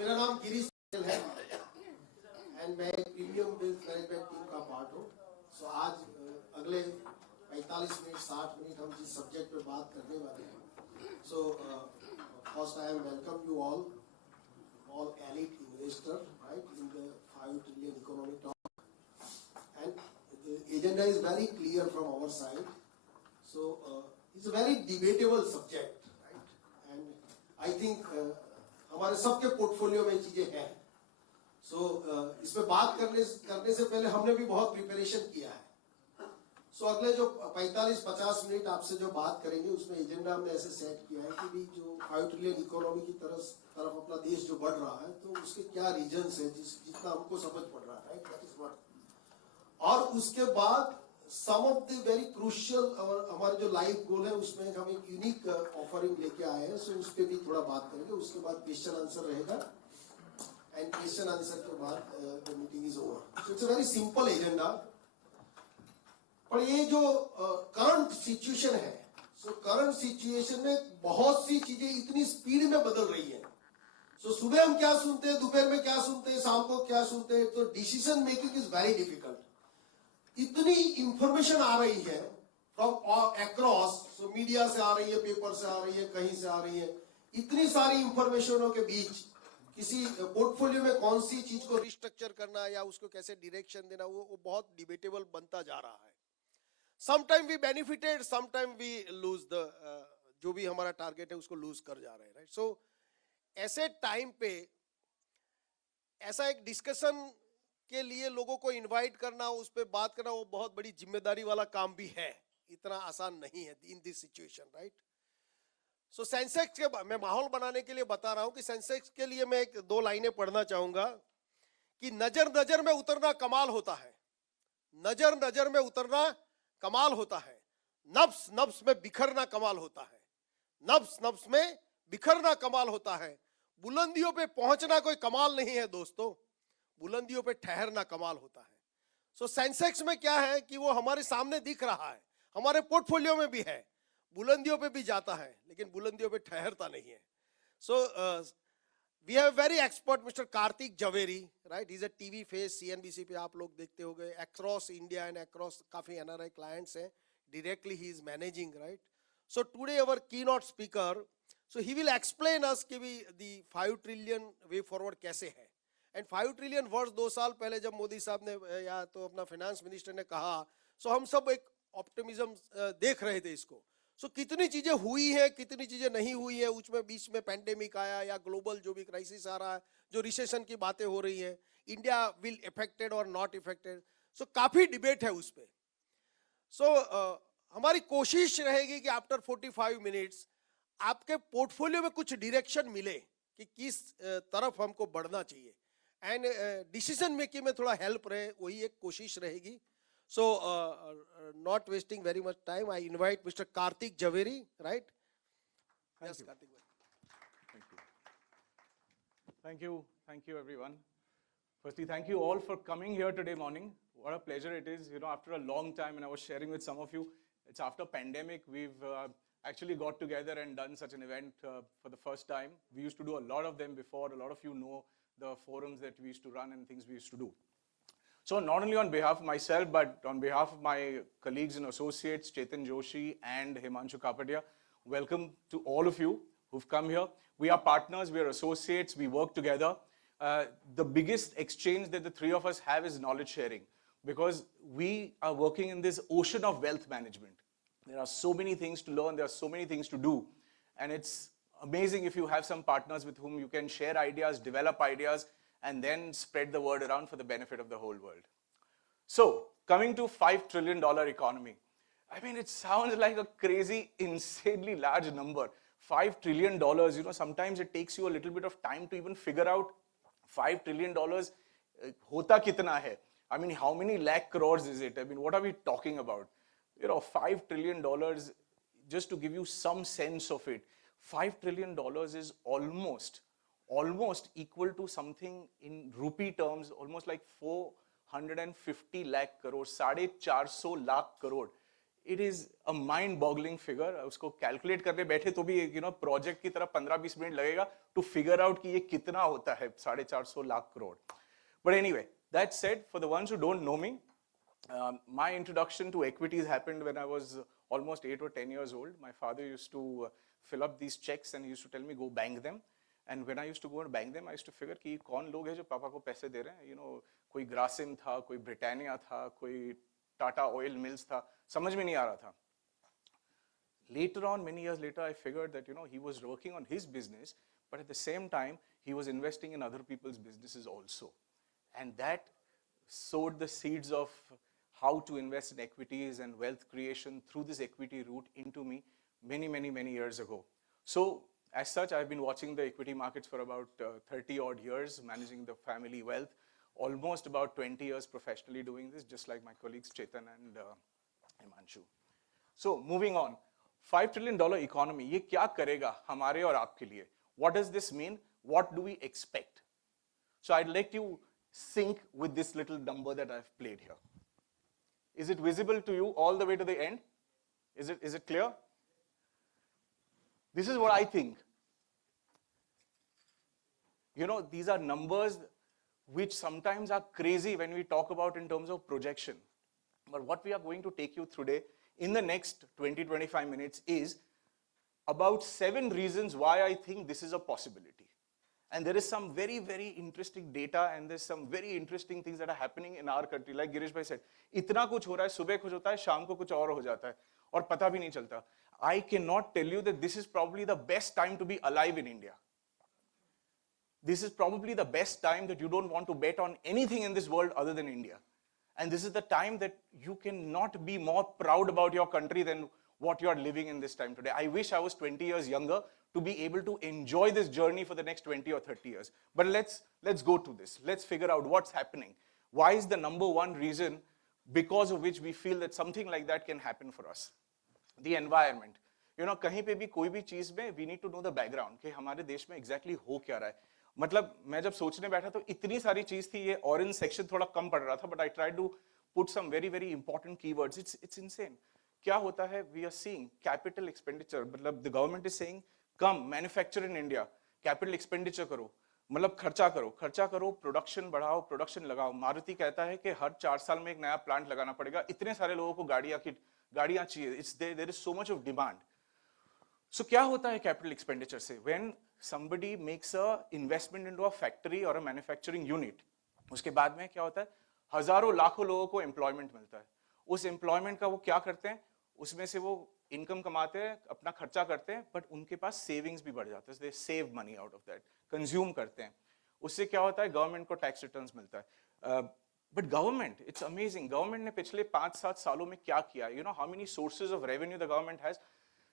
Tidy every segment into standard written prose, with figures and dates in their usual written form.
मेरा नाम गिरीश है एंड मैं प्रीमियम वेल्थ मैनेजमेंट टीम का पार्ट हूँ। सो आज अगले 45 मिनट 60 मिनट हम जिस सब्जेक्ट पे बात करने वाले हैं, so first I am welcome you all elite investor, right, in the 5 trillion economic talk, and the agenda is very clear from our side. So it's a very debatable subject, right, and I think हमारे सबके portfolio में चीजें हैं। सो इस पे बात करने से पहले हमने भी बहुत प्रिपरेशन किया है। सो अगले जो 45-50 मिनट आपसे जो बात करेंगे उसमें एजेंडा हमने ऐसे सेट किया है कि भी जो 5 ट्रिलियन इकोनॉमी की तरफ अपना देश जो बढ़ रहा है, तो उसके क्या रीजन्स है जितना हमको समझ पड़ रहा है, दैट इज व्हाट। और उसके बाद सम ऑफ द वेरी क्रूशियल हमारे जो लाइफ गोल है उसमें हम एक यूनिक ऑफरिंग लेके आए हैं। सो उस पर भी थोड़ा बात करेंगे। उसके बाद क्वेश्चन आंसर रहेगा एंड क्वेश्चन आंसर के बाद the meeting is over. So it's a very simple agenda. पर ये जो करंट सिचुएशन है, सो करंट सिचुएशन में बहुत सी चीजें इतनी स्पीड में बदल रही है। सो सुबह हम क्या सुनते हैं, दोपहर में क्या सुनते हैं, शाम को क्या सुनते हैं, तो decision making is very difficult. इतनी इंफॉर्मेशन आ रही है फ्रॉम अक्रॉस, सो मीडिया से आ रही है, पेपर से आ रही है, कहीं से आ रही है। इतनी सारी इंफॉर्मेशनों के बीच किसी पोर्टफोलियो में कौन सी चीज को रिस्ट्रक्चर करना या उसको कैसे डायरेक्शन देना, वो बहुत डिबेटेबल बनता जा रहा है। Sometime we benefited, sometime we lose the जो भी हमारा टारगेट है उसको लूज कर जा रहे हैं, राइट। सो ऐसे टाइम पे ऐसा एक डिस्कशन के लिए लोगों को इनवाइट करना, उस पर बात करना, वो बहुत बड़ी जिम्मेदारी वाला काम भी है। इतना आसान नहीं है in this situation, right. So Sensex के मैं माहौल बनाने के लिए बता रहा हूं कि सेंसेक्स के लिए मैं 2 लाइनें पढ़ना चाहूंगा कि नजर नजर में उतरना कमाल होता है, नजर नजर में उतरना कमाल होता है, नफ्स नफ्स में बिखरना कमाल होता है, नफ्स नफ्स में बिखरना कमाल होता है। बुलंदियों पे पहुंचना कोई कमाल नहीं है दोस्तों, बुलंदियों पे ठहरना कमाल होता है। सो सेंसेक्स में क्या है कि वो हमारे सामने दिख रहा है, हमारे पोर्टफोलियो में भी है, बुलंदियों पे भी जाता है, लेकिन बुलंदियों पे ठहरता नहीं है। So we have very expert mister Kartik Jhaveri, right. Is a TV face, CNBC पे आप लोग देखते होंगे, अक्रॉस इंडिया एंड अक्रॉस काफी एनआरआई क्लाइंट्स हैं, directly he is managing, right. So today our keynote speaker, so he will explain us कि भी दी 5 trillion way forward कैसे है। एंड 5 ट्रिलियन वर्ष 2 साल पहले जब मोदी साहब ने या तो अपना फाइनेंस मिनिस्टर ने कहा, सो हम सब एक ऑप्टिमिज्म देख रहे थे इसको। सो कितनी चीजें हुई है, कितनी चीजें नहीं हुई है, उसमें बीच में पैंडेमिक आया या ग्लोबल जो भी क्राइसिस आ रहा है, जो रिसेशन की बातें हो रही है, इंडिया विल इफेक्टेड और नॉट इफेक्टेड, सो काफी डिबेट है उस पर। सो हमारी कोशिश रहेगी कि आफ्टर 45 मिनट्स आपके पोर्टफोलियो में कुछ डायरेक्शन मिले कि किस तरफ हमको बढ़ना चाहिए, एंड डिसीजन मेकिंग में थोड़ा हेल्प रहे, वही एक कोशिश रहेगी। So not wasting very much time, I invite mister Kartik Jhaveri, right. Yes Kartik भाई। Thank you everyone. Firstly, thank you all for coming here today morning. What a pleasure it is, after a long time, and I was sharing with some of you, it's after pandemic, we've actually got together and done such an event for the first time. We used to do a lot of them before. A lot of you know the forums that we used to run and things we used to do. So not only on behalf of myself, but on behalf of my colleagues and associates, Chetan, Joshi and Himanshu Kapadia, welcome to all of you who've come here. We are partners, we are associates, we work together. The biggest exchange that the three of us have is knowledge sharing, because we are working in this ocean of wealth management. There are so many things to learn, there are so many things to do, and it's amazing if you have some partners with whom you can share ideas, develop ideas, and then spread the word around for the benefit of the whole world. So, coming to $5 trillion economy. I mean, it sounds like a crazy, insanely large number. $5 trillion, sometimes it takes you a little bit of time to even figure out $5 trillion hota kitna hai. I mean, how many lakh crores is it? I mean, what are we talking about? $5 trillion, just to give you some sense of it, $5 trillion is almost equal to something in rupee terms, almost like 450 lakh crore, 450 lakh crore. it is a mind-boggling figure. उसको calculate करने बैठे तो भी project की तरह 15-20 minute लगेगा to figure out कि ये कितना होता है 450 lakh crore. But anyway, that said, for the ones who don't know me, my introduction to equities happened when I was almost 8 or 10 years old. My father used to fill up these checks and he used to tell me go bank them. And when I used to go and bank them, I used to figure कि कौन लोग हैं जो पापा को पैसे दे रहे हैं. कोई ग्रासिम था, कोई ब्रिटानिया था, कोई टाटा ऑयल मिल्स था, समझ में नहीं आ रहा था. Later on, many years later, I figured that he was working on his business, but at the same time, he was investing in other people's businesses also. And that sowed the seeds of how to invest in equities and wealth creation through this equity route into me many years ago. So as such, I've been watching the equity markets for about 30 odd years, managing the family wealth, almost about 20 years professionally doing this, just like my colleagues Chetan and Himanshu. So moving on, $5 trillion economy, ये क्या करेगा हमारे और आपके लिए? What does this mean? What do we expect? So I'd like you sync with this little number that I've played here. Is it visible to you all the way to the end? Is it clear? This is what I think. These are numbers which sometimes are crazy when we talk about in terms of projection. But what we are going to take you through today in the next 20-25 minutes is about 7 reasons why I think this is a possibility. And there is some very interesting data and there's some very interesting things that are happening in our country. Like Girish bhai said, इतना कुछ हो रहा है, सुबह कुछ होता है, शाम को कुछ और हो जाता है, और पता भी नहीं चलता. I cannot tell you that this is probably the best time to be alive in India. This is probably the best time that you don't want to bet on anything in this world other than India. And this is the time that you cannot be more proud about your country than what you are living in this time today. I wish I was 20 years younger to be able to enjoy this journey for the next 20 or 30 years. But let's go to this. Let's figure out what's happening. Why is the number one reason because of which we feel that something like that can happen for us? The environment. कहीं पे भी कोई भी चीज में we need to know the background कि हमारे देश में exactly हो क्या रहा है. मतलब मैं जब सोचने बैठा तो इतनी सारी चीज थी, ये orange section थोड़ा कम पड़ रहा था, but I tried to put some very important keywords. It's insane. क्या होता है? We are seeing capital expenditure. मतलब the government is saying, come manufacture in India, capital expenditure करो, मतलब खर्चा करो, प्रोडक्शन बढ़ाओ, प्रोडक्शन लगाओ. मारुति कहता है कि हर 4 साल में एक नया प्लांट लगाना पड़ेगा, इतने सारे लोगों को गाड़ियां चाहिए. There is so much of demand. So क्या होता है कैपिटल एक्सपेंडिचर से? When somebody makes a investment into a factory or a manufacturing unit, उसके बाद में क्या होता है? हजारों लाखों लोगों को एम्प्लॉयमेंट मिलता है. उस एम्प्लॉयमेंट का वो क्या करते हैं? उसमें से वो इनकम कमाते हैं, अपना खर्चा करते हैं, बट उनके पास सेविंग्स भी बढ़ जाते हैं. They save money out of that, consume करते हैं. उससे क्या होता है? गवर्नमेंट को टैक्स रिटर्न्स मिलता है. But government, it's amazing, government ने पिछले 5-7 सालों में क्या किया? How many sources of revenue the government has.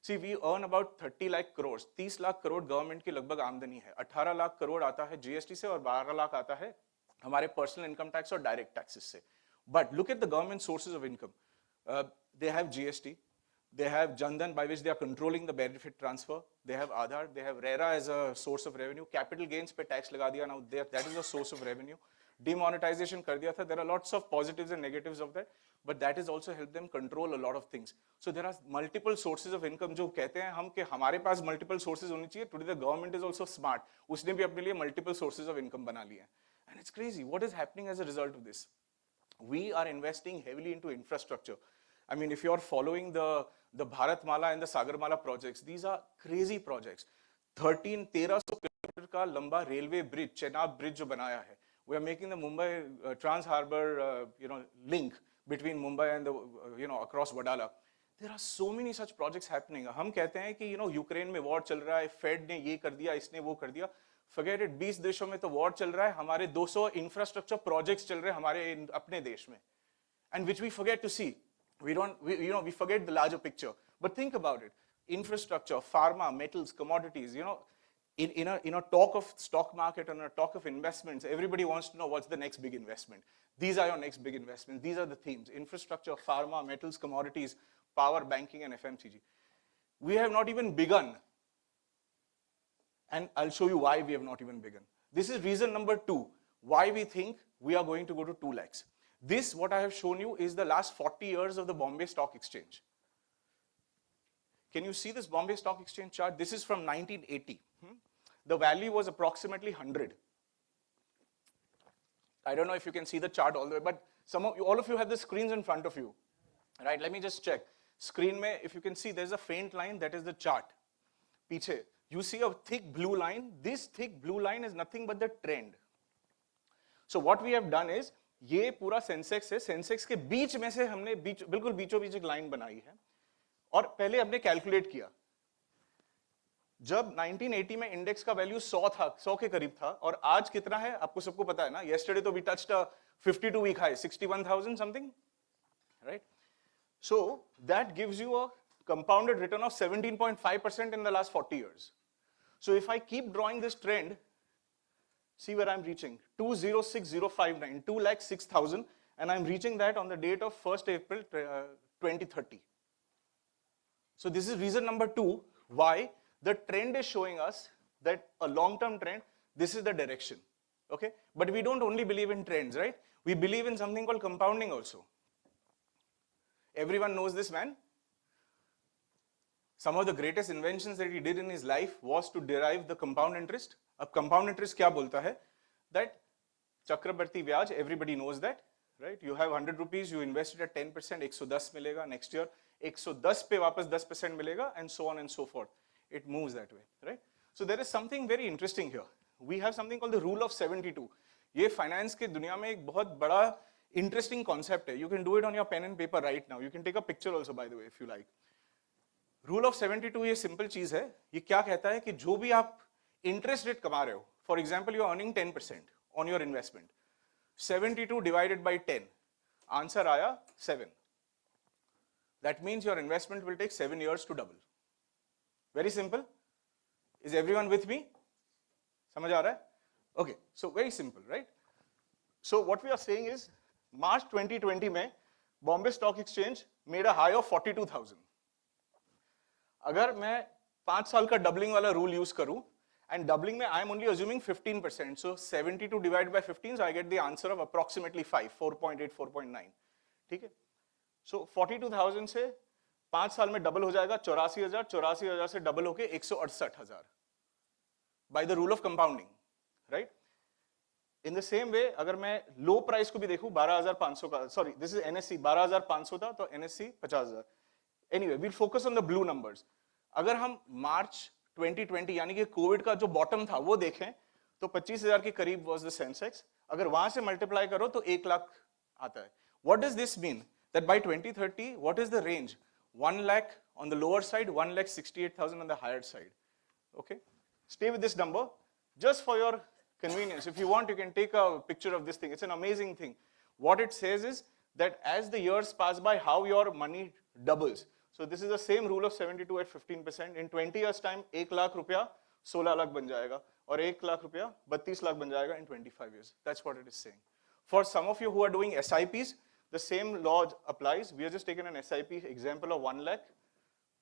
See, we earn about 30 lakh crores. 30 lakh crore government की लगभग आमदनी है. 18 लाख करोड़ आता है जीएसटी से और 12 लाख आता है हमारे पर्सनल इनकम टैक्स और डायरेक्ट टैक्सेस से. But look at the government sources of income. They have GST, they have Jandan by which they are controlling the benefit transfer, they have Aadhaar, they have RERA as a source of revenue, capital gains पे tax लगा दिया, now that is a source of revenue. Demonetization कर दिया था. There are lots of positives and negatives of that, but that has also helped them control a lot of things. So there are multiple sources of income. जो कहते हैं हम कि हमारे पास multiple sources होनी चाहिए. Today the government is also smart. उसने भी अपने लिए multiple sources of income बना लिए हैं. And it's crazy. What is happening as a result of this? We are investing heavily into infrastructure. I mean, if you're following the Bharatmala and the Sagarmala projects, these are crazy projects. 1300 kilometre का लंबा railway bridge, Chenab bridge जो बनाया है. We are making the Mumbai Trans Harbour, link between Mumbai and the, across Wadala. There are so many such projects happening. हम कहते हैं कि Ukraine में वॉर चल रहा है, फेड ने ये कर दिया, इसने वो कर दिया. Forget it, 20 देशों में तो वॉर चल रहा है, हमारे 200 इंफ्रास्ट्रक्चर प्रोजेक्ट्स चल रहे हैं हमारे अपने देश में. And which we forget to see. We forget the larger picture. But think about it. Infrastructure, pharma, metals, commodities, in a talk of stock market and a talk of investments, everybody wants to know what's the next big investment. These are your next big investments. These are the themes: infrastructure, pharma, metals, commodities, power, banking, and FMCG. We have not even begun. And I'll show you why we have not even begun. This is reason number 2, why we think we are going to go to 2 lakhs. This, what I have shown you, is the last 40 years of the Bombay Stock Exchange. can you see this Bombay Stock Exchange chart? This is from 1980. The value was approximately 100. I don't know if you can see the chart all the way, but all of you have the screens in front of you, right? Let me just check. Screen mein, if you can see, there's a faint line, that is the chart. Piche, you see a thick blue line. This thick blue line is nothing but the trend. So what we have done is, ये पूरा Sensex है, Sensex के बीच में से हमने बिल्कुल बीचों बीच एक लाइन बनाई है और पहले हमने कैलकुलेट किया. जब 1980 में इंडेक्स का वैल्यू 100 था, 100 के करीब था, और आज कितना है आपको सबको पता है ना. yesterday तो we touched a 52 week high, 61,000 something, right? So that gives you a compounded return of 17.5% in the last 40 years. So if I keep drawing this trend, see where I'm reaching, 206,059, 2,06,000, and I'm reaching that on the date of 1st April 2030. So this is reason number 2 why the trend is showing us that a long-term trend, this is the direction, okay? But we don't only believe in trends, right? We believe in something called compounding also. Everyone knows this man. Some of the greatest inventions that he did in his life was to derive the compound interest. Ab compound interest kya bolta hai? That chakrabarti vyaj, everybody knows that, right? You have 100 rupees, you invested at 10%, 110 milega. Next year, 110 pe wapas 10% milega, and so on and so forth. It moves that way, right? So there is something very interesting here. We have something called the rule of 72. ये finance के दुनिया में एक बहुत बड़ा interesting concept है. You can do it on your pen and paper right now. You can take a picture also, by the way, if you like. Rule of 72 ये simple चीज है. ये क्या कहता है कि जो भी आप interest rate कमा रहे हो, for example, you are earning 10% on your investment. 72 divided by 10. Answer आया 7. That means your investment will take 7 years to double. Very simple. Is everyone with me? समझ आ रहा है? Okay, so very simple, right? So what we are saying is, March 2020 में Bombay Stock Exchange made a high of 42,000. अगर मैं 5 साल का doubling वाला rule use करूं, and doubling में I am only assuming 15%, so 72 divided by 15, so I get the answer of approximately 5, 4.8, 4.9. ठीक है? So 42,000 से 5 साल में डबल हो जाएगा 84,000, 84,000 से डबल होके 168,000 by the rule of compounding, right? In the same way, अगर मैं लो प्राइस को भी देखूं 12,500 का, sorry, this is NSE 12,500 था, तो NSE 50,000. Anyway, we'll focus on the blue numbers. अगर हम मार्च 2020 यानी कि कोविड का जो बॉटम था वो देखें तो 25,000 के करीब was the Sensex. अगर वहां से मल्टीप्लाई करो तो 1 लाख आता है. What does this mean? That by 2030, what is the range? 1 lakh on the lower side, 1,68,000 on the higher side. Okay? Stay with this number. Just for your convenience, if you want, you can take a picture of this thing. It's an amazing thing. What it says is that as the years pass by, how your money doubles. So this is the same rule of 72 at 15%. In 20 years time, 1 lakh रुपया 16 lakh बन जाएगा और 1 lakh रुपया 32 lakh बन जाएगा in 25 years. That's what it is saying. For some of you who are doing SIPs, the same law applies. We have just taken an SIP example of 1 lakh.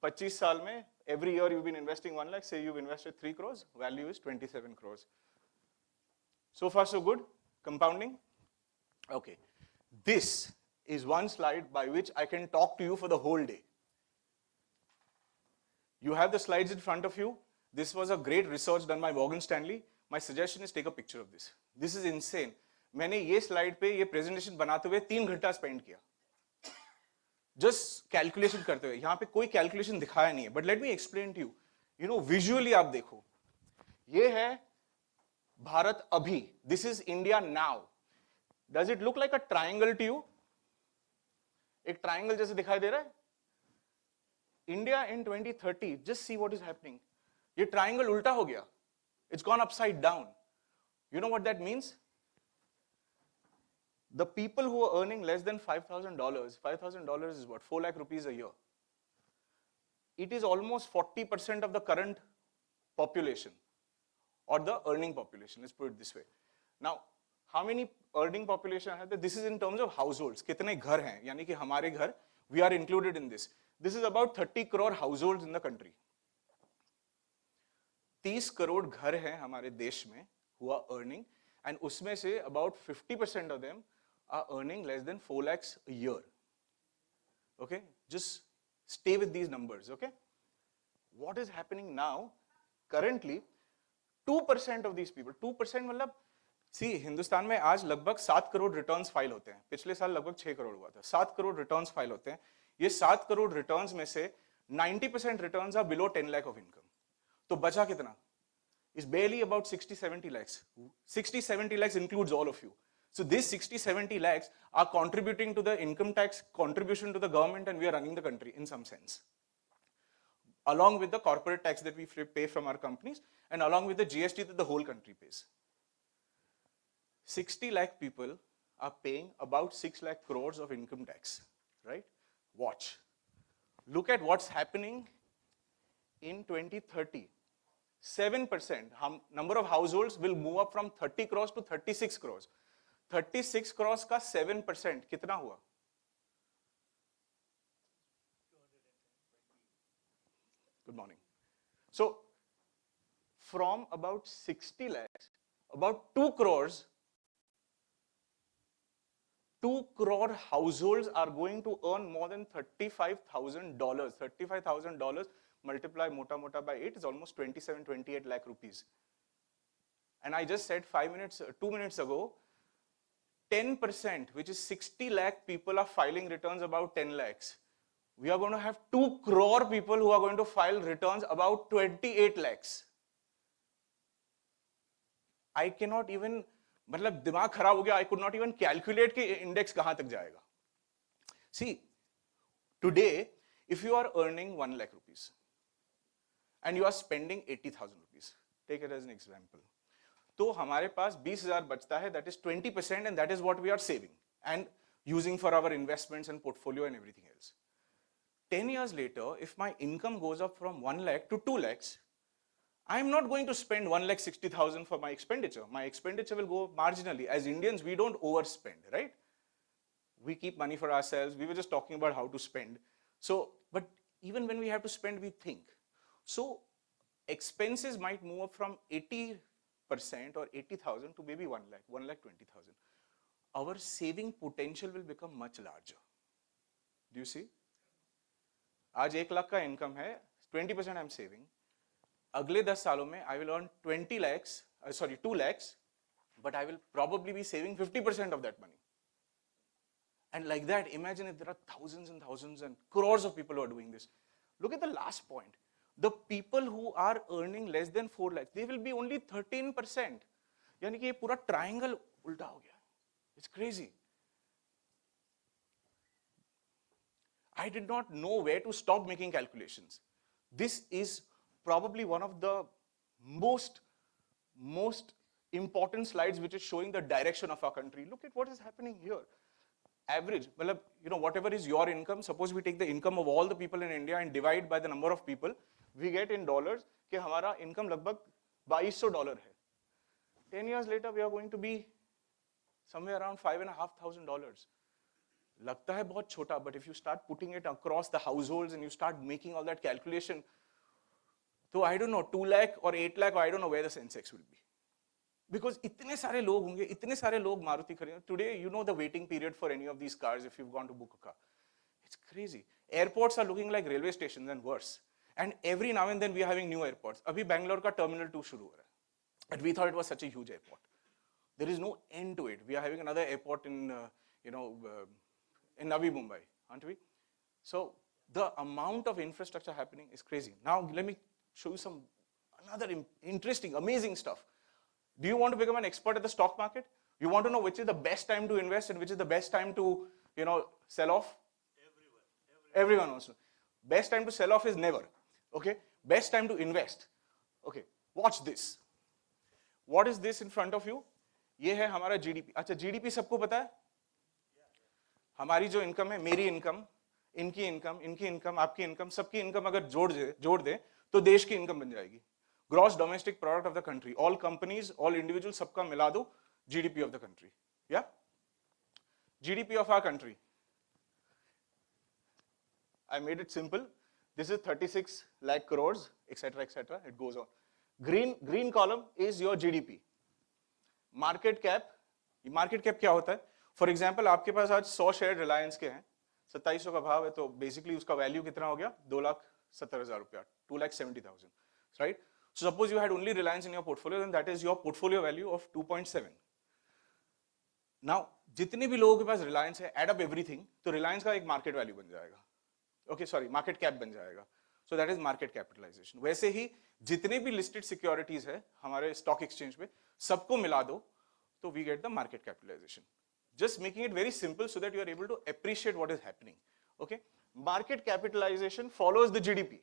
25 साल में, every year you've been investing 1 lakh, say you've invested 3 crores, value is 27 crores. So far so good? Compounding? Okay. This is one slide by which I can talk to you for the whole day. You have the slides in front of you. This was a great research done by Morgan Stanley. My suggestion is take a picture of this. This is insane. मैंने ये slide पे ये presentation बनाते हुए 3 घंटा spend किया just calculation करते हुए. यहाँ पे कोई कैलकुलेशन दिखाया नहीं है, but let me explain to you. You know, visually आप देखो, ये है भारत अभी. This is India now. Does it look like a triangle to you? एक ट्राइंगल जैसे दिखाई दे रहा है? India in 2030, just see what is happening. ये ट्राइंगल उल्टा हो गया. It's gone upside down. You know what that means? The people who are earning less than $5,000, $5,000 is what? 4 lakh rupees a year. It is almost 40% of the current population or the earning population. Let's put it this way. Now, how many earning population are there? This is in terms of households. कितने घर हैं? यानी कि हमारे घर, we are included in this. This is about 30 crore households in the country. 30 crore घर हैं हमारे देश में who are earning, and उसमें से about 50% of them are earning less than 4 lakhs a year. Okay? Just stay with these numbers, okay? what is happening now, currently, 2% of these people, 2% मतलब, see, Hindustan में आज लगभग 7 करोड़ रिटर्न्स फाइल होते हैं. पिछले साल लगभग 6 करोड़ हुआ था. 7 करोड़ रिटर्न्स फाइल होते हैं. ये 7 करोड़ रिटर्न्स में से 90% returns are below 10 lakh of income. तो बचा कितना? Is barely about 60-70 lakhs. 60-70 lakhs includes all of you. So this 60-70 lakhs are contributing to the income tax contribution to the government, and we are running the country in some sense. Along with the corporate tax that we pay from our companies, and along with the GST that the whole country pays. 60 lakh people are paying about 6 lakh crores of income tax, right? Watch. Look at what's happening in 2030. 7%, number of households will move up from 30 crores to 36 crores. 36 crores का 7% कितना हुआ? Good morning. So, from about 60 lakhs, about 2 crores, 2 crore households are going to earn more than $35,000. $35,000 multiply mota mota by 8 is almost 27-28 lakh rupees. And I just said 2 minutes ago, 10%, which is 60 lakh people are filing returns about 10 lakhs. We are going to have 2 crore people who are going to file returns about 28 lakhs. I cannot even, मतलब दिमाग खराब हो गया, I could not even calculate कि index कहां तक जाएगा. See, today, if you are earning 1 lakh rupees, and you are spending 80,000 rupees. Take it as an example. तो हमारे पास 20,000 बचता है, that is 20%, and that is what we are saving and using for our investments and portfolio and everything else. 10 years later, if my income goes up from 1 lakh to 2 lakhs, I am not going to spend 1,60,000 for my expenditure. My expenditure will go marginally. As Indians, we don't overspend, right? We keep money for ourselves. We were just talking about how to spend. So, but even when we have to spend, we think. So expenses might move up from 80% or 80,000 to maybe 1 lakh, 1,20,000. Our saving potential will become much larger. Do you see? आज 1 लाख का income है, 20% I'm saving. अगले 10 सालों में I will earn 2 lakhs, but I will probably be saving 50% of that money. And like that, imagine if there are thousands and thousands and crores of people who are doing this. Look at the last point. The people who are earning less than 4 lakhs, they will be only 13%. यानी कि ये पूरा triangle उल्टा हो गया. It's crazy. I did not know where to stop making calculations. This is probably one of the most important slides which is showing the direction of our country. Look at what is happening here. Average, whatever is your income, suppose we take the income of all the people in India and divide by the number of people, we get in dollars कि हमारा income लगभग $2,200 है. 10 years later, we are going to be somewhere around $5,500. लगता है बहुत छोटा, but if you start putting it across the households and you start making all that calculation, so I don't know, 2 lakh or 8 lakh, or I don't know where the Sensex will be. Because इतने सारे लोग होंगे, इतने सारे लोग मारुति खरीदेंगे. Today, you know the waiting period for any of these cars if you've gone to book a car. It's crazy. Airports are looking like railway stations and worse. And every now and then we are having new airports. अभी Bangalore का Terminal 2 शुरू हो रहा है. But we thought it was such a huge airport. There is no end to it. We are having another airport in, in Navi Mumbai, aren't we? So the amount of infrastructure happening is crazy. Now let me show you some another interesting, amazing stuff. Do you want to become an expert at the stock market? You want to know which is the best time to invest and which is the best time to, sell off? Everyone wants to. Best time to sell off is never. Okay? Best time to invest. Okay, watch this. What is this in front of you? ये है हमारा GDP. अच्छा, GDP सबको पता है? हमारी जो income है, मेरी इनकम, इनकी इनकम, आपकी इनकम, सबकी इनकम अगर जोड़ दे तो देश की इनकम बन जाएगी. Gross domestic product of the country. All companies, all individuals, सबका मिला दो, GDP of the country. Yeah? GDP of our country. I made it simple. This is 36 lakh crores, etc., etc. It goes on. Green column is your GDP. Market cap क्या होता है? For example, आपके पास आज 100 share Reliance के हैं, 2700 का भाव है, तो बेसिकली उसका वैल्यू कितना हो गया? 70,000 रुपया, 2,70,000, right? So suppose you had only Reliance in your portfolio, then that is your portfolio value of 2.7. Now जितने भी लोगों के पास Reliance है, add up everything, तो Reliance का एक market value बन जाएगा. Okay, sorry, market cap बन जाएगा. So that is market capitalization. वैसे ही जितने भी listed securities है हमारे stock exchange पे, सबको मिला दो, तो we get the market capitalization. Just making it very simple so that you are able to appreciate what is happening. Okay, market capitalization follows the GDP.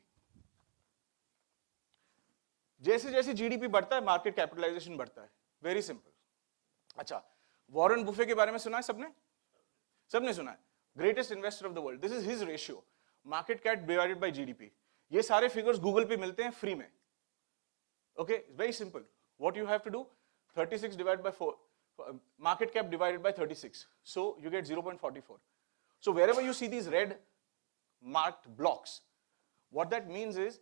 जैसे जैसे GDP बढ़ता है, market capitalization बढ़ता है. Very simple. अच्छा, Warren Buffett के बारे में सुना है सबने? सबने सुना है. Greatest investor of the world. This is his ratio. Market cap divided by GDP. ये सारे figures Google पे मिलते हैं free में. Okay, very simple. What you have to do? 36 divided by 4. Market cap divided by 36. So you get 0.44. So wherever you see these red marked blocks, what that means is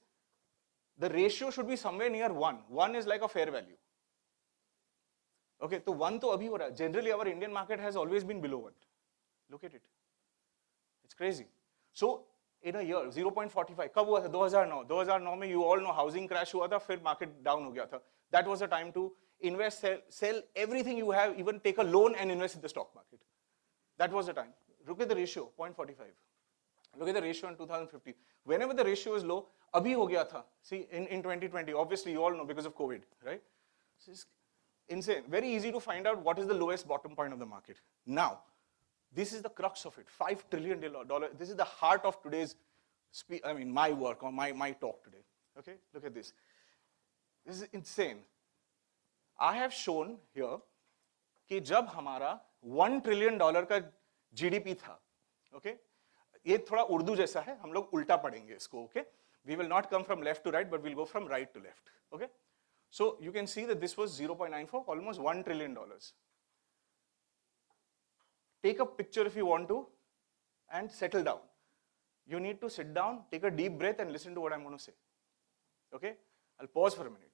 the ratio should be somewhere near 1. 1 is like a fair value. Okay, so 1 तो अभी हो रहा है. Generally our Indian market has always been below 1. Look at it. It's crazy. So in a year 0.45 कब हुआ था? 2009. 2009 में you all know housing crash हुआ था, फिर market down हो गया था. That was the time to invest, sell everything you have, even take a loan and invest in the stock market. That was the time. Look at the ratio, 0.45. Look at the ratio in 2050. Whenever the ratio is low, abhi ho gaya tha. See, in 2020, obviously you all know because of COVID, right? So it's insane. Very easy to find out what is the lowest bottom point of the market. Now, this is the crux of it. $5 trillion. This is the heart of today's, my work or my talk today. Okay, look at this. This is insane. I have shown here कि जब हमारा $1 trillion का GDP था, okay? ये थोड़ा उर्दू जैसा है, हम लोग उल्टा पढ़ेंगे इसको, okay? We will not come from left to right, but we'll go from right to left, okay? So you can see that this was 0.94, almost $1 trillion. Take a picture if you want to, and settle down. You need to sit down, take a deep breath, and listen to what I'm going to say, okay? I'll pause for a minute.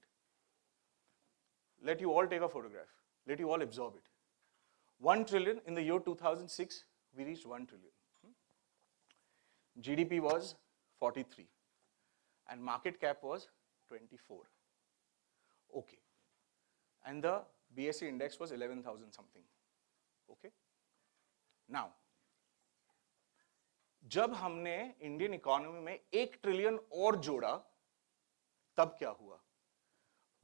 Let you all take a photograph. Let you all absorb it. 1 trillion in the year 2006, we reached 1 trillion. GDP was 43 and market cap was 24. Okay. And the BSE index was 11,000 something. Okay. Now, जब हमने Indian economy में 1 trillion और जोड़ा, तब क्या हुआ?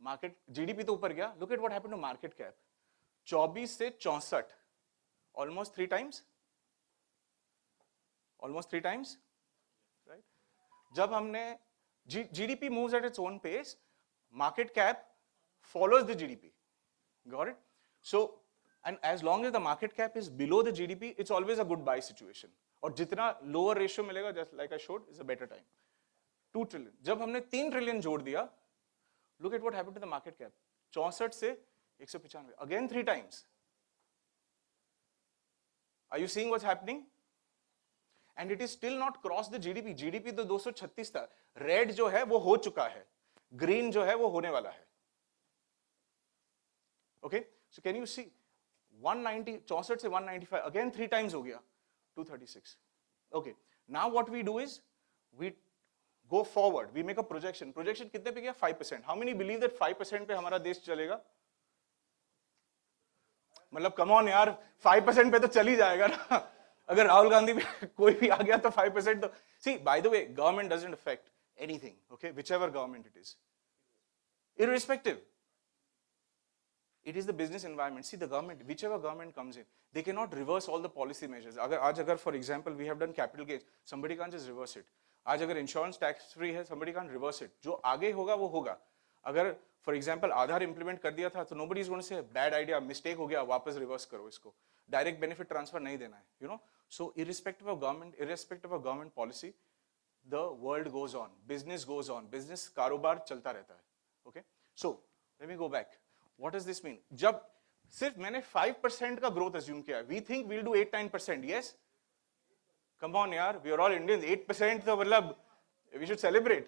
Market GDP तो ऊपर गया. Look at what happened to market cap. 24 से 64, almost 3 times. Almost 3 times, right? जब हमने GDP moves at its own pace, market cap follows the GDP. Got it? So, and as long as the market cap is below the GDP, it's always a good buy situation. और जितना lower ratio मिलेगा, just like I showed, is a better time. 2 trillion. जब हमने 3 trillion जोड़ दिया, look at what happened to the market cap. 64 से 195. Again 3 times. Are you seeing what's happening? And it is still not crossed the GDP. GDP तो 236 था. Red जो है वो हो चुका है. Green जो है वो होने वाला है. Okay? So can you see? 190, 64 से 195. Again 3 times हो गया. 236. Okay. Now what we do is, we go forward. We make a projection. Projection कितने पे गया? 5%. How many believe that 5% पे हमारा देश चलेगा? मतलब come on यार, 5% पे तो चल ही जाएगा ना. अगर राहुल गांधी पे कोई भी आ गया तो 5% तो. See, by the way, government doesn't affect anything, okay? Whichever government it is. Irrespective. It is the business environment. See, the government, whichever government comes in, they cannot reverse all the policy measures. अगर for example, we have done capital gains, somebody can't just reverse it. आज अगर insurance tax free है, somebody can't reverse it. जो आगे होगा वो होगा. अगर for example आधार implement कर दिया था, तो nobody is going to say bad idea, mistake हो गया, वापस reverse करो इसको. Direct benefit transfer नहीं देना है, you know. So irrespective of government policy, the world goes on, business goes on, business कारोबार चलता रहता है. Okay. So let me go back. What does this mean? जब सिर्फ मैंने 5% का growth assume किया, we think we'll do 8-9%. Yes? Come on यार, we are all Indians. 8% तो मतलब we should celebrate.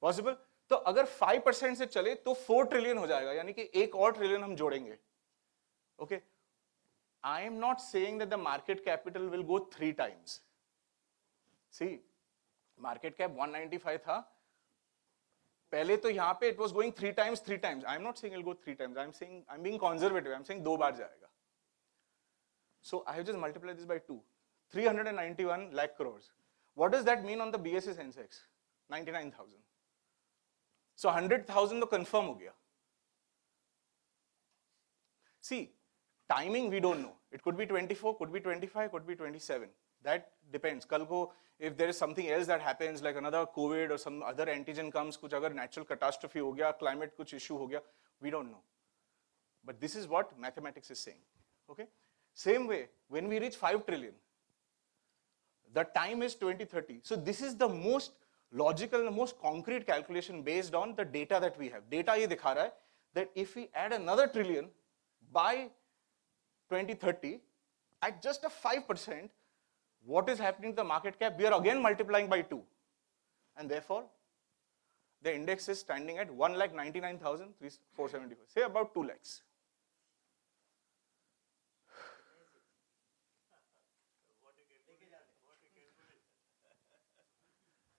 Possible? तो अगर 5% से चले तो 4 trillion हो जाएगा, यानी कि एक और ट्रिलियन हम जोड़ेंगे. Okay? I am not saying that the market capital will go 3 times. See, market cap 195 था, पहले तो यहाँ पे it was going three times. I'm not saying it'll go 3 times. I'm being conservative. I'm saying 2 बार जाएगा. So I have just multiplied this by 2. 391 lakh crores. What does that mean on the BSE Sensex? 99,000. So 100,000 तो confirm हो गया. See, timing we don't know. It could be 24, could be 25, could be 27. That depends. कल को if there is something else that happens like another COVID or some other antigen comes, कुछ अगर natural catastrophe हो गया, climate कुछ issue हो गया, we don't know. But this is what mathematics is saying. Okay? Same way, when we reach 5 trillion, the time is 2030. So this is the most logical and the most concrete calculation based on the data that we have. Data ये दिखा रहा है that if we add another trillion by 2030 at just a 5%, what is happening to the market cap? We are again multiplying by 2. And therefore, the index is standing at 1,99,474. Say about 2 lakhs.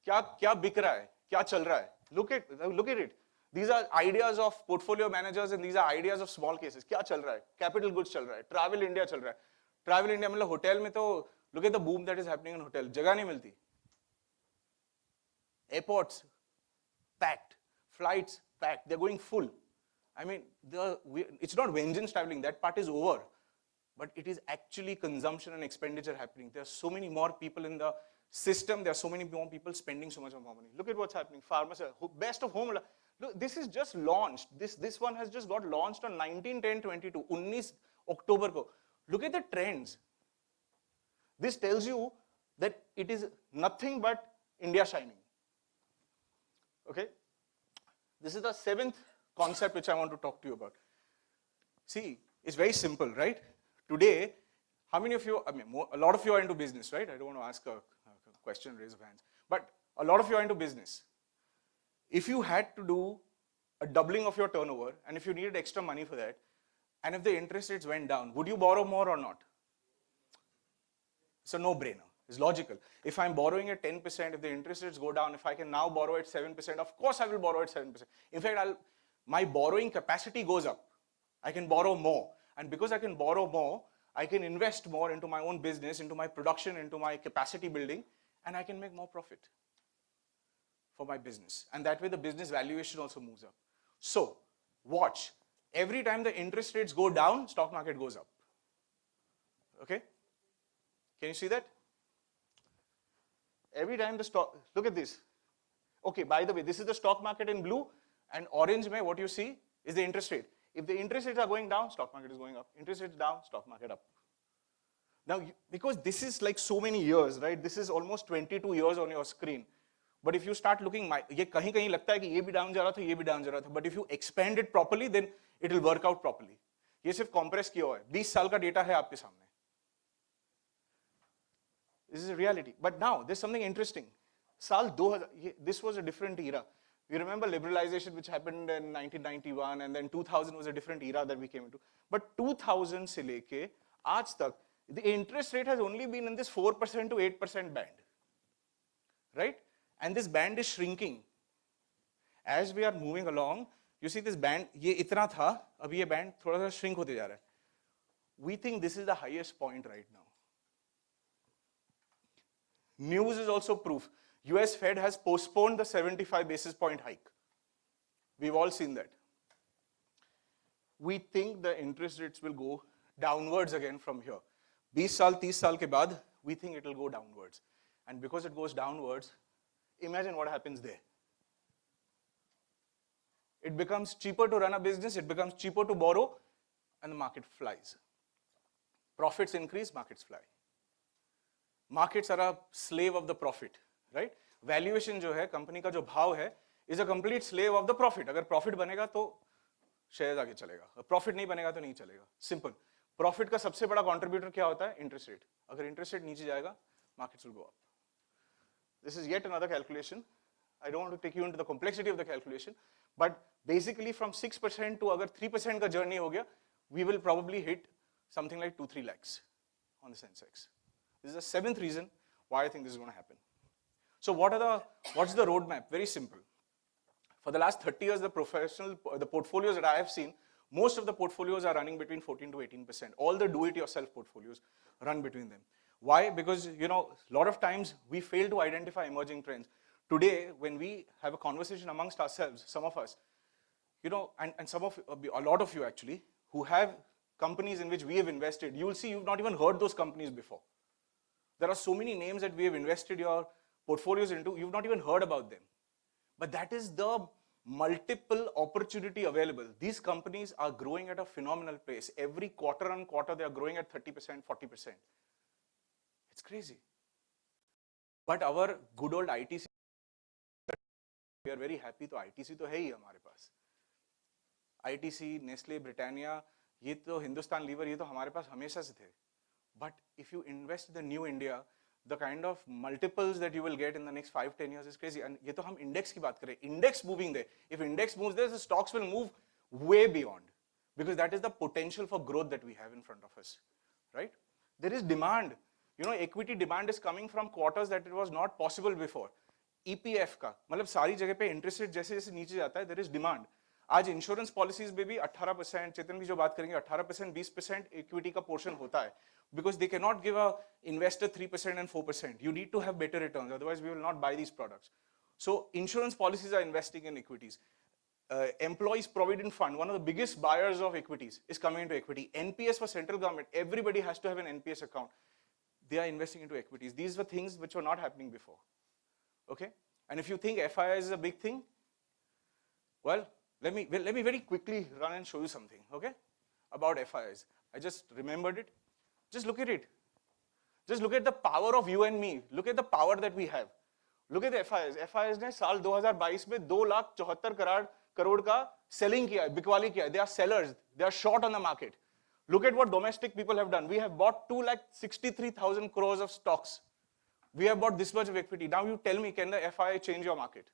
क्या बिक रहा है, क्या चल रहा है? Look at it. These are ideas of portfolio managers and these are ideas of small cases. क्या चल रहा है? Capital goods चल रहा है, Travel India चल रहा है. Travel India मतलब होटल में तो look at the boom that is happening in hotel. जगह नहीं मिलती. Airports packed, flights packed. They're going full. I mean, it's not vengeance traveling. That part is over. But it is actually consumption and expenditure happening. There are so many more people in the system. There are so many more people spending so much more money. Look at what's happening. Pharmacy, best of home. Look, this is just launched. This one has just got launched on 19/10/22, 19 October ko. Look at the trends. This tells you that it is nothing but India shining. Okay? This is the 7th concept which I want to talk to you about. See, it's very simple, right? Today, how many of you, I mean, a lot of you are into business, right? I don't want to ask a question, raise of hands. But a lot of you are into business. If you had to do a doubling of your turnover, and if you needed extra money for that, and if the interest rates went down, would you borrow more or not? It's a no-brainer. It's logical. If I'm borrowing at 10%, if the interest rates go down, if I can now borrow at 7%, of course I will borrow at 7%. In fact, my borrowing capacity goes up. I can borrow more. And because I can borrow more, I can invest more into my own business, into my production, into my capacity building, and I can make more profit for my business. And that way the business valuation also moves up. So, watch. Every time the interest rates go down, stock market goes up. Okay? Can you see that? Every time the stock, look at this. Okay, by the way, this is the stock market in blue, and orange, what you see is the interest rate. If the interest rates are going down, stock market is going up. Interest rates down, stock market up. Now, because this is like so many years, right? This is almost 22 years on your screen. But if you start looking, ये कहीं लगता है कि ये भी down जा रहा था, ये भी down जा रहा था. But if you expand it properly, then it will work out properly. ये सिर्फ compress किया हुआ है. 20 साल का data है आपके सामने. This is a reality. But now, there's something interesting. Saal 2000, this was a different era. We remember liberalization which happened in 1991, and then 2000 was a different era that we came into. But 2000 se leke aaj tak, the interest rate has only been in this 4% to 8% band. Right? And this band is shrinking. As we are moving along, you see this band, ye itna tha, ab ye band thoda sa shrink hote ja raha hai. We think this is the highest point right now. News is also proof. US Fed has postponed the 75 basis point hike. We've all seen that. We think the interest rates will go downwards again from here. 20 saal, 30 saal ke baad, we think it will go downwards. And because it goes downwards, imagine what happens there. It becomes cheaper to run a business, it becomes cheaper to borrow, and the market flies. Profits increase, markets fly. Markets are a slave of the profit, right? Valuation जो है, company का जो भाव है, is a complete slave of the profit. अगर profit बनेगा तो shares आगे चलेगा. Profit नहीं बनेगा तो नहीं चलेगा. Simple. Profit का सबसे बड़ा contributor क्या होता है? Interest rate. अगर interest rate नीचे जाएगा, markets will go up. This is yet another calculation. I don't want to take you into the complexity of the calculation, but basically from 6% to अगर 3% का journey हो गया, we will probably hit something like 2-3 lakhs on the Sensex. This is the 7th reason why I think this is going to happen. So what's the roadmap? Very simple. For the last 30 years, the portfolios that I have seen, most of the portfolios are running between 14 to 18%. All the do-it-yourself portfolios run between them. Why? Because, a lot of times we fail to identify emerging trends. Today, when we have a conversation amongst ourselves, some of us, and a lot of you actually, who have companies in which we have invested, you will see you've not even heard those companies before. There are so many names that we have invested your portfolios into, you've not even heard about them. But that is the multiple opportunity available. These companies are growing at a phenomenal pace. Every quarter on quarter, they are growing at 30%, 40%. It's crazy. But our good old ITC, we are very happy to ITC तो है ही हमारे पास. ITC, Nestle, Britannia, ये तो Hindustan liver, ये तो हमारे पास हमेशा से थे. But if you invest in the new India, the kind of multiples that you will get in the next 5-10 years is crazy. And ये तो हम index की बात करें. Index moving there. If index moves there, the stocks will move way beyond. Because that is the potential for growth that we have in front of us. Right? There is demand. Equity demand is coming from quarters that it was not possible before. EPF का, मतलब सारी जगह पे interest rate जैसे जैसे नीचे जाता है, there is demand. आज इंश्योरेंस पॉलिसीज में भी 18%, चेतन भी जो बात करेंगे 18%, 20% इक्विटी का पोर्शन होता है. Because they cannot give a investor 3% and 4%. You need to have better returns, otherwise we will not buy these products. So insurance policies are investing in equities. Employees Provident Fund, one of the biggest buyers of equities, is coming into equity. NPS for central government, everybody has to have an NPS account. They are investing into equities. These were things which were not happening before. Okay? And if you think FIIs is a big thing, well, let me very quickly run and show you something, okay, about FIIs. I just remembered it. Just look at it. Just look at the power of you and me. Look at the power that we have. Look at the FIIs. FIIs ने साल 2022 में 2,74 करोड़ का selling किया है, बिकवाली किया है. They are sellers. They are short on the market. Look at what domestic people have done. We have bought 2,63,000 crores of stocks. We have bought this much of equity. Now you tell me, can the FII change your market?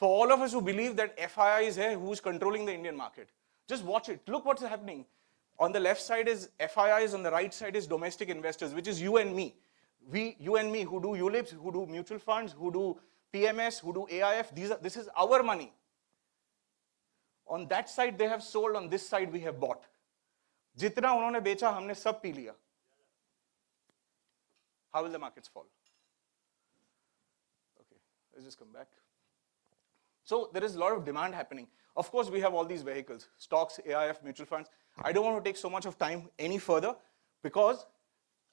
For all of us who believe that FII is here, who's controlling the Indian market, just watch it. Look what's happening. On the left side is FIIs, on the right side is domestic investors, which is you and me. You and me, who do ULIPs, who do mutual funds, who do PMS, who do AIF. This is our money. On that side, they have sold. On this side, we have bought. जितना उन्होंने बेचा, हमने सब P लिया. How will the markets fall? Okay, let's just come back. So there is a lot of demand happening. Of course, we have all these vehicles, stocks, AIF, mutual funds. I don't want to take so much of time any further because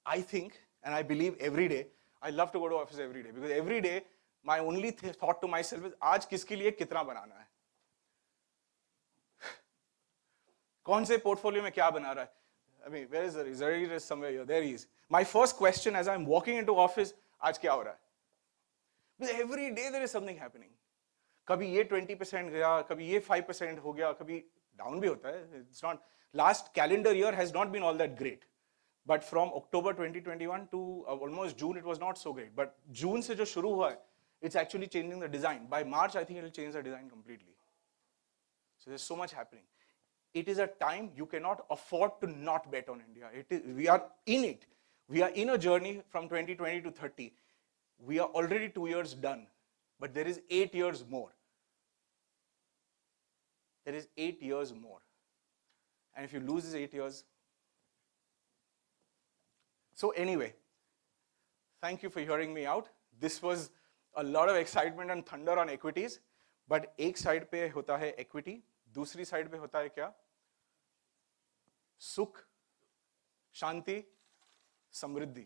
I think and I believe every day, I love to go to office every day because every day my only thought to myself is, आज किसके लिए कितना बनाना है? कौन से portfolio में क्या बना रहा है? I mean, where is the Jhaveri is somewhere here. There he is. My first question as I'm walking into office, आज क्या हो रहा है? Because every day there is something happening. कभी ये 20% गया, कभी ये 5% हो गया, कभी down भी होता है. It's not, last calendar year has not been all that great. But from October 2021 to almost June, it was not so great. But June से जो शुरू हुआ है, it's actually changing the design. By March, I think it will change the design completely. So there's so much happening. It is a time you cannot afford to not bet on India. We are in it. We are in a journey from 2020 to 30. We are already 2 years done, but there is 8 years more. There is 8 years more. And if you lose these 8 years, so anyway, thank you for hearing me out. This was a lot of excitement and thunder on equities, but एक side पे होता है equity, दूसरी side पे होता है क्या? सुख, शांति, समृद्धि.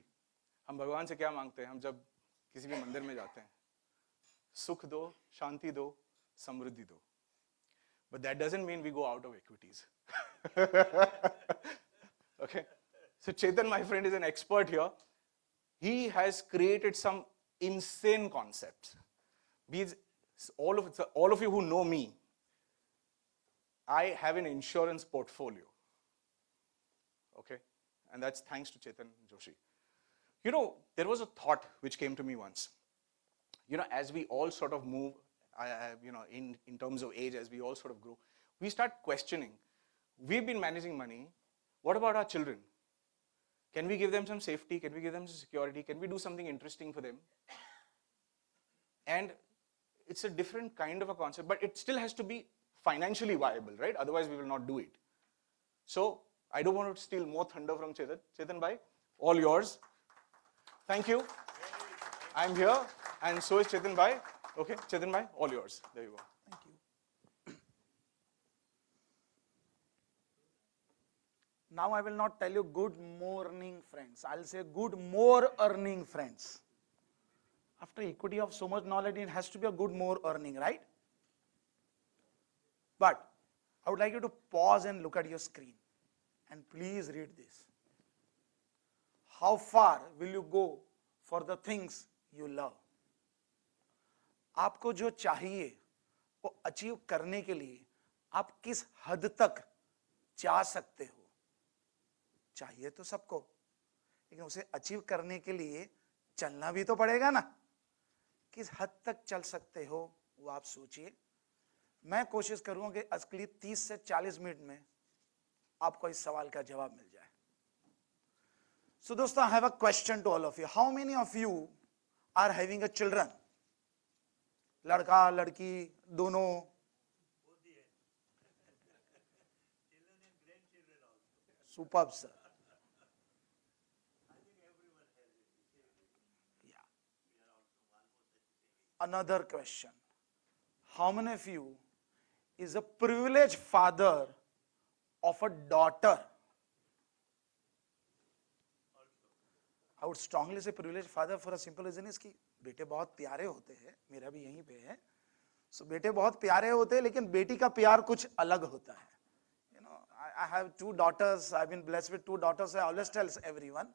हम भगवान से क्या मांगते हैं? हम जब किसी भी मंदिर में जाते हैं, सुख दो, शांति दो, समृद्धि दो. But that doesn't mean we go out of equities. Okay. So Chetan, my friend, is an expert here. He has created some insane concepts. All of you who know me, I have an insurance portfolio. Okay? And that's thanks to Chetan and Joshi. You know, there was a thought which came to me once. You know, as we all sort of move, in terms of age, as we all sort of grow, we start questioning. We've been managing money. What about our children? Can we give them some safety? Can we give them some security? Can we do something interesting for them? And it's a different kind of a concept, but it still has to be financially viable, right? Otherwise, we will not do it. So I don't want to steal more thunder from Chetan. Chetan bhai, all yours. Thank you. I'm here, and so is Chetan bhai. Okay, Chetan bhai, all yours. There you go. Thank you. Now I will not tell you good morning friends. I'll say good more earning friends. After equity of so much knowledge, it has to be a good more earning, right? But I would like you to pause and look at your screen. And please read this. How far will you go for the things you love? आपको जो चाहिए वो achieve करने के लिए आप किस हद तक जा सकते हो? चाहिए तो सबको, लेकिन उसे अचीव करने के लिए चलना भी तो पड़ेगा ना. किस हद तक चल सकते हो वो आप सोचिए. मैं कोशिश करूंगा कि अगली 30 से 40 मिनट में आपको इस सवाल का जवाब मिल जाए. So दोस्तों, I have a question to all of you. How many of you are having a children? लड़का लड़की दोनों. Superb, sir. Yeah. Another question. How many of you is a privileged father of a daughter? I would strongly say privileged father for a simple reason is कि बेटे बहुत प्यारे होते हैं. मेरा भी यहीं पे है. So बेटे बहुत प्यारे होते हैं, लेकिन बेटी का प्यार कुछ अलग होता है. You know, I have 2 daughters. I've been blessed with 2 daughters. I always tell everyone.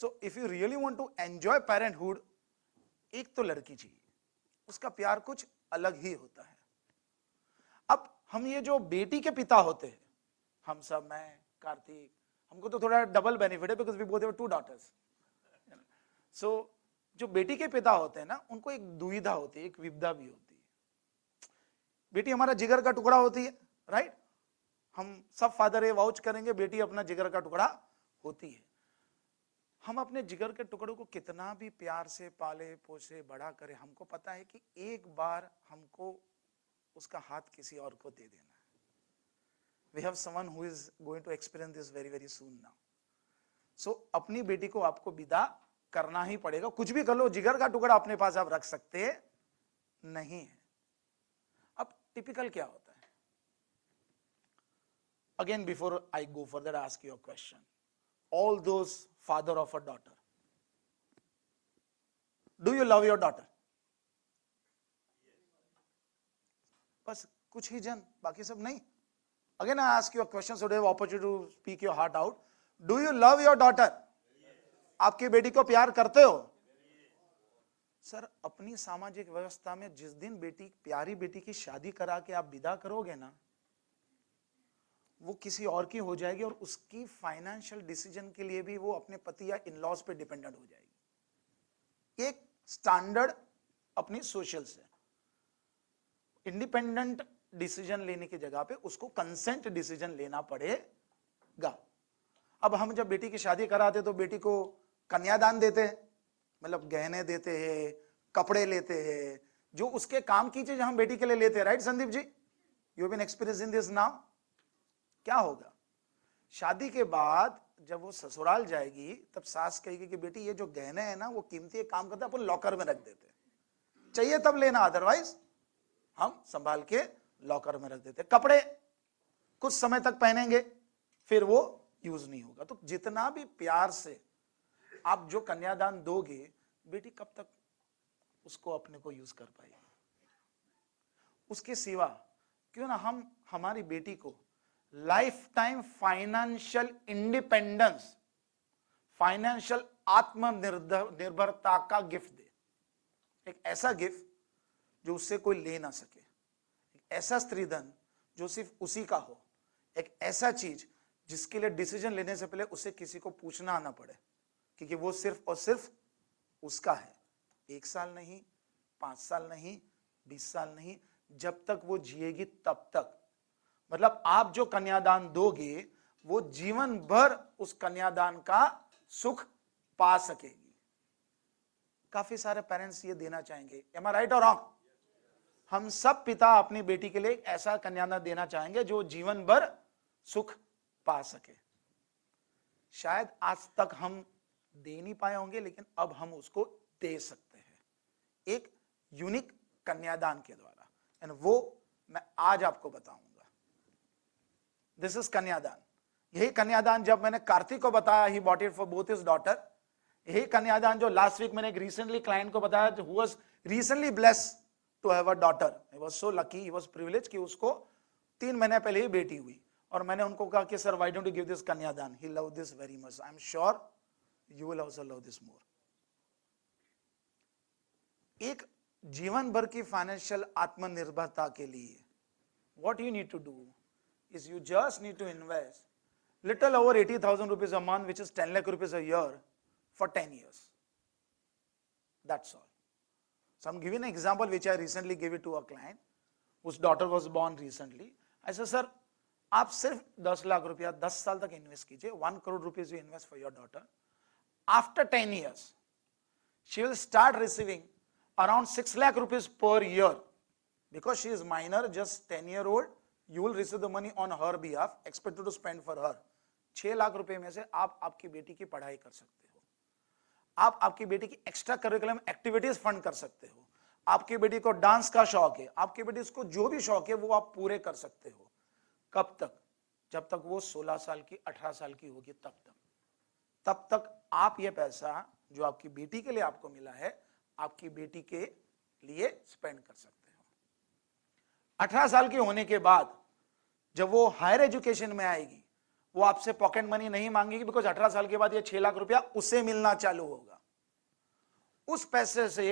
So if you really want to enjoy parenthood, एक तो लड़की चाहिए. उसका प्यार कुछ अलग ही होता है. अब हम ये जो बेटी के पिता होते हैं, हम सब, मैं, कार्तिक, हमको तो थोड़ा डबल बेनिफिट है because we both have 2 daughters. So जो बेटी के पिता होते हैं ना, उनको एक दुविधा होती है, एक विपदा भी होती है. बेटी हमारा जिगर का टुकड़ा होती है, राइट? हम सब फादर ये वाउच करेंगे, बेटी अपना जिगर का टुकड़ा होती है. हम अपने जिगर के टुकड़ों को कितना भी प्यार से पाले पोसे बड़ा करें, हमको पता है कि एक बार हमको उसका हाथ किसी और को दे देना है. We have someone who is going to experience this very very soon now. So अपनी बेटी को आपको विदा करना ही पड़ेगा. कुछ भी कर लो, जिगर का टुकड़ा अपने पास आप रख सकते नहीं है. अब टिपिकल क्या होता है? Again, before I go further, I ask you a question. All those father of a daughter, do you love your daughter? बस कुछ ही जन, बाकी सब नहीं. Again, I ask you a question so you have opportunity to speak your heart out. Do you love your daughter? आपकी बेटी को प्यार करते हो? सर, अपनी सामाजिक व्यवस्था में जिस दिन बेटी, प्यारी बेटी की शादी करा के आप विदा करोगे ना, वो किसी और की हो जाएगी और उसकी फाइनेंशियल डिसीजन के लिए भी वो अपने पति या इन-लॉज पे डिपेंडेंट हो जाएगी. एक स्टैंडर्ड अपनी सोशल से इंडिपेंडेंट डिसीजन लेने की जगह पे उसको कंसेंट डिसीजन लेना पड़ेगा. अब हम जब बेटी की शादी कराते तो बेटी को कन्यादान देते हैं, मतलब गहने देते हैं, कपड़े लेते हैं, जो उसके काम की चीज हम बेटी के लिए लेते हैं, right Sandeep ji? You have been experiencing this now. क्या होगा? शादी के बाद जब वो ससुराल जाएगी तब सास कहेगी कि बेटी ये जो गहने हैं ना वो कीमती काम करता है, अपन लॉकर में रख देते हैं, चाहिए तब लेना, अदरवाइज हम संभाल के लॉकर में रख देते. कपड़े कुछ समय तक पहनेंगे फिर वो यूज नहीं होगा. तो जितना भी प्यार से आप जो कन्यादान दोगे, बेटी कब तक उसको अपने को यूज कर पाएगी? उसके सिवा क्यों ना हम हमारी बेटी को life time financial independence, financial आत्मनिर्भरता का गिफ्ट दे. एक ऐसा गिफ्ट जो उससे कोई ले ना सके, ऐसा स्त्रीधन जो सिर्फ उसी का हो, एक ऐसा चीज जिसके लिए डिसीजन लेने से पहले उसे किसी को पूछना ना पड़े, क्योंकि वो सिर्फ और सिर्फ उसका है. 1 साल नहीं, 5 साल नहीं, 20 साल नहीं, जब तक वो जिएगी तब तक. मतलब आप जो कन्यादान दोगे वो जीवन भर उस कन्यादान का सुख पा सकेगी. काफी सारे पेरेंट्स ये देना चाहेंगे, एम आई राइट और रॉन्ग? हम सब पिता अपनी बेटी के लिए एक ऐसा कन्यादान देना चाहेंगे जो जीवन भर सुख पा सके। शायद आज तक हम दे नहीं पाए होंगे, लेकिन अब हम उसको दे सकते हैं एक यूनिक कन्यादान के द्वारा, एंड वो मैं आज आपको बताऊंगा। दिस इज कन्यादान। यही कन्यादान जब मैंने कार्तिक को बताया, he bought it for both his daughter. यही कन्यादान जो लास्ट वीक मैंने एक रिसेंटली क्लाइंट को बताया, who was recently blessed to have a daughter. He was so lucky, he was privilege कि उसको 3 महीने पहले ही बेटी हुई, और मैंने उनको कहा कि sir why don't you give this Kanyadaan, he love this very much, I am sure you will also love this more. एक जीवन भर की फाइनेंशियल आत्मनिर्भरता के लिए what you need to do is you just need to invest little over 80,000 rupees a month, which is 10 lakh rupees a year for 10 years. That's all. So I'm giving an example which I recently gave it to a client whose daughter was born recently. I said, sir, आप सिर्फ 10 लाख रुपया 10 साल तक invest कीजिए, 1 crore rupees you invest for your daughter. After 10 years, she will start receiving around 6 lakh rupees per year. Because she is minor, just 10-year-old, you will receive the money on her behalf, expected to spend for her. 6 lakh रुपए में से आप आपकी बेटी की पढ़ाई कर सकते हो, आप आपकी बेटी की एक्स्ट्रा करिकुलम एक्टिविटीज फंड कर सकते हो, आपकी बेटी को डांस का शौक है, आपकी बेटी को जो भी शौक है वो आप पूरे कर सकते हो। कब तक? जब तक वो 16 साल की 18 साल की होगी, तब तक आप ये पैसा जो आपकी बेटी के लिए आपको मिला है, आपकी बेटी के लिए स्पेंड कर सकते हो। 18 साल की होने के बाद जब वो हायर एजुकेशन में आएगी, वो आपसे पॉकेट मनी नहीं मांगेगी, बिकॉज 18 साल के बाद ये 6 लाख रुपया उसे मिलना चालू होगा। उस पैसे से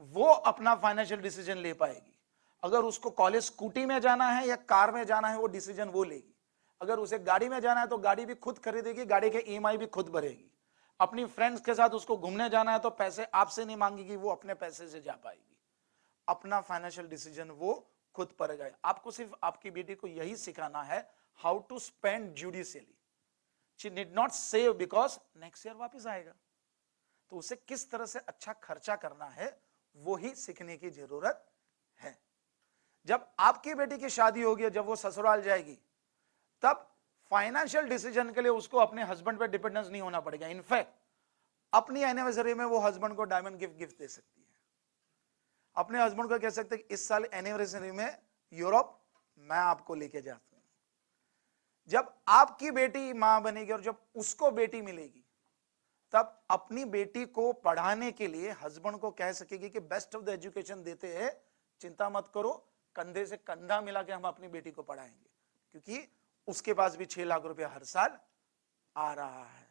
वो अपना फाइनेंशियल डिसीजन ले पाएगी। अगर उसको कॉलेज स्कूटी में जाना है या कार में जाना है, वो डिसीजन वो लेगी। अगर उसे गाड़ी में जाना है तो गाड़ी भी खुद खरीदेगी, गाड़ी के ईएमआई भी खुद भरेगी। अपनी फ्रेंड्स के साथ उसको घूमने जाना है तो पैसे आपसे नहीं मांगेगी, वो अपने पैसे से जा पाएगी। अपना फाइनेंशियल डिसीजन वो खुद पड़ेगा। आपको सिर्फ आपकी बेटी को यही सिखाना है, how to spend judicially. She need not save because next year वापस आएगा, तो उसे किस तरह से अच्छा खर्चा करना है वो ही सीखने की जरूरत है। जब आपकी बेटी की शादी होगी, जब वो ससुराल जाएगी, तब फाइनेंशियल डिसीजन के लिए उसको अपने हस्बैंड पे डिपेंडेंस नहीं होना पड़ेगा। इनफैक्ट अपनी एनिवर्सरी में वो हस्बैंड को डायमंड गिफ्ट दे सकती है। अपने हस्बैंड को कह सकते कि इस साल एनिवर्सरी में यूरोप मैं आपको लेके जाता हूं। जब आपकी बेटी मां बनेगी और जब उसको बेटी मिलेगी, तब अपनी बेटी को पढ़ाने के लिए हस्बैंड को कह सकेगी कि बेस्ट ऑफ द एजुकेशन देते हैं, चिंता मत करो, कंधे से कंधा मिला के हम अपनी बेटी को पढ़ाएंगे, क्योंकि उसके पास भी 6 लाख रुपया हर साल आ रहा है।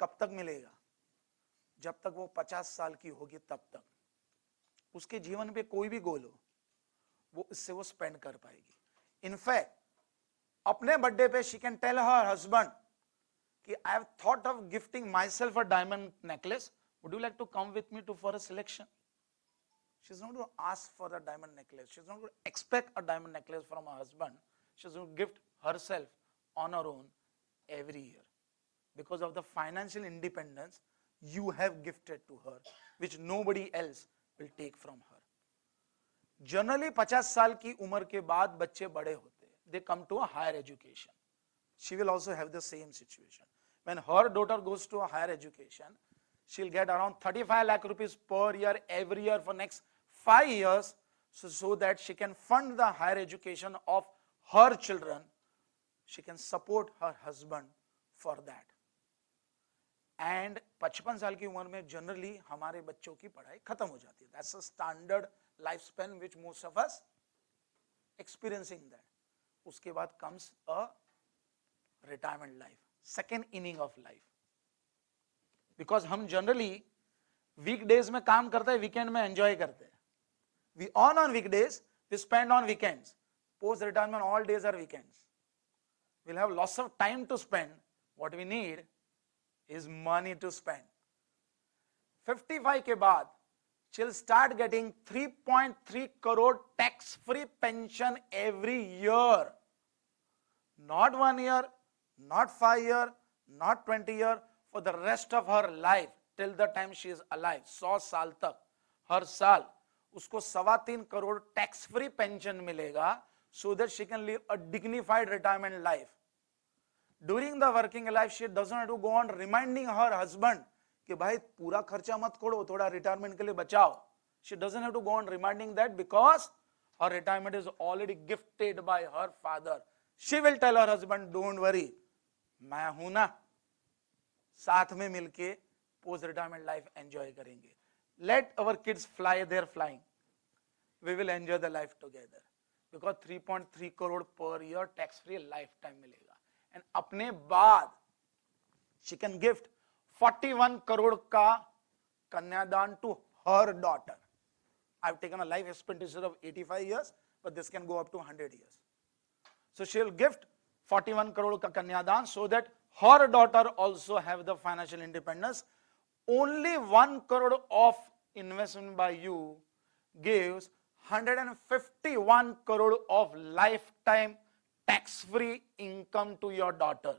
कब तक मिलेगा? जब तक वो 50 साल की होगी, तब तक उसके जीवन पे कोई भी गोल हो, वो इससे वो स्पेंड कर पाएगी। इनफैक्ट अपने बर्थडे पे she can tell her husband कि I have thought of gifting myself a diamond necklace, would you like to come with me to for a selection? She's not going to ask for a diamond necklace. She's not going to expect a diamond necklace from her husband. She's going to gift herself on her own every year because of the financial independence you have gifted to her, which nobody else will take from her. Generally 50 साल की उम्र के बाद बच्चे बड़े होते हैं. They come to a higher education. She will also have the same situation. When her daughter goes to a higher education, she'll get around 35 lakh rupees per year every year for next 5 years, so that she can fund the higher education of her children. She can support her husband for that. And 55 साल की उम्र में generally हमारे बच्चों की पढ़ाई खत्म हो जाती है. That's a standard lifespan which most of us experiencing that. उसके बाद comes a retirement life, second inning of life. Because हम जनरली वीकडेज में काम करते हैं, वीकेंड में एंजॉय करते हैं. We earn on weekdays, we spend on weekends. Post retirement, all days are weekends. We'll have lots of time to spend. What we need is money to spend. 55 के बाद she'll start getting 3.3 crore tax-free pension every year. Not 1 year, not 5 year, not 20 year, for the rest of her life. till the time she is alive, 100 साल तक हर साल उसको 3.25 crore tax free pension मिलेगा, so that she can live a dignified retirement life. During the working life, she doesn't have to go on reminding her husband कि भाई पूरा खर्चा मत खोड़ो, थोड़ा रिटायरमेंट के लिए बचाओ. She doesn't have to go on reminding that because her retirement is already gifted by her father. She will tell her husband, don't worry, मैं हूं ना, साथ में मिलके पोस्ट रिटायरमेंट लाइफ एंजॉय करेंगे. Let our kids fly their flying. We will enjoy the life together. Because 3.3 crore per year tax free lifetime मिलेगा. And अपने बाद she can gift 41 crore का कन्यादान to her daughter. I've taken a life expenditure of 85 years, but this can go up to 100 years. So she'll gift 41 crore का कन्यादान so that her daughter also have the financial independence. Only 1 crore of investment by you gives 151 crore of lifetime tax-free income to your daughter.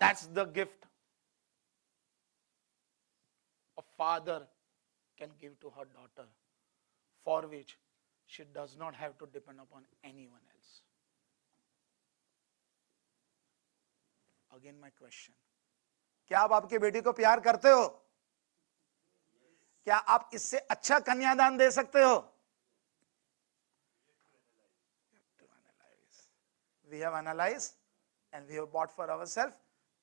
That's the gift a father can give to her daughter, for which she does not have to depend upon anyone else. Again my question. क्या आप आपकी बेटी को प्यार करते हो? क्या आप इससे अच्छा कन्यादान दे सकते हो? We have analyzed and we have bought for ourselves,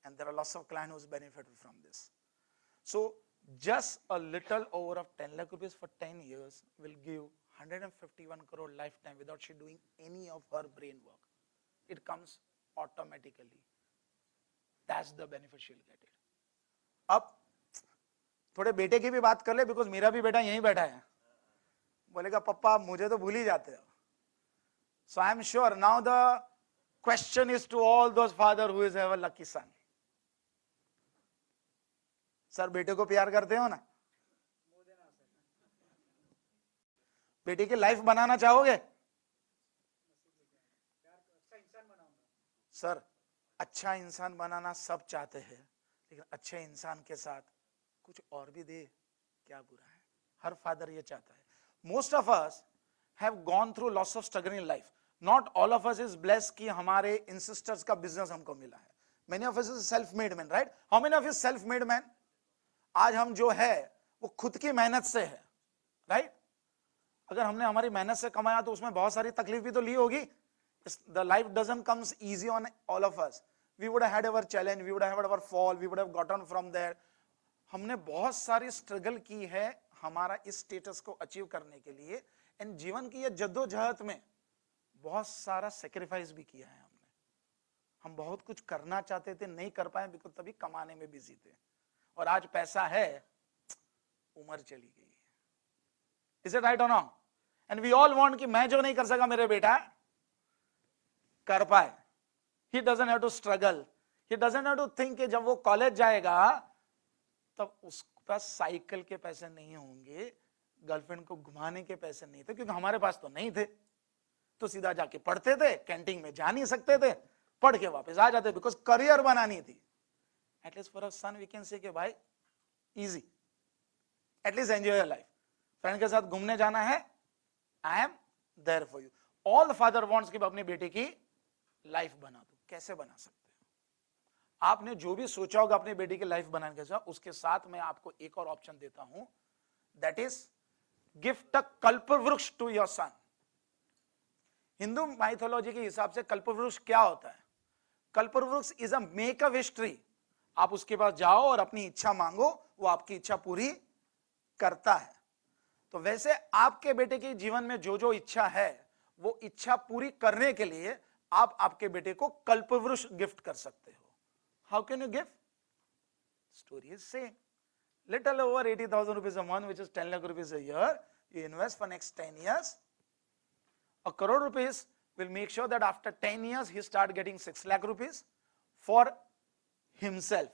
and there are lots of clients who's benefited from this. So just a little over of 10 lakh rupees for 10 years will give 151 crore lifetime without she doing any of her brain work. It comes automatically. That's the benefit she'll get it. अब थोड़े बेटे की भी बात कर ले, because मेरा भी बेटा यहीं बैठा है. बोलेगा पप्पा मुझे तो भूल ही जाते हो. So I am sure now the question is to all those father who is have a lucky son. Sir बेटे को प्यार करते हो ना? बेटे की लाइफ बनाना चाहोगे? सर अच्छा इंसान बनाना सब चाहते हैं, लेकिन अच्छे इंसान के साथ कुछ और भी दे, क्या बुरा है? हर फादर ये चाहता है. Most of us have gone through lots of struggle in life. Not all of us is blessed कि हमारे ancestors का business हमको मिला है. Many of us is self-made man, right? How many of you self-made man? आज हम जो है वो खुद की मेहनत से है, right? अगर हमने हमारी मेहनत से कमाया तो उसमें बहुत सारी तकलीफ भी तो ली होगी. The life doesn't comes easy on all of us. We would have had our challenge, we would have had our fall, we would have gotten from there. हमने बहुत सारी स्ट्रगल की है हमारा इस स्टेटस को अचीव करने के लिए, एंड जीवन की ये जद्दोजहद में बहुत सारा सेक्रीफाइस भी किया है हमने. हम बहुत कुछ करना चाहते थे, नहीं कर पाए बिकॉज तभी कमाने में बिजी थे, और आज पैसा है, उम्र चली गई. इज इट राइट और not? And we all want कि मैं जो नहीं कर सका मेरे बेटा कर पाए. He doesn't have to struggle, he doesn't have to think कि जब वो कॉलेज जाएगा तब उसके पास साइकिल के पैसे नहीं होंगे, गर्लफ्रेंड को घुमाने के पैसे नहीं थे, क्योंकि हमारे पास तो नहीं थे. तो सीधा जाके पढ़ते थे, कैंटीन में जा नहीं सकते थे, पढ़ के वापस आ जाते, बिकॉज करियर बनानी थी. At least for a son we can say कि भाई easy, at least enjoy your life. Friend के साथ घूमने जाना है, I am there for you. All the father wants कि अपनी बेटी की लाइफ बना दो. कैसे बना सकते हो? आपने जो भी सोचा होगा अपनी बेटी की लाइफ बनाने के साथ, उसके साथ मैं आपको एक और ऑप्शन देता हूं, that is gift a Kalpavriksha to your son. Hindu mythology के हिसाब से कल्पवृक्ष क्या होता है? Kalpavriksha is a make a wish tree. आप उसके पास जाओ और अपनी इच्छा मांगो, वो आपकी इच्छा पूरी करता है. तो वैसे आपके बेटे के जीवन में जो जो इच्छा है, वो इच्छा पूरी करने के लिए आप आपके बेटे को कल्पवृक्ष गिफ्ट कर सकते हो. How can you gift? Story is same. Little over 80,000 rupees a month, which is 10 lakh rupees a year, you invest for next 10 years. A crore rupees will make sure that after 10 years he start getting 6 lakh rupees for himself.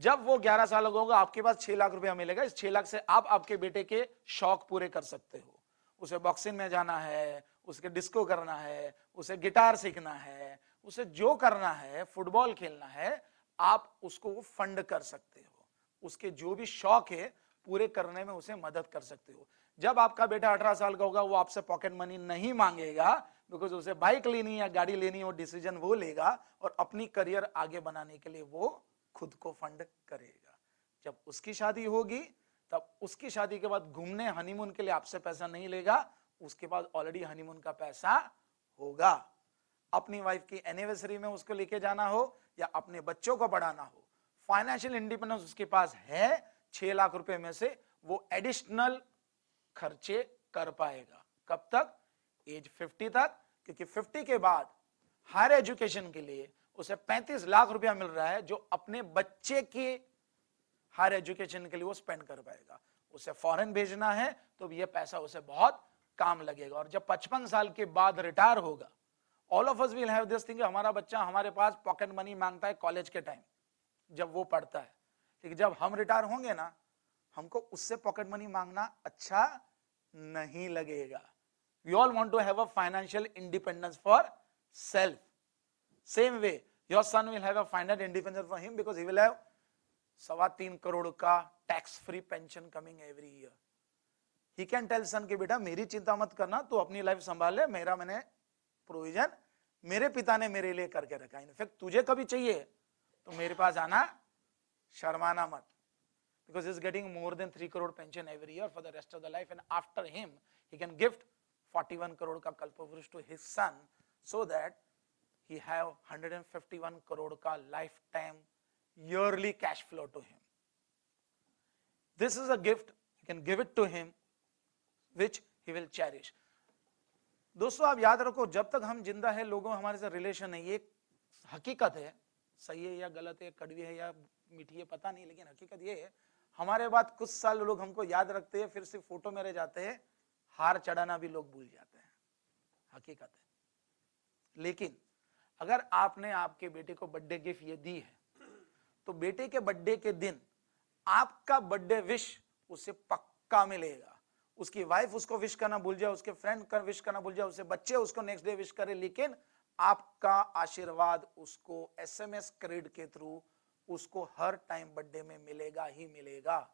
जब वो 11 साल का होगा, आपके पास 6 लाख रुपया मिलेगा. इस 6 लाख से आप आपके बेटे के शौक पूरे कर सकते हो. उसे बॉक्सिंग में जाना है, उसके डिस्को करना है, उसे गिटार सीखना है, उसे जो करना है, फुटबॉल खेलना है, आप उसको फंड कर सकते हो, उसके जो भी शौक है पूरे करने में उसे मदद कर सकते हो। जब आपका बेटा 18 साल का होगा वो आपसे पॉकेट मनी नहीं मांगेगा, बिकॉज उसे बाइक लेनी या गाड़ी लेनी है, वो डिसीजन वो लेगा और अपनी करियर आगे बनाने के लिए वो खुद को फंड करेगा। जब उसकी शादी होगी तब उसकी शादी के बाद घूमने हनीमून के लिए आपसे पैसा नहीं लेगा, उसके बाद ऑलरेडी हनीमून का पैसा होगा। अपनी वाइफ की एनिवर्सरी में उसको लेके जाना हो या अपने बच्चों को पढ़ाना हो, फाइनेंशियल इंडिपेंडेंस उसके पास है, 6 लाख रुपए में से वो एडिशनल खर्चे कर पाएगा। कब तक? एज 50 तक, क्योंकि 50 के बाद हायर एजुकेशन के लिए उसे 35 लाख रुपया मिल रहा है, जो अपने बच्चे के हायर एजुकेशन के लिए वो स्पेंड कर पाएगा। उसे फॉरेन भेजना है तो ये पैसा उसे बहुत काम लगेगा। और जब 55 साल के बाद रिटायर होगा, all of us will have this thing, हमारा बच्चा हमारे पास पॉकेट मनी मांगता है कॉलेज के टाइम जब वो पढ़ता है, लेकिन जब हम रिटायर होंगे ना, हमको उससे पॉकेट मनी मांगना अच्छा नहीं लगेगा। We all want to have a financial independence for self. Same way, your son will have a financial independence for him because he will have 3.25 crore का tax free pension coming every year. He can tell son कि बेटा मेरी चिंता मत करना, तू अपनी life संभाल ले, मेरा मैंने प्रोविजन मेरे पिता ने मेरे लिए करके रखा है। इनफैक्ट तुझे कभी चाहिए तो मेरे पास आना, शर्माना मत, because he is getting more than 3 crore pension every year for the rest of the life, and after him he can gift 41 crore का कल्पवृक्ष to his son so that he have 151 crore का lifetime yearly cash flow to him. This is a gift, you can give it to him which he will cherish. दोस्तों आप याद रखो, जब तक हम जिंदा है लोगों हमारे से रिलेशन है, ये हकीकत है, सही है या गलत है, कड़वी है या मीठी है पता नहीं, लेकिन हकीकत ये है, हमारे बाद कुछ साल लोग हमको याद रखते हैं, फिर सिर्फ फोटो में रह जाते हैं, हार चढ़ाना भी लोग भूल जाते हैं, हकीकत है। लेकिन अगर आपने आपके बेटे को बर्थडे गिफ्ट ये दी है, तो बेटे के बर्थडे के दिन आपका बर्थडे विश उसे पक्का मिलेगा। उसकी वाइफ उसको विश करना भूल जाए, उसके फ्रेंड का विश करना भूल जाए, उसके बच्चे उसको नेक्स्ट डे विश करे, लेकिन आपका आशीर्वाद उसको SMS क्रेडिट के थ्रू उसको हर टाइम बर्थडे में मिलेगा ही मिलेगा।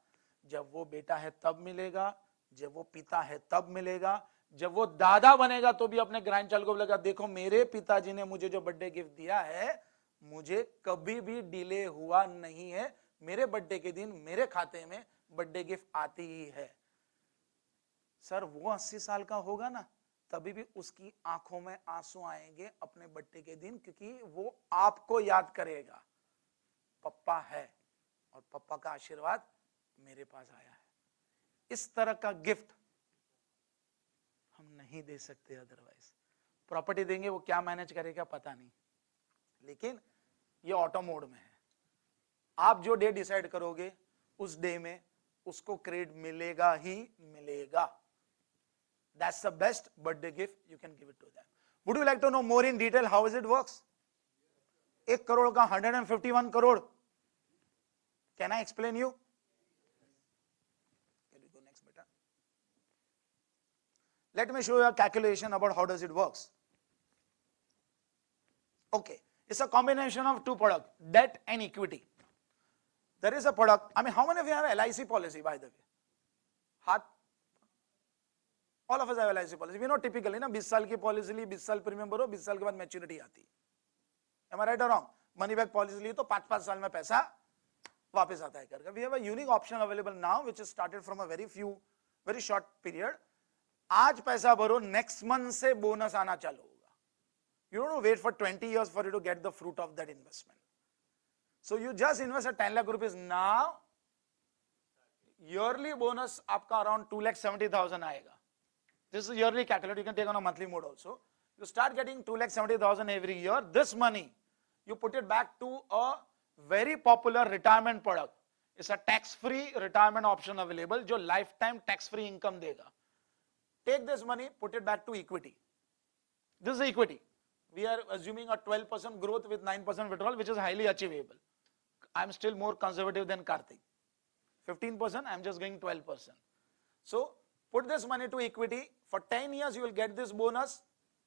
जब वो बेटा है तब मिलेगा, जब वो पिता है तब मिलेगा, जब वो दादा बनेगा तो भी अपने ग्रैंड चाइल्ड को बोलेगा, देखो मेरे पिताजी ने मुझे जो बर्थडे गिफ्ट दिया है मुझे कभी भी डिले हुआ नहीं है, मेरे बर्थडे के दिन मेरे खाते में बर्थडे गिफ्ट आती ही है। सर वो 80 साल का होगा ना, तभी भी उसकी आंखों में आंसू आएंगे अपने बर्थडे के दिन, क्योंकि वो आपको याद करेगा, पप्पा है और पप्पा का आशीर्वाद मेरे पास आया है। इस तरह का गिफ्ट हम नहीं दे सकते अदरवाइज। प्रॉपर्टी देंगे वो क्या मैनेज करेगा पता नहीं, लेकिन ये ऑटो मोड में है। आप जो डे डिसाइड करोगे उस डे में उसको क्रेडिट मिलेगा ही मिलेगा। That's the best birthday gift you can give it to them. Would you like to know more in detail how is it works? 1 crore का 151 crore. Can I explain you? Can we go next, beta? Let me show you a calculation about how does it works. Okay, it's a combination of two products, debt and equity. There is a product. I mean, how many of you have LIC policy, by the way? Hath? All of us have LIC policy. We know typically ना 20 साल की policy ली, 20 साल premium भरो, 20 साल के बाद maturity आती है। Am I right or wrong? Money back policy ली तो 5-5 साल में पैसा वापस आता है करके। We have a unique option available now which is started from a very short period. आज पैसा भरो, next month से बोनस आना चालू होगा। You don't wait for 20 years for you to get the fruit of that investment. So you just invest at 10 lakh rupees now. Yearly bonus आपका around 2,70,000 आएगा. This is yearly calculated. You can take on a monthly mode also. You start getting 2,70,000 every year. This money, you put it back to a very popular retirement product. It's a tax-free retirement option available, जो lifetime tax-free income देगा. Take this money, put it back to equity. This is equity. We are assuming a 12% growth with 9% withdrawal, which is highly achievable. I'm still more conservative than Kartik. 15%, I'm just going 12%. So, put this money to equity. For 10 years, you will get this bonus.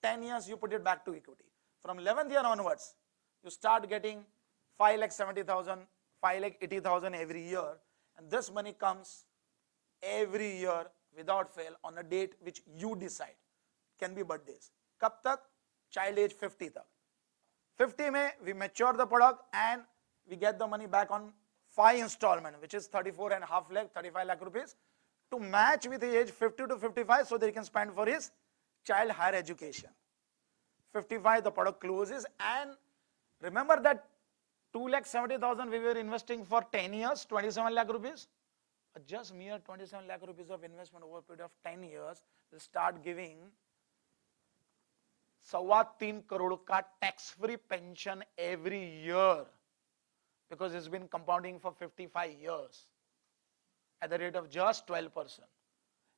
10 years, you put it back to equity. From 11th year onwards, you start getting 5,70,000, 5,80,000 every year, and this money comes every year without fail on a date which you decide. Can be birthdays. कब तक? Child age 50 तक. 50 में we mature the product and we get the money back on 5 installment, which is 34.5 lakh, 35 lakh rupees, to match with the age 50 to 55, so that he can spend for his child higher education. 55 the product closes, and remember that 2,70,000 we were investing for 10 years, 27 lakh rupees. Just mere 27 lakh rupees of investment over a period of 10 years will start giving 3.25 crore ka tax-free pension every year, because it's been compounding for 55 years at the rate of just 12%.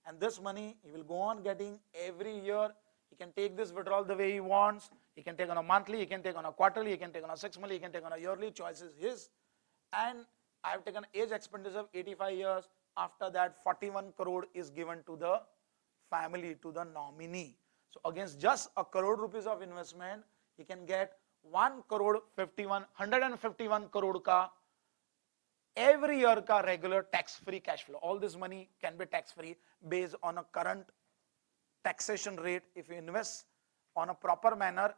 And this money he will go on getting every year. He can take this withdrawal the way he wants. He can take on a monthly, he can take on a quarterly, he can take on a 6 monthly, he can take on a yearly. Choice is his. And I have taken age expenditure of 85 years. After that, 41 crore is given to the family, to the nominee. So against just a crore rupees of investment, he can get 151 crore ka every year ka regular tax-free cash flow. All this money can be tax-free based on a current taxation rate. If you invest on a proper manner,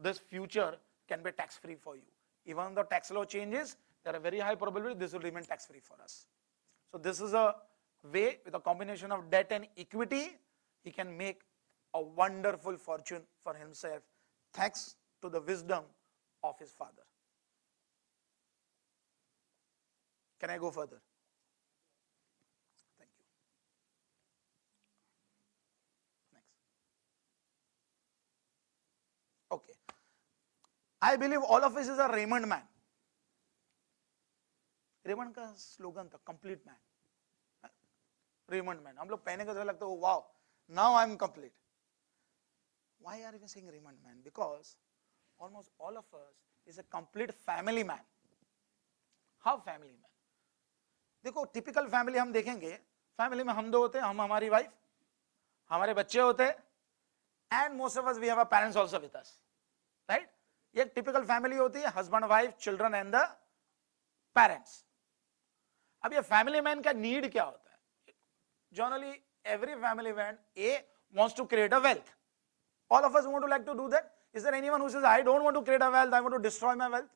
this future can be tax-free for you. Even though tax law changes, there are very high probability this will remain tax-free for us. So this is a way, with a combination of debt and equity, he can make a wonderful fortune for himself, thanks to the wisdom of his father. Can I go further? Thank you. Next. Okay. I believe all of us is a Raymond man. Raymond का slogan था, complete man. Raymond man हम लोग पहने का लगता है wow, now I am complete. Why are we saying Raymond man? Because almost all of us is a complete family man. How family man? देखो typical family हम देखेंगे, फैमिली में हम दो होते हैं, हम हमारी वाइफ, हमारे बच्चे होते हैं, and most of us we have a parents also with us, right? ये एक टिपिकल फैमिली होती है, husband wife, children and the parents. अब ये फैमिली मैन का नीड क्या होता है? Generally every family man wants to create a wealth. All of us want to like to do that. Is there anyone who says, I don't want to create a wealth, I want to destroy my wealth?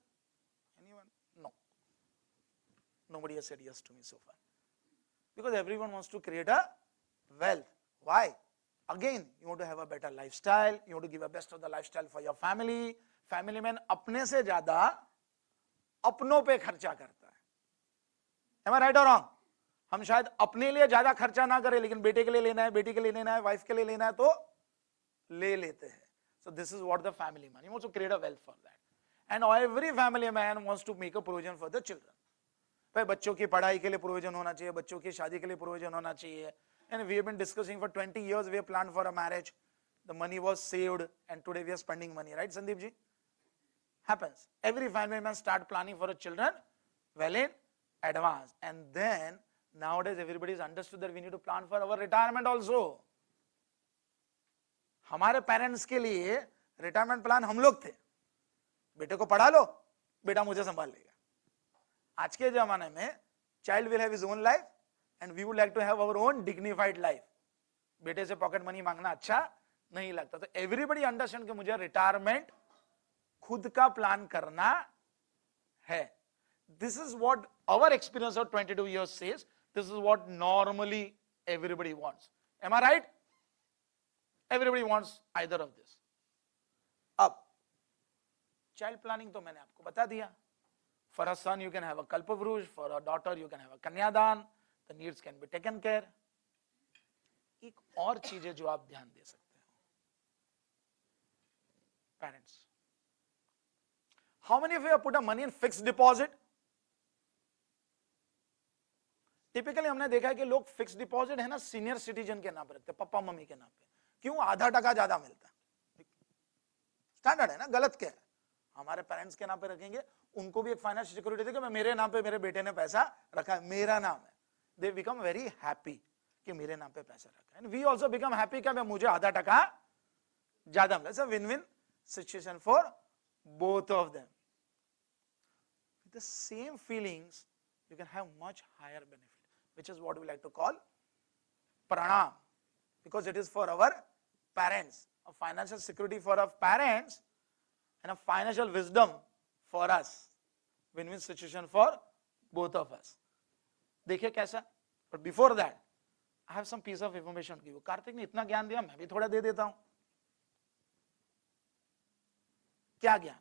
Anyone? No. Nobody has said yes to me so far. Because everyone wants to create a wealth. Why? Again, you want to have a better lifestyle, you want to give a best of the lifestyle for your family. Family man अपने से ज्यादा अपनों पे खर्चा करता है. Am I right or wrong? हम शायद अपने लिए ज्यादा खर्चा ना करें, लेकिन बेटे के लिए लेना है, बेटी के लिए लेना है, वाइफ के लिए लेना है, तो ले लेते हैं. So this is what the family man, he wants to create a wealth for that. And every family man wants to make a provision for the children. भाई बच्चों की पढ़ाई के लिए प्रोविजन होना चाहिए, बच्चों की शादी के लिए प्रोविजन होना चाहिए. And we have been discussing for 20 years, we have planned for a marriage. The money was saved and today we are spending money, right Sandeep ji? Happens. Every family man start planning for a children well in advance. And then nowadays everybody is understood that we need to plan for our retirement also. हमारे parents के लिए retirement plan हम लोग थे, बेटे को पढ़ा लो, बेटा मुझे संभाल लेगा. आज के जमाने में child will have his own life and we would like to have our own dignified life. बेटे से पॉकेट मनी मांगना अच्छा नहीं लगता. तो एवरीबडी अंडरस्टैंड कि मुझे रिटायरमेंट खुद का प्लान करना है. This is what our experience of 22 years says. This is what normally everybody wants. Am I right? Everybody wants either of this. अब child planning तो मैंने आपको बता दिया. For a son you can have a kalpavrush, for a daughter you can have a kanyadan. The needs can be taken care. एक और चीज है जो आप ध्यान दे सकते हो. Parents, how many of you have put a money in fixed deposit? Typically हमने देखा है कि लोग फिक्स डिपॉजिट है ना सीनियर सिटीजन के नाम पे रखते हैं, पापा मम्मी के नाम पे. क्यों? आधा टका ज्यादा मिलता है. स्टैंडर्ड है ना, गलत क्या है? हमारे पेरेंट्स के नाम पे रखेंगे, उनको भी एक फाइनेंशियल सिक्योरिटी देगा, मैं मेरे नाम पे मेरे बेटे ने पैसा रखा है, मेरा नाम है. दे बिकम वेरी हैप्पी कि मेरे नाम पे पैसा रखा है. And we also become happy कि मुझे आधा टका ज्यादा मिला. It's a win win situation for both of them. with the same feelings, you can have much higher benefit, which is what we like to call pranam, because it is for our parents, a financial security for our parents and a financial wisdom for us. Win-win situation for both of us. देखिए कैसा? But before that, I have some piece of information to give you. Kartik ने इतना ज्ञान दिया, मैं भी थोड़ा दे देता हूं. क्या ज्ञान?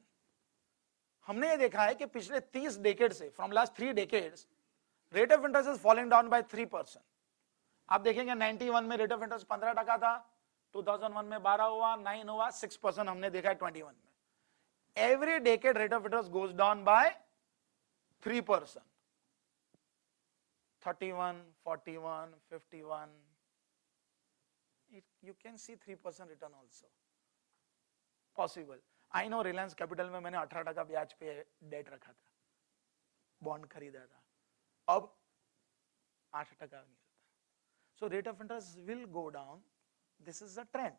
हमने ये देखा है कि पिछले 30 डेकेड से, from last 3 decades, rate of interest is falling down by 3%. आप देखेंगे 91 में रेट ऑफ इंटरेस्ट 15% था, 2001 में 12 हुआ, 9 हुआ, 6% हमने देखा है 21 में. Every decade rate of interest goes down by 3%. 31, 41, 51. You can see 3% return also. Possible. I know Reliance Capital में मैंने 18% ब्याज पे डेट रखा था, बॉन्ड खरीदा था, अब 8% मिलता. So rate of interest will go down. This is a trend.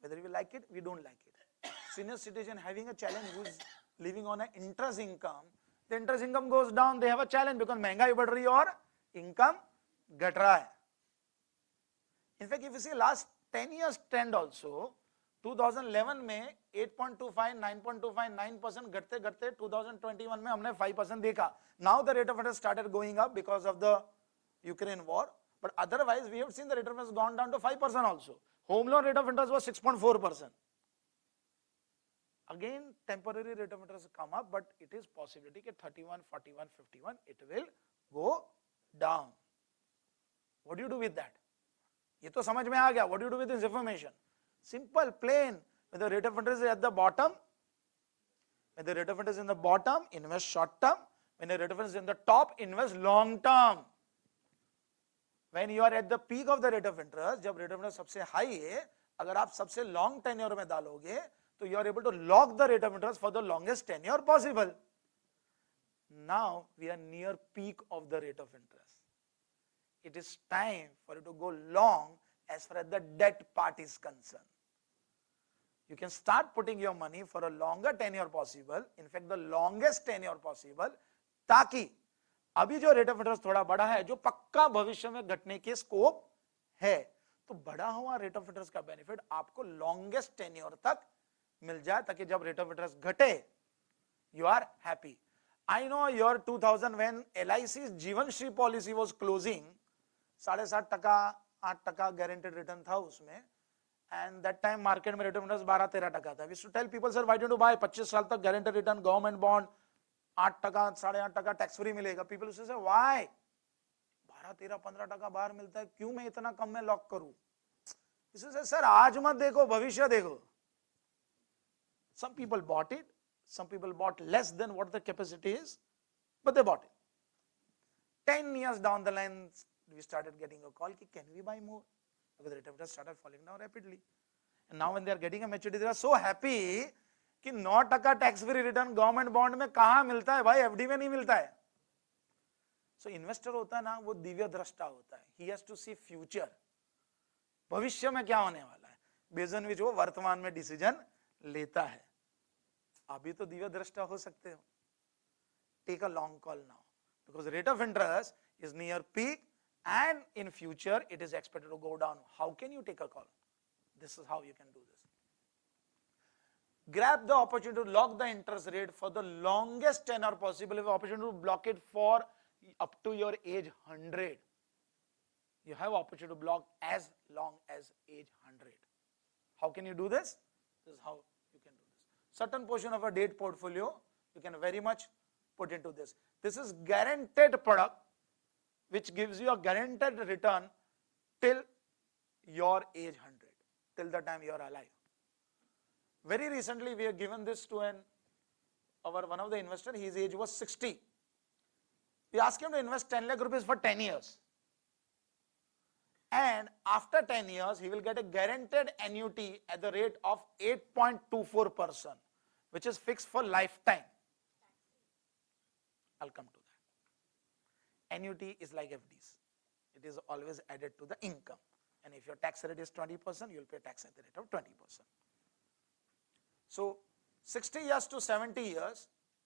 Whether we like it, we don't like it. Senior citizen having a challenge who is living on an interest income, the interest income goes down, they have a challenge because महंगाई बढ़ रही है और income घट रहा है. In fact, if you see last 10 years trend also, 2011 में 8.25, 9.25, 9% घटते घटते 2021 में हमने 5% देखा. Now the rate of interest started going up because of the Ukraine war. But otherwise, we have seen the rate of interest gone down to 5% also. Home loan rate of interest was 6.4%. Again, temporary rate of interest come up, but it is possibility that 31, 41, 51, it will go down. What do you do with that? ये तो समझ में आ गया. What do you do with this information? Simple, plain. When the rate of interest is at the bottom, when the rate of interest is in the bottom, invest short term. When the rate of interest is in the top, invest long term. When you are at the peak of the rate of interest, जब rate of interest सबसे high है, अगर आप सबसे long tenure में डालोगे, तो you are able to lock the rate of interest for the longest tenure possible. Now we are near peak of the rate of interest. It is time for you to go long as far as the debt part is concerned. You can start putting your money for a longer tenure possible, in fact the longest tenure possible, ताकि अभी जो rate of interest थोड़ा बड़ा है, जो पक्का भविष्य में घटने के स्कोप है, तो बढ़ा हुआ रेट ऑफ इंटरेस्ट का बेनिफिट आपको लॉन्गेस्ट टेन्योर तक मिल जाए, ताकि जब रेट ऑफ इंटरेस्ट घटे, you are happy. I know your 2000 when LIC's Jeevan Shree policy was closing, 7.5%, 8% guaranteed return था उसमें, एंड दैट टाइम मार्केट में रेट ऑफ इंटरेस्ट 12-13% था. We should tell people, sir why don't you buy 25 साल तक guaranteed return government bond, 8%, 8.5% tax free मिलेगा. People से why 12, 13, 15% बाहर मिलता है, क्यों मैं इतना कम में लॉक करूं? इससे सर आज मत देखो, भविष्य देखो. Some people bought it, some people bought less than what the capacity is, but they bought it. 10 years down the line, we started getting a call, can we buy more? Because the rate of interest started falling down rapidly. And now when they are getting a maturity, they are so happy कि 9% tax free return government bond में कहां मिलता है भाई, FD में नहीं मिलता है. सो इन्वेस्टर होता है ना, वो दिव्य दृष्टा होता है. He has to see future, भविष्य में क्या होने वाला है, बेस्ड ऑन व्हिच वो वर्तमान में डिसीजन लेता है. अभी तो दिव्य दृष्टा हो सकते हो. Take a long call now, because rate of interest is near peak and in future it is expected to go down. How can you take a call? This is how you can do this. Grab the opportunity to lock the interest rate for the longest tenure possible. You have opportunity to block it for up to your age 100. You have opportunity to block as long as age 100. How can you do this? This is how you can do this. Certain portion of a debt portfolio you can very much put into this. This is guaranteed product which gives you a guaranteed return till your age 100, till the time you are alive. Very recently we have given this to one of the investor. His age was 60. We asked him to invest 10 lakh rupees for 10 years, and after 10 years he will get a guaranteed annuity at the rate of 8.24%, which is fixed for lifetime. I'll come to that. Annuity is like FDs. It is always added to the income. And if your tax rate is 20%, you will pay tax at the rate of 20%. So 60 years to 70 years,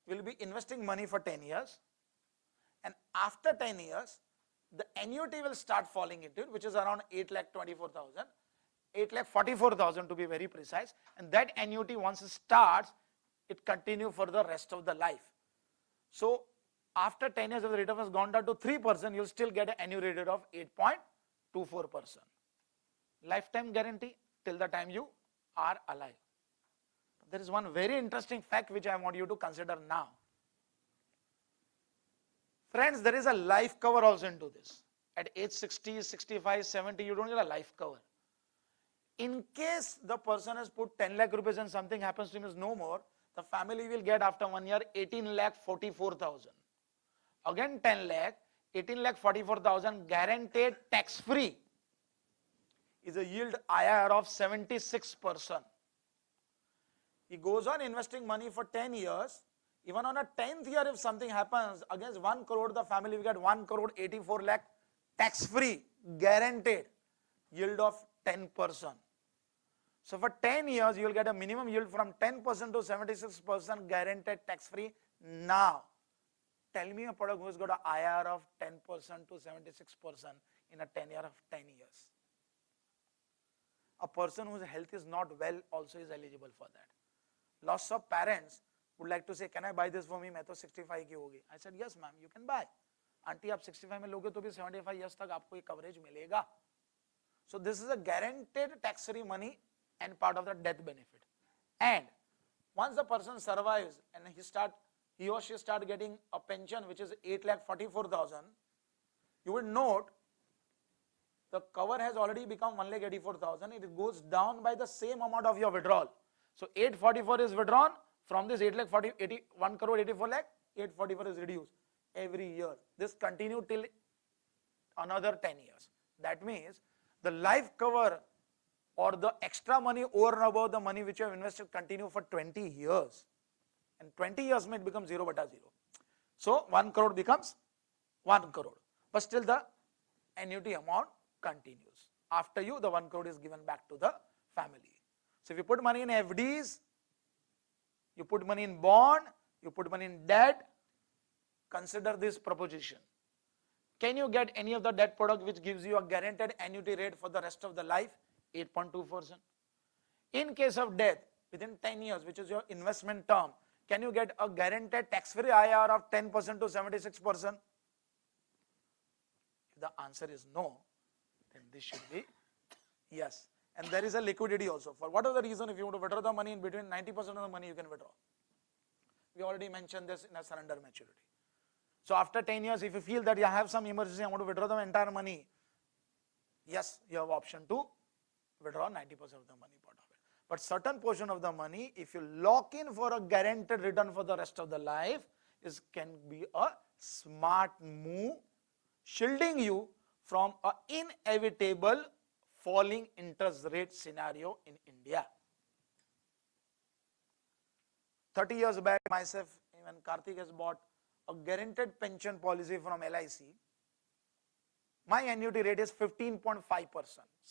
will be investing money for 10 years, and after 10 years, the annuity will start falling into it, which is around 8,24,000, 8,44,000 to be very precise. And that annuity, once it starts, it continue for the rest of the life. So after 10 years, if the rate of has gone down to 3%, you'll still get an annual rate of 8.24%. Lifetime guarantee till the time you are alive. There is one very interesting fact which I want you to consider now. Friends, there is a life cover also into this. At age 60, 65, 70, you don't get a life cover. In case the person has put 10 lakh rupees and something happens to him is no more, the family will get after 1 year 18,44,000. Again 10 lakh, 18,44,000 guaranteed tax-free is a yield IRR of 76%. He goes on investing money for 10 years. Even on a 10th year, if something happens, against 1 crore, the family will get 1 crore 84 lakh tax-free, guaranteed yield of 10%. So for 10 years, you will get a minimum yield from 10% to 76% guaranteed tax-free. Now, tell me a product who's got an IRR of 10% to 76% in a 10 year of 10 years. A person whose health is not well also is eligible for that. Lots of parents would like to say, can I buy this for me? मैं तो 65 की होगी. I said, yes ma'am, you can buy. Auntie, आप 65 में लोगे तो भी 75 years तक आपको ये coverage मिलेगा. So this is a guaranteed tax-free money and part of the death benefit. And once the person survives and he or she start getting a pension which is 8,44,000, you will note the cover has already become 1,84,000. It goes down by the same amount of your withdrawal. So 844 is withdrawn from this 1 crore 84 lakh, 844 is reduced every year. This continue till another 10 years. That means the life cover or the extra money over and above the money which you have invested continue for 20 years. And 20 years may it becomes 0 bata 0. So 1 crore becomes 1 crore. But still the annuity amount continues. After you, the 1 crore is given back to the family. So if you put money in FDs, you put money in bond, you put money in debt, consider this proposition. Can you get any of the debt product which gives you a guaranteed annuity rate for the rest of the life? 8.2%. In case of death, within 10 years, which is your investment term, can you get a guaranteed tax-free IRR of 10% to 76%? If the answer is no, then this should be yes. And there is a liquidity also. For whatever the reason, if you want to withdraw the money in between, 90% of the money you can withdraw. We already mentioned this in a surrender maturity. So after 10 years, if you feel that you have some emergency, I want to withdraw the entire money, yes, you have option to withdraw 90% of the money part of it. But certain portion of the money, if you lock in for a guaranteed return for the rest of the life, can be a smart move, shielding you from an inevitable falling interest rate scenario in India. 30 years back, myself, even Kartik has bought a guaranteed pension policy from LIC. My annuity rate is 15.5%.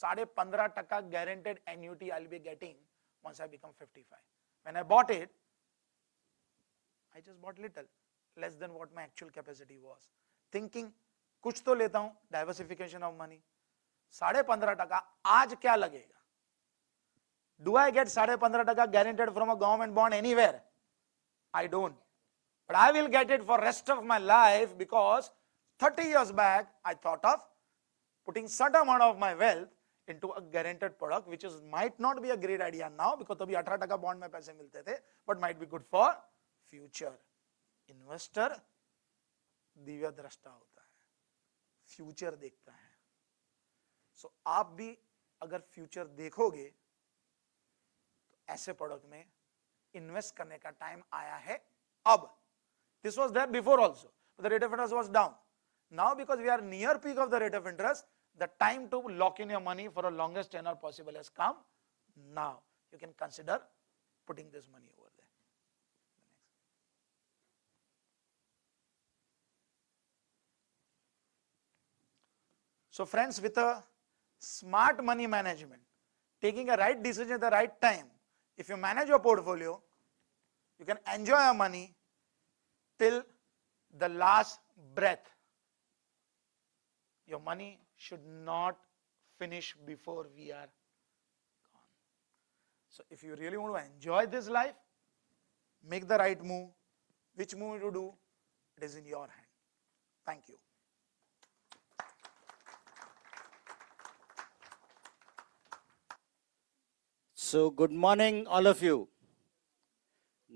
15% guaranteed annuity I'll be getting once I become 55. When I bought it, I just bought little, less than what my actual capacity was. Thinking, कुछ तो लेता हूँ, diversification of money. 15% आज क्या लगेगा? Do I get 15% guaranteed from a government bond anywhere? I don't. But I will get it for rest of my life because 30 years back, I thought of putting certain amount of my wealth into a guaranteed product, which might not be a great idea now because तभी 18% bond में पैसे मिलते थे, but might be good for future. Investor Divya दृष्टा होता है, future देखता है. So आप भी अगर future देखोगे, तो ऐसे product में invest करने का time आया है अब. This was there before also, but the rate of interest was down. Now because we are near peak of the rate of interest, the time to lock in your money for a longest tenure possible has come. Now you can consider putting this money over there. So friends, with a smart money management, taking a right decision at the right time, if you manage your portfolio, you can enjoy your money, till the last breath. Your money should not finish before we are gone. So if you really want to enjoy this life, make the right move. Which move to do, it is in your hand. Thank you. So good morning all of you.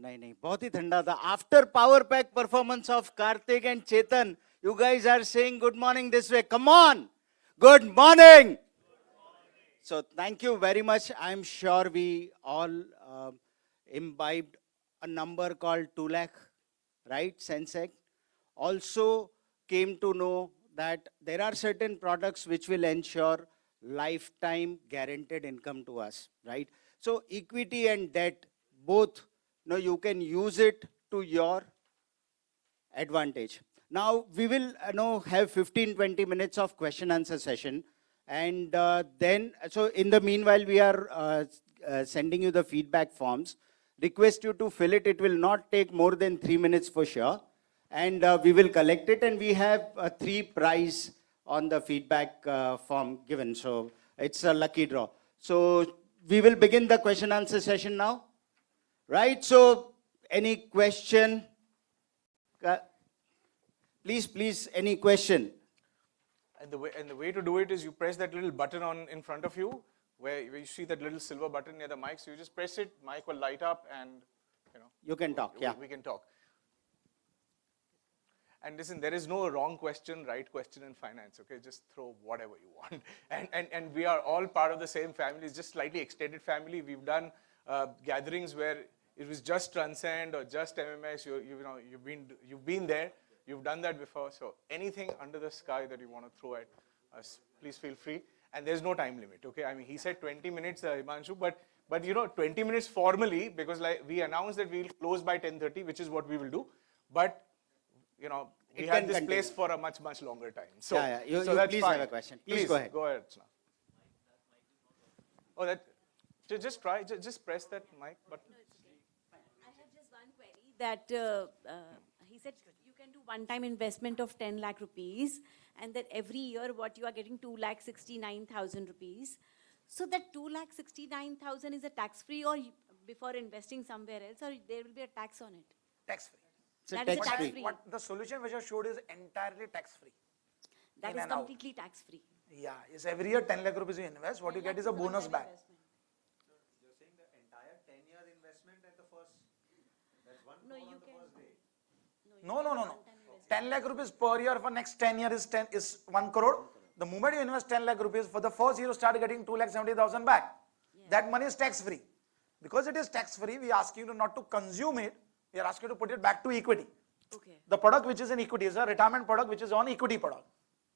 नहीं बहुत ही ठंडा था. After power pack performance of Kartik and Chetan, you guys are saying good morning this way. Come on, good morning. So thank you very much. I'm sure we all imbibed a number called 2 lakh, right? Sensec. Also came to know that there are certain products which will ensure lifetime guaranteed income to us, right? So equity and debt, both, you can use it to your advantage. Now we will have 15-20 minutes of question answer session, and then so in the meanwhile we are sending you the feedback forms. Request you to fill it. It will not take more than 3 minutes for sure, and we will collect it, and we have 3 prize on the feedback form given. So it's a lucky draw. So we will begin the question answer session now, right? So any question? Please, any question? And the way to do it is you press that little button in front of you, where you see that little silver button near the mic. So you just press it, mic will light up, and you can talk. Yeah, we can talk. And listen, there is no wrong question, right question in finance. Okay, just throw whatever you want. And we are all part of the same family. It's just slightly extended family. We've done gatherings where it was just Transcend or just MMS. You've been there. You've done that before. So anything under the sky that you want to throw at us, please feel free. And there's no time limit. Okay, I mean he said 20 minutes, Himanshu, but 20 minutes formally, because like we announced that we'll close by 10:30, which is what we will do. But we had this place for a much longer time. So yeah. You that's please fine. have a question. Please go ahead. Go ahead. Oh, just try. Just press that mic button. I have just one query that he said you can do one-time investment of 10 lakh rupees, and that every year what you are getting 2,69,000 rupees. So that 2,69,000 is a tax-free, or before investing somewhere else, or there will be a tax on it? Tax-free. It's a That is a tax-free. tax-free. What the solution which I showed is entirely tax-free. That In is and out. completely tax-free. Yeah, it's every year 10 lakh rupees you invest. What you get is a bonus back. You're saying the entire 10-year investment at the first, that's one No, crore you on the can. first day. No. 10 lakh rupees per year for next 10 years is 1 crore. The moment you invest 10 lakh rupees, for the first year you start getting 2,70,000 back. That money is tax free. Because it is tax free, we ask you not to consume it. We are asking you to put it back to equity. Okay. The product which is in equity is a retirement product which is on equity product.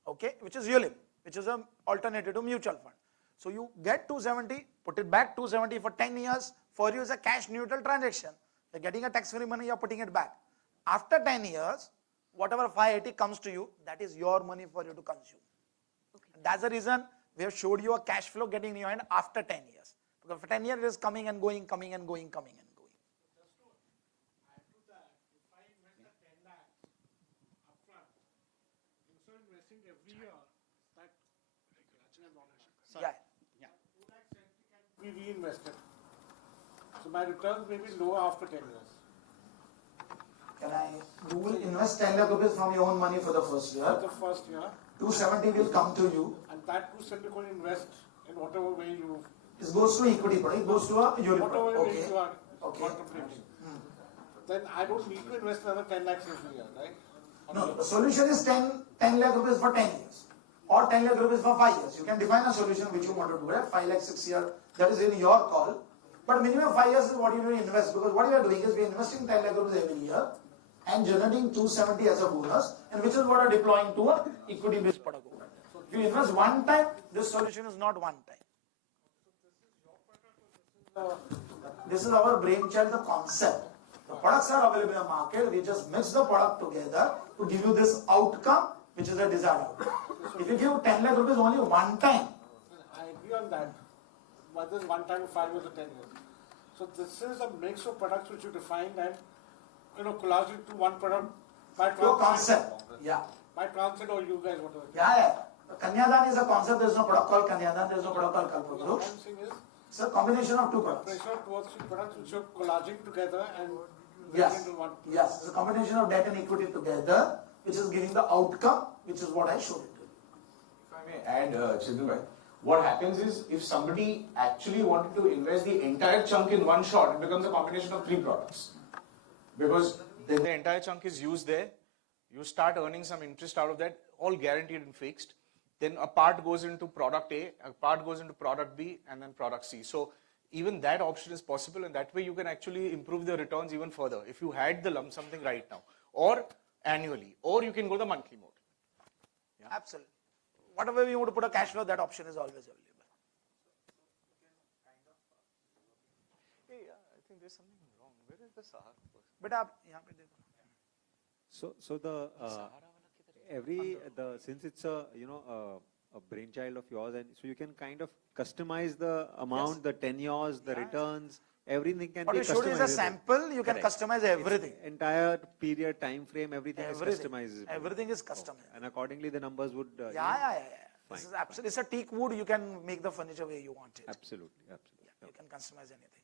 Okay, which is ULIP, which is an alternative to mutual fund. So you get 270, put it back 270 for 10 years. For you is a cash neutral transaction. You're getting a tax free money, you're putting it back. After 10 years, whatever 580 comes to you, that is your money for you to consume. Okay. That's the reason we have showed you a cash flow getting in your hand after 10 years. Because for 10 years it is coming and going, coming and going, coming and going. Add to that, if I invest a 10 lakh upfront, instead of investing every year, that Yeah. 2 lakh can be reinvested. So my returns may be lower after 10 years. You will invest 10 lakh rupees from your own money for the first year. The first year, 270 will come to you. and that 270 can invest in whatever way you, It goes to equity product. It goes to a ULIP whatever product. way Okay. you are Okay. contemplating. Then I don't need to invest another 10 lakhs every year, right? No, the solution is 10 lakh rupees for 10 years. Or 10 lakh rupees for 5 years. You can define a solution which you want to do, right? 5 lakh, 6 years. That is in your call. But minimum 5 years is what you need to invest. Because what you are doing is we are investing 10 lakh rupees every year and generating 270 as a bonus, and which is what are deploying to a equity based product. If you invest one time, this solution is not one time. This is our brainchild, the concept. The products are available in the market. We just mix the product together to give you this outcome, which is a desired outcome. If you give 10 lakh rupees only one time, I agree on that. But this one time 5 years or 10 years. So this is a mix of products which you defined, and collage into one product by Your concept. Yeah. by transit or you guys, whatever. Yeah. Kanyadan is a concept. There is no product called Kanyadan. There is no product called What Kalpaguru. I'm saying is, It's a combination of two products. pressure towards the products which you're collaging together and Yes. into one. Yes. It's a combination of debt and equity together, which is giving the outcome, which is what I showed it to you. If I may add, Chetan, what happens is if somebody actually wanted to invest the entire chunk in one shot, it becomes a combination of three products. Because then the entire chunk is used there, you start earning some interest out of that, all guaranteed and fixed. Then a part goes into product A, a part goes into product B, and then product C. So even that option is possible, and that way you can actually improve the returns even further if you had the lump something right now, or annually, or you can go the monthly mode. Absolutely. Whatever you want to put a cash flow, that option is always available. Hey, I think there's something wrong. Where is the Sahara person? But आप यहाँ पे देखो. So since it's a brainchild of yours, and so you can kind of customize the amount, the tenures, the returns, everything can What be you showed is a customizable. sample. You can Correct. customize everything. Entire period, time frame, everything is customizable. Everything is customized. And accordingly, the numbers would. Yeah. This Fine, is absolutely. It's a teak wood. You can make the furniture where you want it. Absolutely. You can customize anything.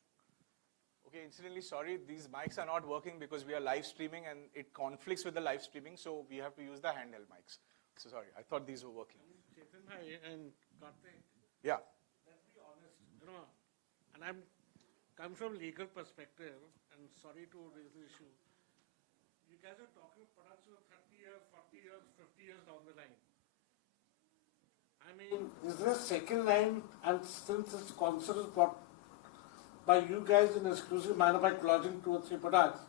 Okay, incidentally, sorry, these mics are not working because we are live streaming and it conflicts with the live streaming, so we have to use the handheld mics. So sorry, I thought these were working. Chetan bhai and Kartik, Yeah. let's be honest, and I'm come from legal perspective, and sorry to raise the issue. You guys are talking products for 30 years, 40 years, 50 years down the line. I mean, is there a second line, and since this concept is brought by you guys in an exclusive manner by collaging 2 or 3 products,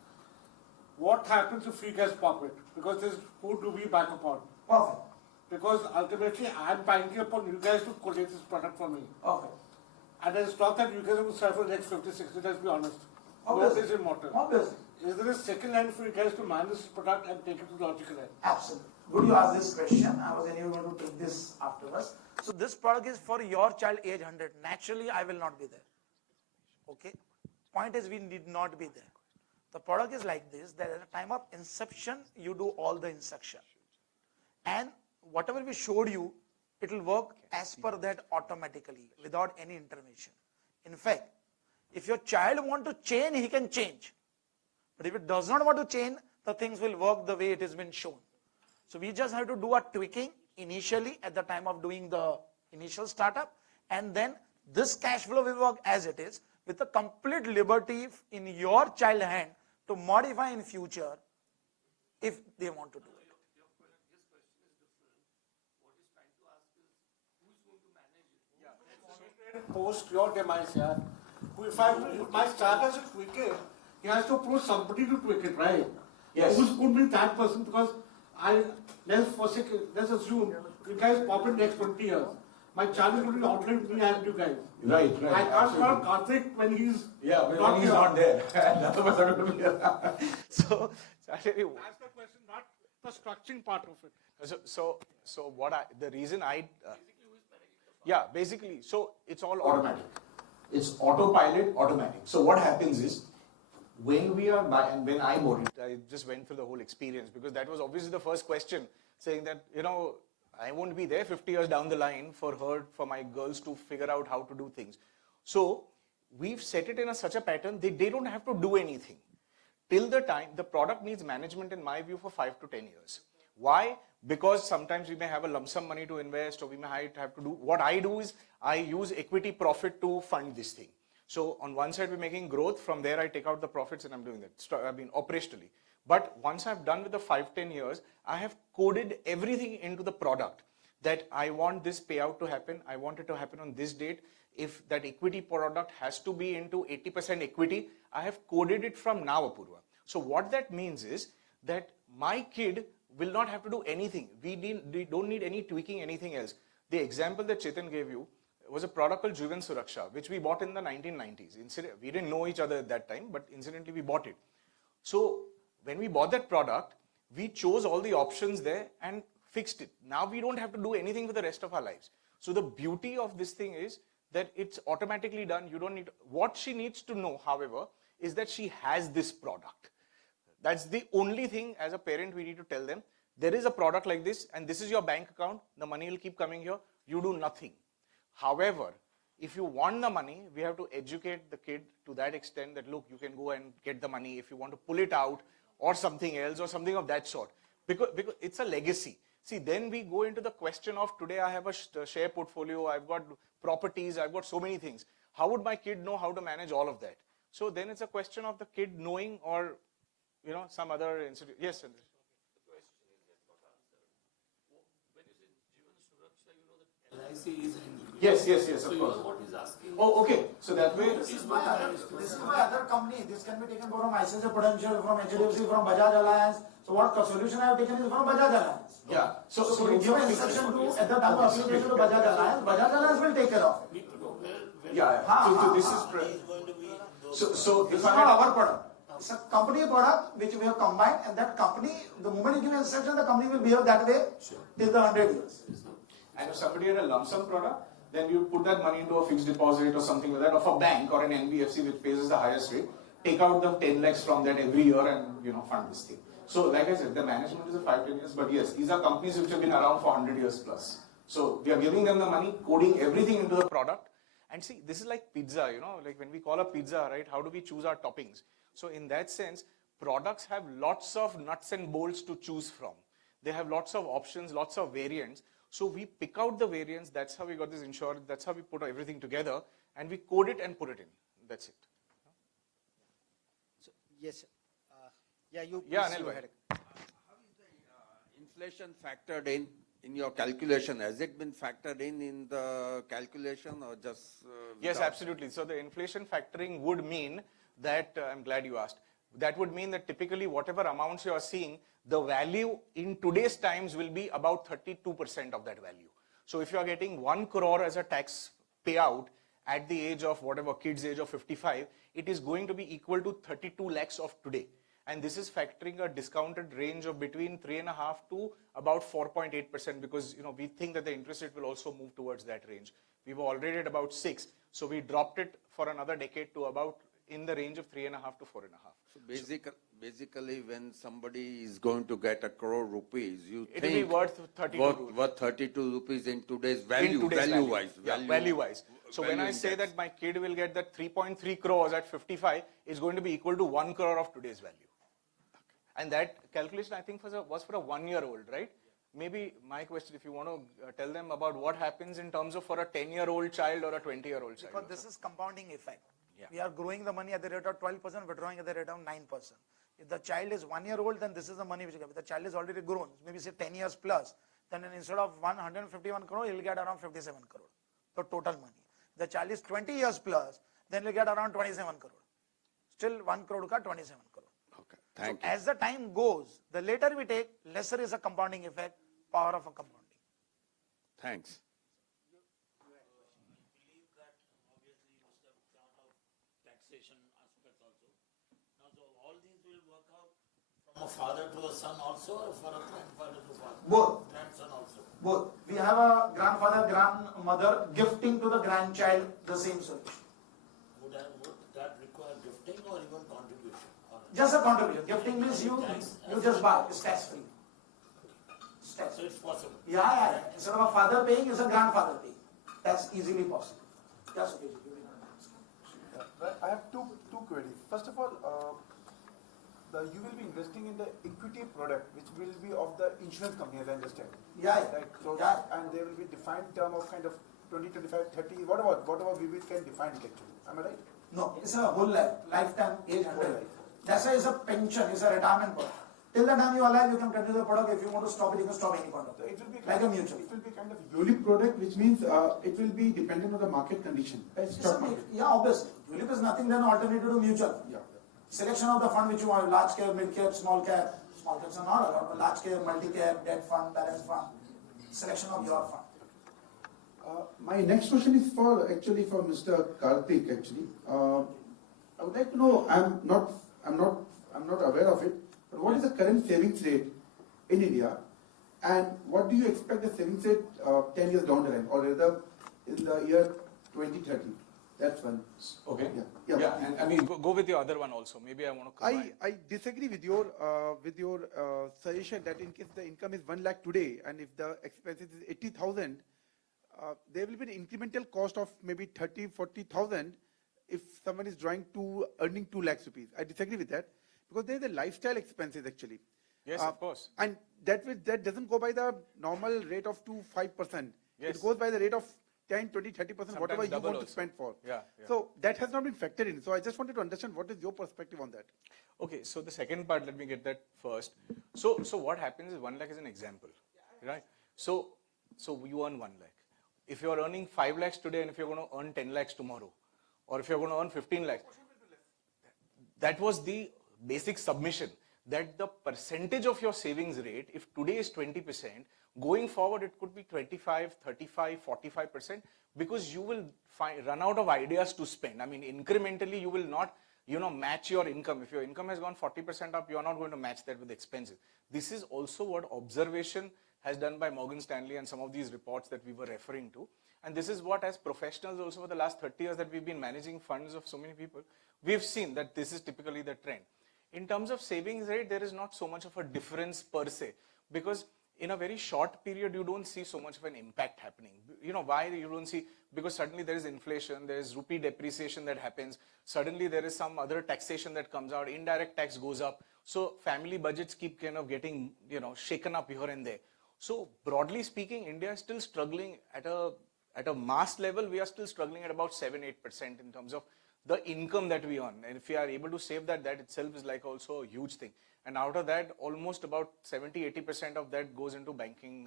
what happens if you guys pop it? Because there's who do we back upon? Perfect. Because ultimately I'm banking upon you guys to collect this product for me. Perfect. And it's not that you guys will sell for the next 50, 60, let's be honest. Obviously. Growth is immortal. Obviously. Is there a second line for you guys to manage this product and take it to the logical end? Absolutely. Good you asked this question. I was anyway going to take this afterwards. So this product is for your child age 100. Naturally, I will not be there. Okay? Point is, we need not be there. The product is like this, that at the time of inception, you do all the instruction. And whatever we showed you, it will work as per that automatically, without any intervention. In fact, if your child want to change, he can change. But if it does not want to change, the things will work the way it has been shown. So we just have to do a tweaking initially at the time of doing the initial startup, and then this cash flow will work as it is, with a complete liberty in your child hand to modify in future if they want to do it. Post your demise, yeah. If my starter is tweak it, he has to approach somebody to tweak it, right? Yes. Who could be that person? Because let's assume you guys pop in next 20 years. My child is going to be alternate me and you guys. Right. I can't call Kartik when he's when he's not there. None of us are going to be there. So I'll tell you. That's the question, not the structuring part of it. So the reason basically, so it's all automatic. It's autopilot, automatic. So what happens is, when we are and when I bought it, I just went through the whole experience because that was obviously the first question, saying that, I won't be there 50 years down the line for my girls to figure out how to do things. So we've set it in such a pattern, they don't have to do anything. Till the time, the product needs management in my view for 5 to 10 years. Why? Because sometimes we may have a lump sum money to invest, or we may have to do, what I do is, I use equity profit to fund this thing. So on one side we're making growth, from there I take out the profits and I'm doing that, operationally. But once I've done with the 5-10 years, I have coded everything into the product that I want this payout to happen. I want it to happen on this date. If that equity product has to be into 80% equity, I have coded it from now, Apurva. So what that means is that my kid will not have to do anything. We don't need any tweaking, anything else. The example that Chetan gave you was a product called Juvan Suraksha, which we bought in the 1990s. We didn't know each other at that time, but incidentally we bought it. So when we bought that product, we chose all the options there and fixed it. Now we don't have to do anything for the rest of our lives. So the beauty of this thing is that it's automatically done. You don't need, what she needs to know, however, is that she has this product. That's the only thing as a parent we need to tell them. There is a product like this and this is your bank account. The money will keep coming here. You do nothing. However, if you want the money, we have to educate the kid to that extent that, look, you can go and get the money if you want to pull it out or something else or something of that sort. Because it's a legacy. See, then we go into the question of today I have a share portfolio, I've got properties, I've got so many things. How would my kid know how to manage all of that? So then it's a question of the kid knowing or, you know, some other institute. Yes, Sandesh. Yes, of course. What is asking? Oh, okay. So that way. This is my other company. This can be taken from ICICI Prudential, from HDFC, from Bajaj Alliance. So what solution I have taken is from Bajaj Alliance. Yeah. So we give an instruction to at the time of application to Bajaj Alliance. Bajaj Alliance will take care of it. So this is. So It's not our product. It's a company product which we have combined, and that company, the moment you give an instruction, the company will behave that way till the 100 years. And if somebody had a lump sum product, then you put that money into a fixed deposit or something like that, of a bank or an NBFC which pays us the highest rate. Take out the 10 lakhs from that every year and fund this thing. So like I said, the management is a 5-10 years, but yes, these are companies which have been around for 100 years plus. So we are giving them the money, coding everything into the product. And see, this is like pizza, like when we call a pizza, right? How do we choose our toppings? So in that sense, products have lots of nuts and bolts to choose from. They have lots of options, lots of variants. So we pick out the variants. That's how we got this insurance. That's how we put everything together, and we code it and put it in. That's it. So, yes. You Anil, go ahead. How is the inflation factored in your calculation? Has it been factored in the calculation or just? Yes, without? absolutely. So the inflation factoring would mean that, I'm glad you asked, that would mean that typically whatever amounts you are seeing, the value in today's times will be about 32% of that value. So if you are getting 1 crore as a tax payout at the age of whatever, kid's age of 55, it is going to be equal to 32 lakhs of today. And this is factoring a discounted range of between 3.5% to about 4.8% because we think that the interest rate will also move towards that range. We were already at about 6, so we dropped it for another decade to about in the range of 3.5 to 4.5. So basically, when somebody is going to get a crore rupees, it will be worth 32 rupees. Worth 32 rupees in today's value, in today's value-wise. Value-wise. So when I say that my kid will get that 3.3 crores at 55, it's going to be equal to 1 crore of today's value. And that calculation, I think, was for a 1-year-old, right? Maybe my question, if you want to tell them about what happens in terms of for a 10-year-old child or a 20-year-old child. Because this is compounding effect. Yeah. We are growing the money at the rate of 12%, withdrawing at the rate of 9%. If the child is 1 year old, then this is the money which you get. If the child is already grown, maybe say 10 years plus, then instead of 151 crore, he will get around 57 crore. The total money. If the child is 20 years plus, then he will get around 27 crore. Still 1 crore ka 27 crore. Okay, thank you. As the time goes, the later we take, lesser is a compounding effect, power of a compounding. Thanks. Taxation aspects also. Now, so all these will work out from a father to a son also, or for a grandfather to father? Both. Grandson also. Both. We have a grandfather, grandmother gifting to the grandchild the same solution. Would that require gifting or even contribution? Or Just a contribution. Gifting means you just buy. It's tax free. It's tax so free. it's possible. Yeah. Instead of a father paying, it's a grandfather paying. That's easily possible. That's okay. I have two queries. First of all, you will be investing in the equity product, which will be of the insurance company, as I understand. Yeah. Right. So, Yeah. and there will be defined term of kind of 20, 25, 30, whatever we can define it actually. Am I right? No, it's a whole life, lifetime, age 100. That's why it's a pension, it's a retirement product. Till the time you are alive, you can continue the product. If you want to stop it, you can stop any product. So it will be like a mutual. It will be kind of ULIP product, which means it will be dependent on the market condition. Stock market. Yeah, obviously. ULIP is nothing than alternative to mutual. Yeah. Selection of the fund which you want, large cap, mid cap, small cap. Small caps are not allowed, but large cap, multi cap, debt fund, balance fund. Selection of your fund. My next question is for Mr. Kartik actually. I would like to know, I'm not aware of it, but what is the current savings rate in India, and what do you expect the savings rate 10 years down the line, or rather in the year 2030? That's one. Okay. Yeah. And I mean, go with your other one also. Maybe I want to combine. I disagree with your suggestion that in case the income is 1 lakh today and if the expenses is 80,000, there will be an incremental cost of maybe 30-40,000 if someone is earning 2 lakhs rupees. I disagree with that because there is a lifestyle expenses actually. Yes, of course. And that doesn't go by the normal rate of 2-5%. Yes. It goes by the rate of 10, 20, 30%, Sometimes whatever you double want to also. spend for. Yeah. So that has not been factored in. So I just wanted to understand what is your perspective on that. Okay, so the second part, let me get that first. So what happens is 1 lakh is an example, right? So you earn 1 lakh. If you are earning 5 lakhs today and if you're going to earn 10 lakhs tomorrow, or if you're going to earn 15 lakhs, that was the basic submission, that the percentage of your savings rate, if today is 20%, going forward it could be 25, 35, 45%, because you will run out of ideas to spend. I mean, incrementally you will not, match your income. If your income has gone 40% up, you are not going to match that with expenses. This is also what observation has done by Morgan Stanley and some of these reports that we were referring to. And this is what, as professionals also for the last 30 years that we've been managing funds of so many people, we've seen that this is typically the trend. In terms of savings rate, there is not so much of a difference per se, because in a very short period, you don't see so much of an impact happening. Why you don't see? Because suddenly there is inflation, there is rupee depreciation that happens, suddenly there is some other taxation that comes out, indirect tax goes up, so family budgets keep kind of getting, shaken up here and there. So broadly speaking, India is still struggling at a mass level. We are still struggling at about 7-8% in terms of the income that we earn. And if we are able to save that itself is like also a huge thing. And out of that, almost about 70-80% of that goes into banking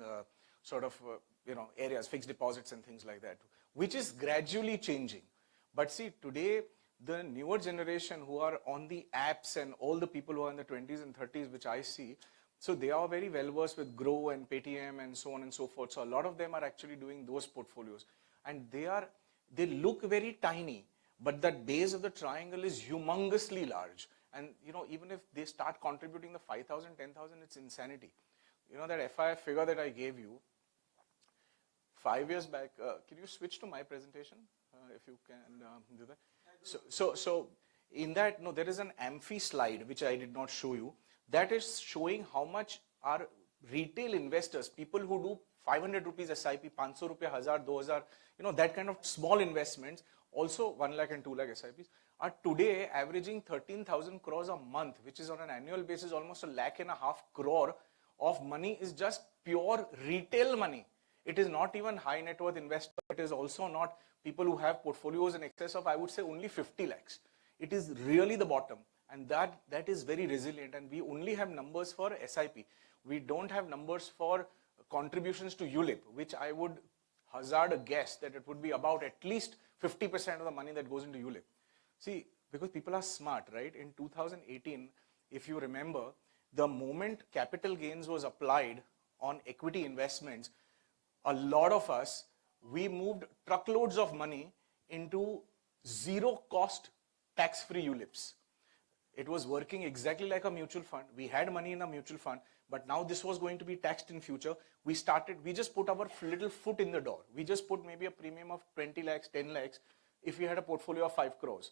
areas, fixed deposits and things like that, which is gradually changing. But see, today, the newer generation who are on the apps and all the people who are in the 20s and 30s, which I see, so they are very well versed with Grow and Paytm and so on and so forth. So a lot of them are actually doing those portfolios, and they look very tiny, but that base of the triangle is humongously large. And even if they start contributing the 5,000, 10,000, it's insanity. That FI figure that I gave you 5 years back. Can you switch to my presentation if you can do that? So in that, there is an Amphi slide which I did not show you. That is showing how much our retail investors, people who do 500 rupees SIP, 500 rupees, 1000, 2000, that kind of small investments, also 1 lakh and 2 lakh SIPs, are today averaging 13,000 crores a month, which is on an annual basis almost 1.5 lakh crore of money is just pure retail money. It is not even high net worth investor. It is also not people who have portfolios in excess of, I would say, only 50 lakhs. It is really the bottom. And that is very resilient. And we only have numbers for SIP. We don't have numbers for contributions to ULIP, which I would hazard a guess that it would be about at least 50% of the money that goes into ULIP. See, because people are smart, right? In 2018, if you remember, the moment capital gains was applied on equity investments, a lot of us, we moved truckloads of money into zero cost tax-free ULIPs. It was working exactly like a mutual fund. We had money in a mutual fund, but now this was going to be taxed in future. We just put our little foot in the door. We just put maybe a premium of 20 lakhs, 10 lakhs, if we had a portfolio of 5 crores.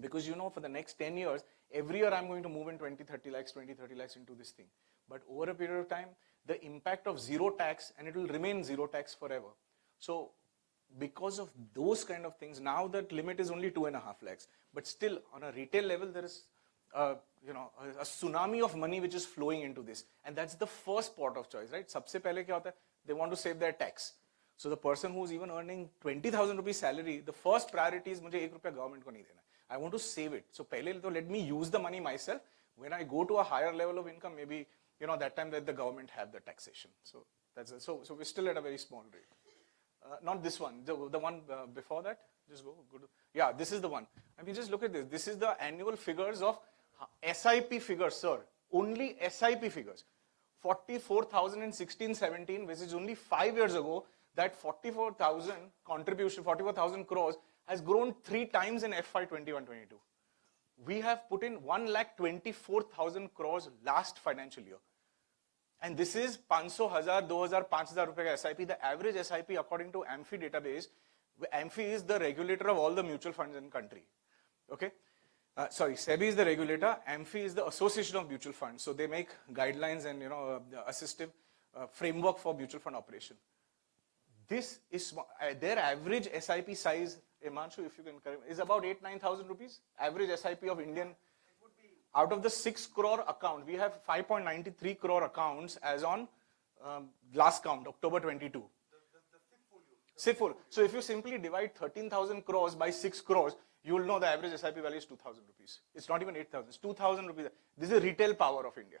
Because for the next 10 years, every year I'm going to move in 20, 30 lakhs into this thing. But over a period of time, the impact of zero tax, and it will remain zero tax forever. So because of those kind of things, now that limit is only 2.5 lakhs. But still, on a retail level, there is a tsunami of money which is flowing into this. And that's the first pot of choice, right? Sabse pehle kya hota hai? They want to save their tax. So the person who's even earning 20,000 rupees salary, the first priority is mujhe 1 rupaya government ko nahi dena. I want to save it. So pehle to let me use the money myself. When I go to a higher level of income, maybe, that time let the government have the taxation. So so we're still at a very small rate. Not this one, the one before that. Just go. Yeah, this is the one. I mean, just look at this. This is the annual figures of SIP figures, sir. Only SIP figures. 44,000 in 16-17, which is only 5 years ago. That 44,000 contribution, 44,000 crores has grown 3 times in FY 21-22. We have put in 1,24,000 crores last financial year. And this is 500, 1000, 2000, 5000 rupees SIP. The average SIP according to Amphi database, Amphi is the regulator of all the mutual funds in the country. Okay? Sorry, SEBI is the regulator. AMFI is the Association of Mutual Funds. So they make guidelines and the assistive framework for mutual fund operation. This is their average SIP size. Himanshu, if you can correct, is about 8,000-9,000 rupees. Average SIP of Indian. Out of the 6 crore account, we have 5.93 crore accounts as on last count, October 22. SIP full. So if you simply divide 13,000 crores by 6 crores, you will know the average SIP value is 2,000 rupees. It's not even 8,000. It's 2,000 rupees. This is the retail power of India.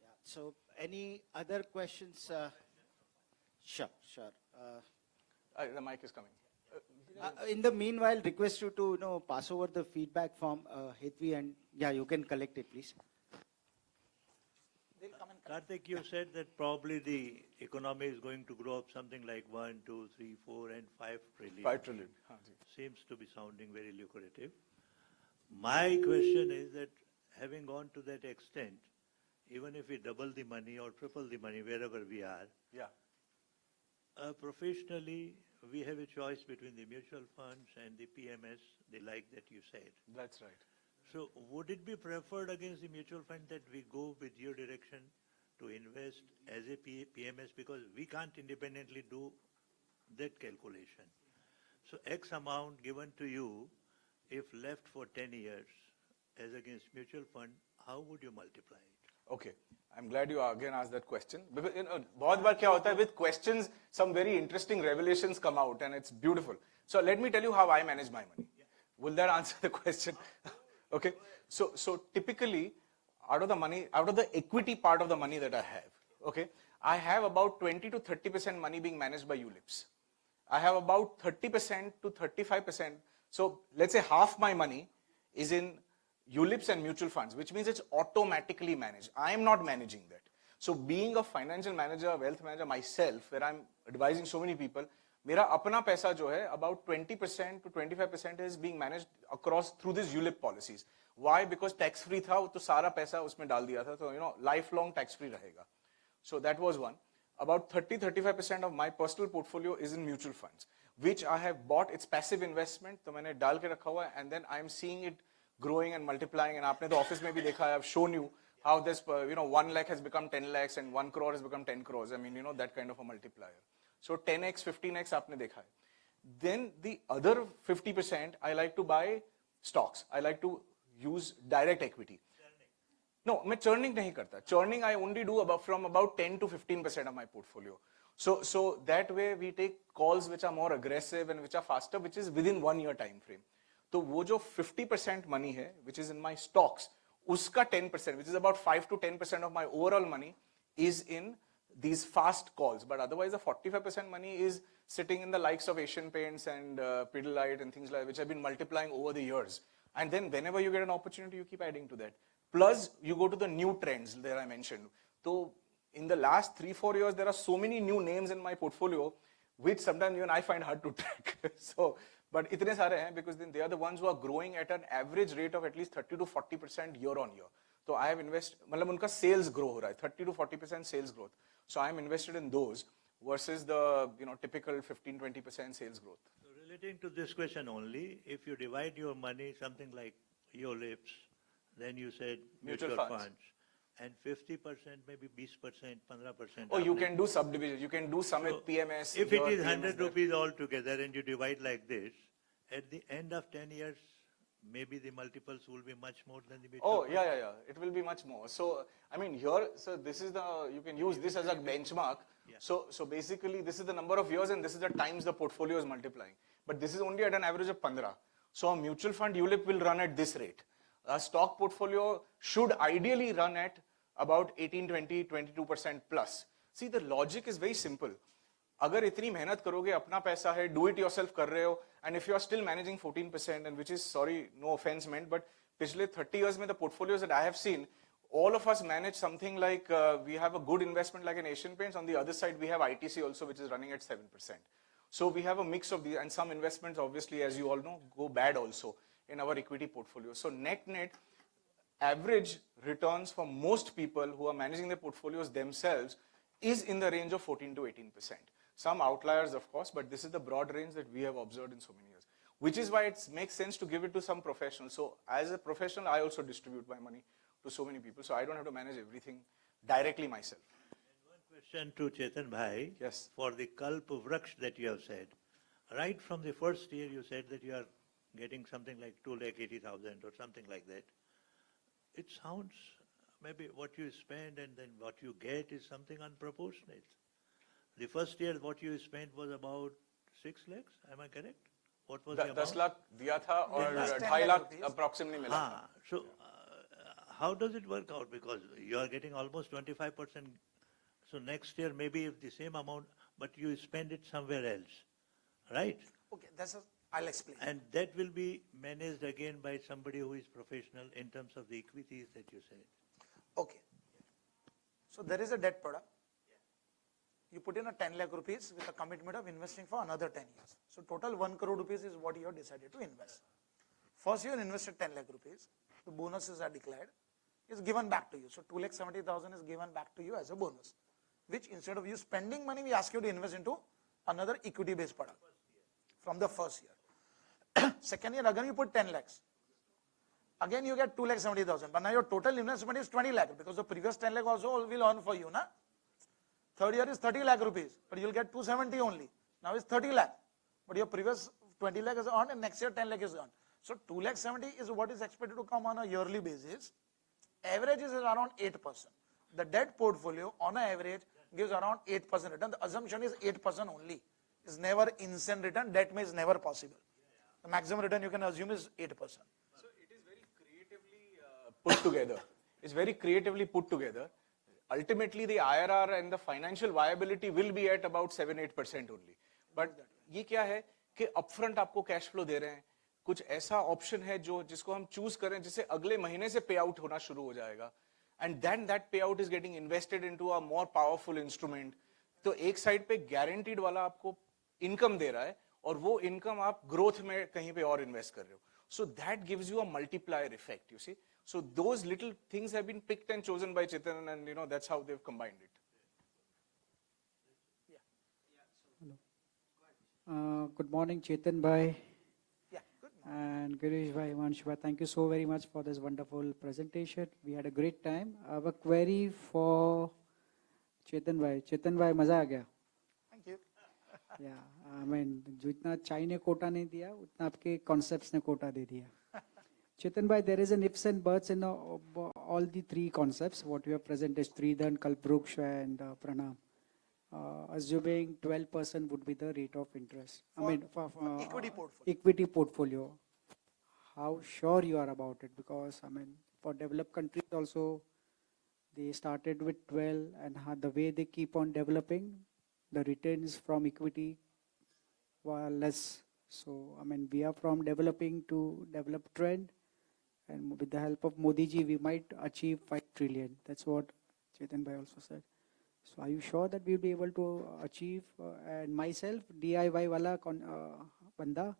Yeah. So, any other questions? Sure. The mic is coming. In the meanwhile, request you to pass over the feedback from Hetvi, and yeah, you can collect it, please. Kartik, you said that probably the economy is going to grow up something like 1, 2, 3, 4, and 5 trillion. 5 trillion. Seems to be sounding very lucrative. My question is that having gone to that extent, even if we double the money or triple the money wherever we are, yeah. Professionally, we have a choice between the mutual funds and the PMS, the like that you said. That's right. So would it be preferred against the mutual fund that we go with your direction to invest as a PMS, because we can't independently do that calculation? So X amount given to you, if left for 10 years as against mutual fund, how would you multiply it? Okay. I'm glad you again asked that question. Because बहुत बार क्या होता है, with questions, some very interesting revelations come out and it's beautiful. So let me tell you how I manage my money. Will that answer the question? Okay. So typically, out of the equity part of the money that I have, okay, I have about 20 to 30% money being managed by ULIPs. I have about 30% to 35%. So let's say half my money is in ULIPs and mutual funds, which means it's automatically managed. I am not managing that. So being a financial manager, wealth manager myself, where I'm advising so many people, मेरा अपना पैसा जो है about 20% to 25% is being managed across through these ULIP policies. Why? Because tax free था, तो सारा पैसा उसमें डाल दिया था, तो lifelong tax free रहेगा. So that was one. About 30-35% of my personal portfolio is in mutual funds, which I have bought. It's passive investment, तो मैंने डाल के रखा हुआ है, and then I'm seeing it growing and multiplying. And आपने तो office में भी देखा है, I've shown you how this 1 lakh has become 10 lakhs and 1 crore has become 10 crores. I mean, that kind of a multiplier. So 10x, 15x आपने देखा है. Then the other 50%, I like to buy stocks. I like to use direct equity. No, मैं churning नहीं करता. Churning I only do from about 10 to 15% of my portfolio. So that way we take calls which are more aggressive and which are faster, which is within 1 year time frame. तो वो जो 50% money है, which is in my stocks, उसका 10%, which is about 5 to 10% of my overall money, is in these fast calls. But otherwise, the 45% money is sitting in the likes of Asian Paints and Pidilite and things like that, which have been multiplying over the years. And then whenever you get an opportunity, you keep adding to that. Plus, you go to the new trends that I mentioned. So in the last 3-4 years, there are so many new names in my portfolio, which sometimes even I find hard to track. But itne sare hain, because then they are the ones who are growing at an average rate of at least 30 to 40% year on year. So I have invested, मतलब उनका sales grow हो रहा है, 30 to 40% sales growth. So I am invested in those versus the typical 15-20% sales growth. So relating to this question only, if you divide your money something like your lips, then you said mutual funds, and 50%, maybe 20%, 15%. Oh, you can do subdivision. You can do some with PMS. If it is 100 rupees altogether and you divide like this, at the end of 10 years, maybe the multiples will be much more than the mutual fund. Yeah. It will be much more. So, I mean, here, so this is you can use this as a benchmark. Yeah. So basically, this is the number of years and this is the times the portfolio is multiplying. But this is only at an average of 15. So a mutual fund ULIP will run at this rate. A stock portfolio should ideally run at about 18, 20, 22% plus. See, the logic is very simple. अगर इतनी मेहनत करोगे, अपना पैसा है, do it yourself कर रहे हो, and if you are still managing 14%, and which is, sorry, no offense meant, but पिछले 30 years में the portfolios that I have seen, all of us manage something like, we have a good investment like an Asian Paints. On the other side, we have ITC also, which is running at 7%. So we have a mix of these, and some investments, obviously, as you all know, go bad also in our equity portfolio. So net, average returns for most people who are managing their portfolios themselves is in the range of 14 to 18%. Some outliers, of course, but this is the broad range that we have observed in so many years. which is why it makes sense to give it to some professional. So as a professional, I also distribute my money to so many people, so I don't have to manage everything directly myself. Question to Chetan Bhai. Yes. For the Kalp Vraksh that you have said, right from the first year you said that you are getting something like 2,80,000 or something like that. It sounds maybe what you spend and then what you get is something unproportionate. The first year what you spent was about 6 lakhs, am I correct? What was the amount? 10 lakh दिया था और 10 2.5 lakh rupees. approximately मिला था. So how does it work out? Because you are getting almost 25%. So next year maybe if the same amount, but you spend it somewhere else, right? Okay, I'll explain. And that will be managed again by somebody who is professional in terms of the equities that you said. Okay. So there is a debt product. You put in a 10 lakh rupees with a commitment of investing for another 10 years. So total 1 crore rupees is what you have decided to invest. First year invested 10 lakh rupees. The bonuses are declared. Is given back to you. So 2,70,000 is given back to you as a bonus. Which instead of you spending money, we ask you to invest into another equity based product. From the first year. Second year again you put 10 lakhs. Again you get 2,70,000. But now your total investment is 20 lakh because the previous 10 lakh also will earn for you. Na? Third year is 30 lakh rupees, but you'll get 270 only. Now it's 30 lakh. But your previous 20 lakh is earned and next year 10 lakh is earned. So 2,70,000 is what is expected to come on a yearly basis. Average is around 8%. The debt portfolio on an average gives around 8% return. The assumption is 8% only. It's never instant return. Debt is never possible. The maximum return you can assume is 8%. So it is very creatively put together. It's very creatively put together. Ultimately, the IRR and the financial viability will be at about 7-8% only. But ये क्या है कि upfront आपको cash flow दे रहे हैं. कुछ ऐसा option है जो जिसको हम choose करें जिससे अगले महीने से payout होना शुरू हो जाएगा. And then that payout is getting invested into a more powerful instrument. तो एक side पे guaranteed वाला आपको income दे रहा है और वो income आप growth में कहीं पे और invest कर रहे हो. So that gives you a multiplier effect, you see. So those little things have been picked and chosen by Chetan, and that's how they've combined it. Good morning, Chetan bhai. Yeah, good morning. And Girish bhai, Himanshu bhai, thank you so very much for this wonderful presentation. We had a great time. I have a query for Chetan bhai. Chetan bhai, मजा आ गया? Thank you. Yeah, I mean, जितना चाय ने कोटा नहीं दिया, उतना आपके concepts ने कोटा दे दिया. Chetan bhai, there is an ifs and buts in all the three concepts. What you have presented is Tridhan, Kalpvruksh and Pranam. Assuming 12% would be the rate of interest. For equity portfolio. Equity portfolio. How sure you are about it? Because for developed countries also, they started with 12, and the way they keep on developing, the returns from equity were less. So we are from developing to developed trend. And with the help of Modi ji, we might achieve 5 trillion. That's what Chetan bhai also said. So are you sure that we'll be able to achieve? And myself, DIY wala banda,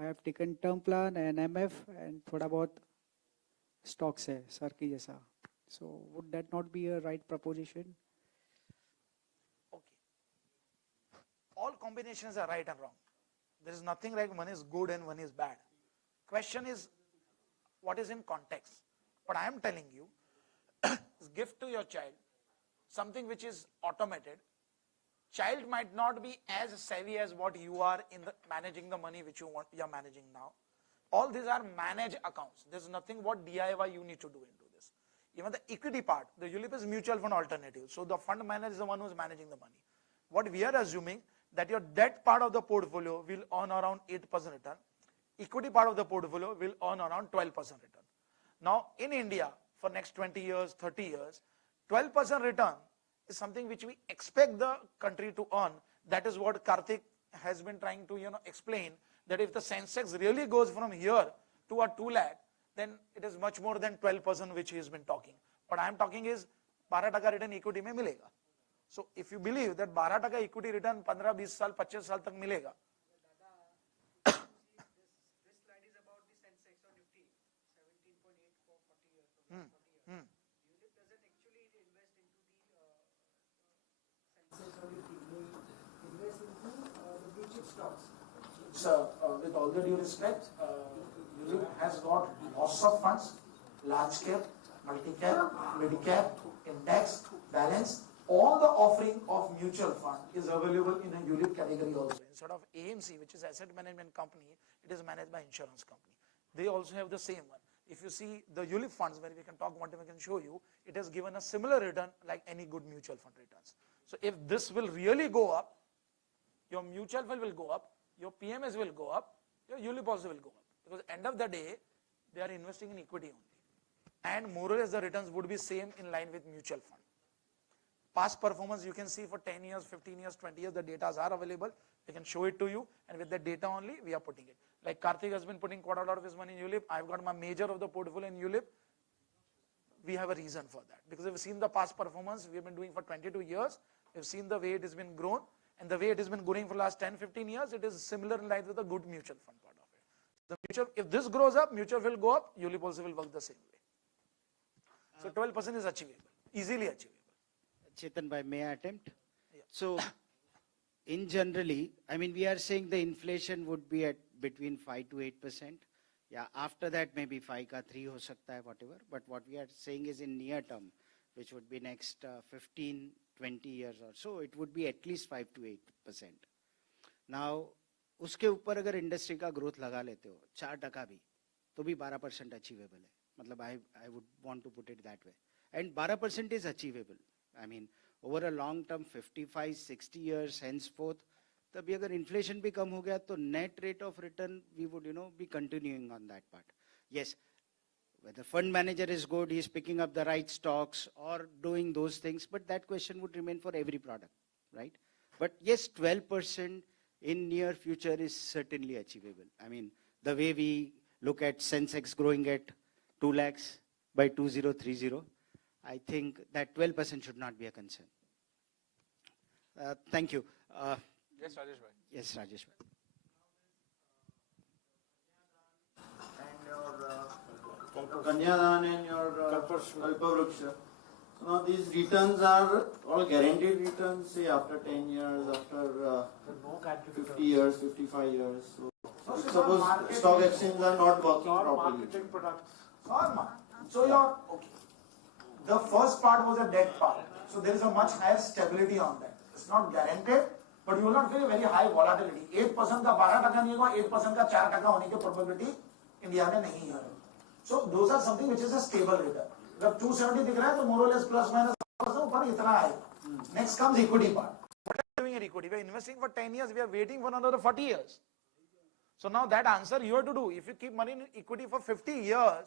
I have taken term plan and MF and thoda bahut stocks hai, sir ki jaisa. So would that not be a right proposition? Okay. All combinations are right and wrong. There is nothing like one is good and one is bad. Question is, what is in context? What I am telling you is give to your child something which is automated. Child might not be as savvy as what you are in managing the money which you are managing now. All these are managed accounts. There's nothing what DIY you need to do into this. Even the equity part, the ULIP is mutual fund alternative. So the fund manager is the one who is managing the money. What we are assuming that your debt part of the portfolio will earn around 8% return. Equity part of the portfolio will earn around 12% return. Now in India, for next 20 years, 30 years, 12% return is something which we expect the country to earn. That is what Kartik has been trying to explain, that if the Sensex really goes from here to a 2 lakh, then it is much more than 12% which he has been talking. What I am talking is 12% return equity mein milega. So if you believe that 12% equity return 15-20 saal, 25 saal tak milega. So, with all the due respect, ULIP has got lots of funds, large cap, multi-cap, mid-cap, index, balance. All the offering of mutual fund is available in a ULIP category also. Instead of AMC, which is asset management company, it is managed by insurance company. They also have the same one. If you see the ULIP funds, where we can talk what we can show you, it has given a similar return like any good mutual fund returns. So if this will really go up, your mutual fund will go up, your PMS will go up, your ULIP also will go up. Because end of the day, they are investing in equity only. And more or less the returns would be same in line with mutual fund. Past performance you can see for 10 years, 15 years, 20 years, the data are available. We can show it to you, and with the data only, we are putting it. Like Kartik has been putting quite a lot of his money in ULIP. I've got my major of the portfolio in ULIP. We have a reason for that. Because we've seen the past performance, we have been doing for 22 years. We've seen the way it has been grown, and the way it has been growing for the last 10, 15 years, it is similar in line with a good mutual fund part of it. The mutual, if this grows up, mutual will go up, ULIP also will work the same way. So 12% is achievable, easily achievable. Chetan, may I attempt? Yeah. So, in generally, I mean, we are saying the inflation would be at between 5 to 8%. Yeah, after that, maybe 5 ka 3 ho sakta hai, whatever. But what we are saying is in near term, which would be next 15, 20 years or so, it would be at least 5 to 8%. Now, उसके ऊपर अगर industry का growth लगा लेते हो 4% भी तो भी 12% अचीवेबल है. मतलब I would want to put it that way. And 12% is achievable. I mean, over a long term, 55, 60 years henceforth, तभी अगर inflation भी कम हो गया तो net rate of return we would be continuing on that part. Yes, whether fund manager is good, he is picking up the right stocks or doing those things, but that question would remain for every product, right? But yes, 12% in near future is certainly achievable. I mean, the way we look at Sensex growing at 2 lakhs by 2030, I think that 12% should not be a concern. Thank you. Yes, Rajesh bhai. Yes, Rajesh bhai. And your Kanyadan and your Kalpavruksha. So now these returns are all guaranteed returns, say after 10 years, after 50 years, 55 years. So suppose stock exchanges are not working properly. So your, okay. The first part was a debt part. So there is a much higher stability on that. It's not guaranteed, but you will not feel very high volatility. 8% का 12% नहीं होगा, 8% का 4% होने की probability India में नहीं है. So those are something which is a stable return. जब 270 दिख रहा है तो more or less plus minus ऊपर इतना आएगा. Next comes equity part. What are we doing in equity? We are investing for 10 years. We are waiting for another 40 years. So now that answer you have to do. If you keep money in equity for 50 years,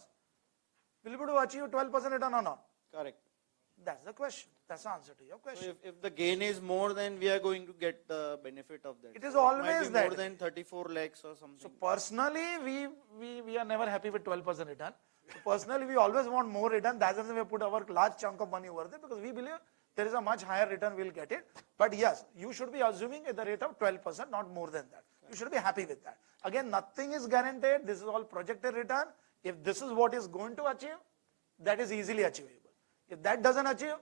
will you be able to achieve 12% return or not? Correct. That's the question. That's the answer to your question. So if the gain is more, then we are going to get the benefit of that. It is always might be that. more than 34 lakhs or something. So personally, we are never happy with 12% return. So personally, we always want more return. That's the reason we put our large chunk of money over there, because we believe there is a much higher return we'll get it. But yes, you should be assuming at the rate of 12%, not more than that. You should be happy with that. Again, nothing is guaranteed. This is all projected return. If this is what is going to achieve, that is easily achievable. If that doesn't achieve,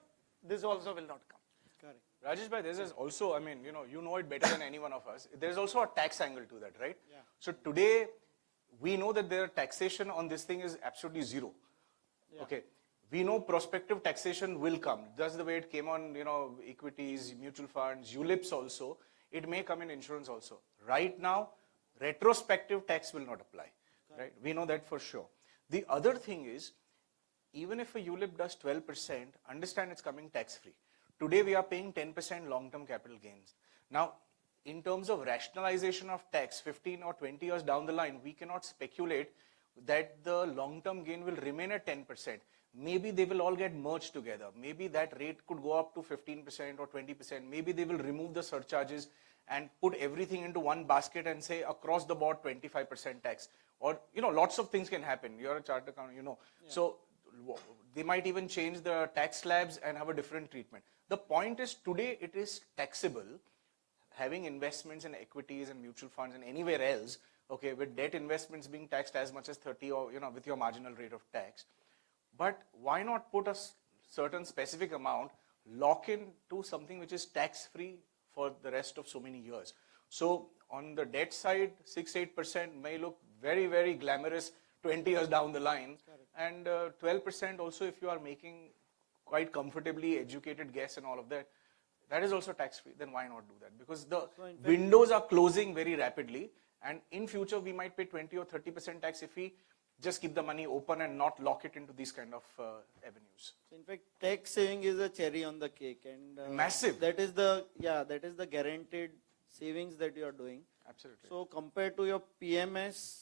this also will not come. Correct. Rajesh bhai, this is also, I mean, you know it better than any one of us. There's also a tax angle to that, right? Yeah. So today, we know that their taxation on this thing is absolutely zero. Yeah. Okay. We know prospective taxation will come. That's the way it came on, equities, mutual funds, ULIPs also. It may come in insurance also. Right now, retrospective tax will not apply. Right? We know that for sure. The other thing is, even if a ULIP does 12%, understand it's coming tax-free. Today we are paying 10% long-term capital gains. Now, in terms of rationalization of tax, 15 or 20 years down the line, we cannot speculate that the long-term gain will remain at 10%. Maybe they will all get merged together. Maybe that rate could go up to 15% or 20%. Maybe they will remove the surcharges and put everything into one basket and say across the board 25% tax. Or, lots of things can happen. You're a chartered accountant, Yeah. So they might even change the tax slabs and have a different treatment. The point is, today it is taxable, having investments in equities and mutual funds and anywhere else, okay, with debt investments being taxed as much as 30 or, with your marginal rate of tax. But why not put a certain specific amount, lock in to something which is tax-free for the rest of so many years? So on the debt side, 6-8% may look very, very glamorous 20 years down the line. And 12% also if you are making quite comfortably educated guess and all of that, that is also tax-free. Then why not do that? Because the windows are closing very rapidly. And in future, we might pay 20 or 30% tax if we just keep the money open and not lock it into these kind of avenues. So in fact, tax saving is a cherry on the cake, and massive. That is the guaranteed savings that you are doing. Absolutely. So compared to your PMS,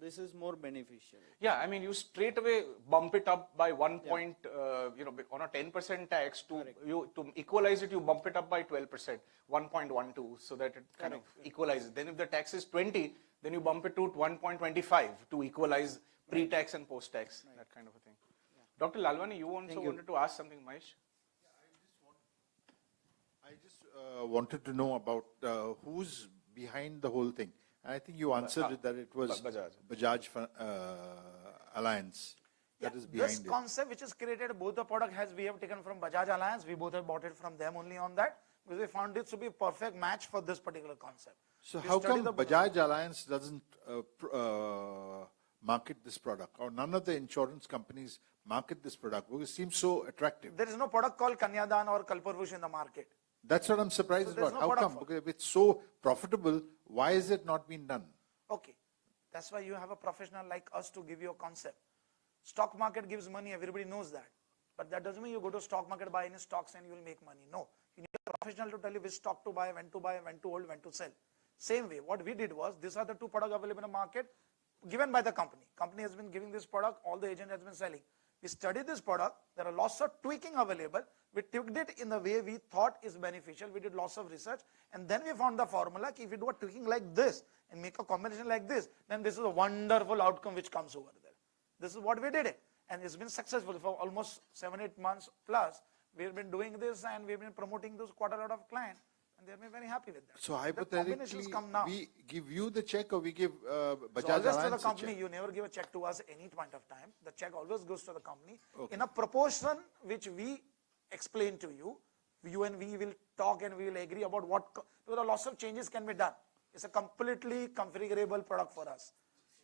this is more beneficial. Yeah, I mean, you straight away bump it up by 1 point, on a 10% tax to equalize it, you bump it up by 12%, 1.12, so that it kind of equalizes. Then if the tax is 20, then you bump it to 1.25 to equalize pre-tax and post-tax, that kind of a thing. Dr. Lalwani, you also wanted to ask something, Mahesh? I just wanted to know about who's behind the whole thing. I think you answered it that it was Bajaj Alliance that is behind this it. concept which is created, both the product we have taken from Bajaj Alliance, we both have bought it from them only on that, because we found it to be a perfect match for this particular concept. So how come Bajaj Alliance doesn't market this product, or none of the insurance companies market this product, because it seems so attractive? There is no product called Kanyadan or Kalpurvush in the market. That's what I'm surprised about. How come? Because if it's so profitable, why is it not being done? Okay, that's why you have a professional like us to give you a concept. Stock market gives money, everybody knows that. But that doesn't mean you go to stock market, buy any stocks and you will make money. No, you need a professional to tell you which stock to buy, when to hold, when to sell. Same way, what we did was, these are the two products available in the market given by the company. Company has been giving this product, all the agent has been selling. We studied this product, there are lots of tweaking available. We tweaked it in the way we thought is beneficial. We did lots of research, and then we found the formula. If we do a tweaking like this and make a combination like this, then this is a wonderful outcome which comes over there. This is what we did it, and it's been successful for almost 7-8 months plus. We've been doing this and we've been promoting this quite a lot of clients, and they've been very happy with that. So hypothetically, we give you the check, or we give Bajaj Always Alliance to the company. a check? You never give a check to us any point of time. The check always goes to the company in a proportion which we explain to you. You and we will talk and we will agree about what, because a lots of changes can be done. It's a completely configurable product for us.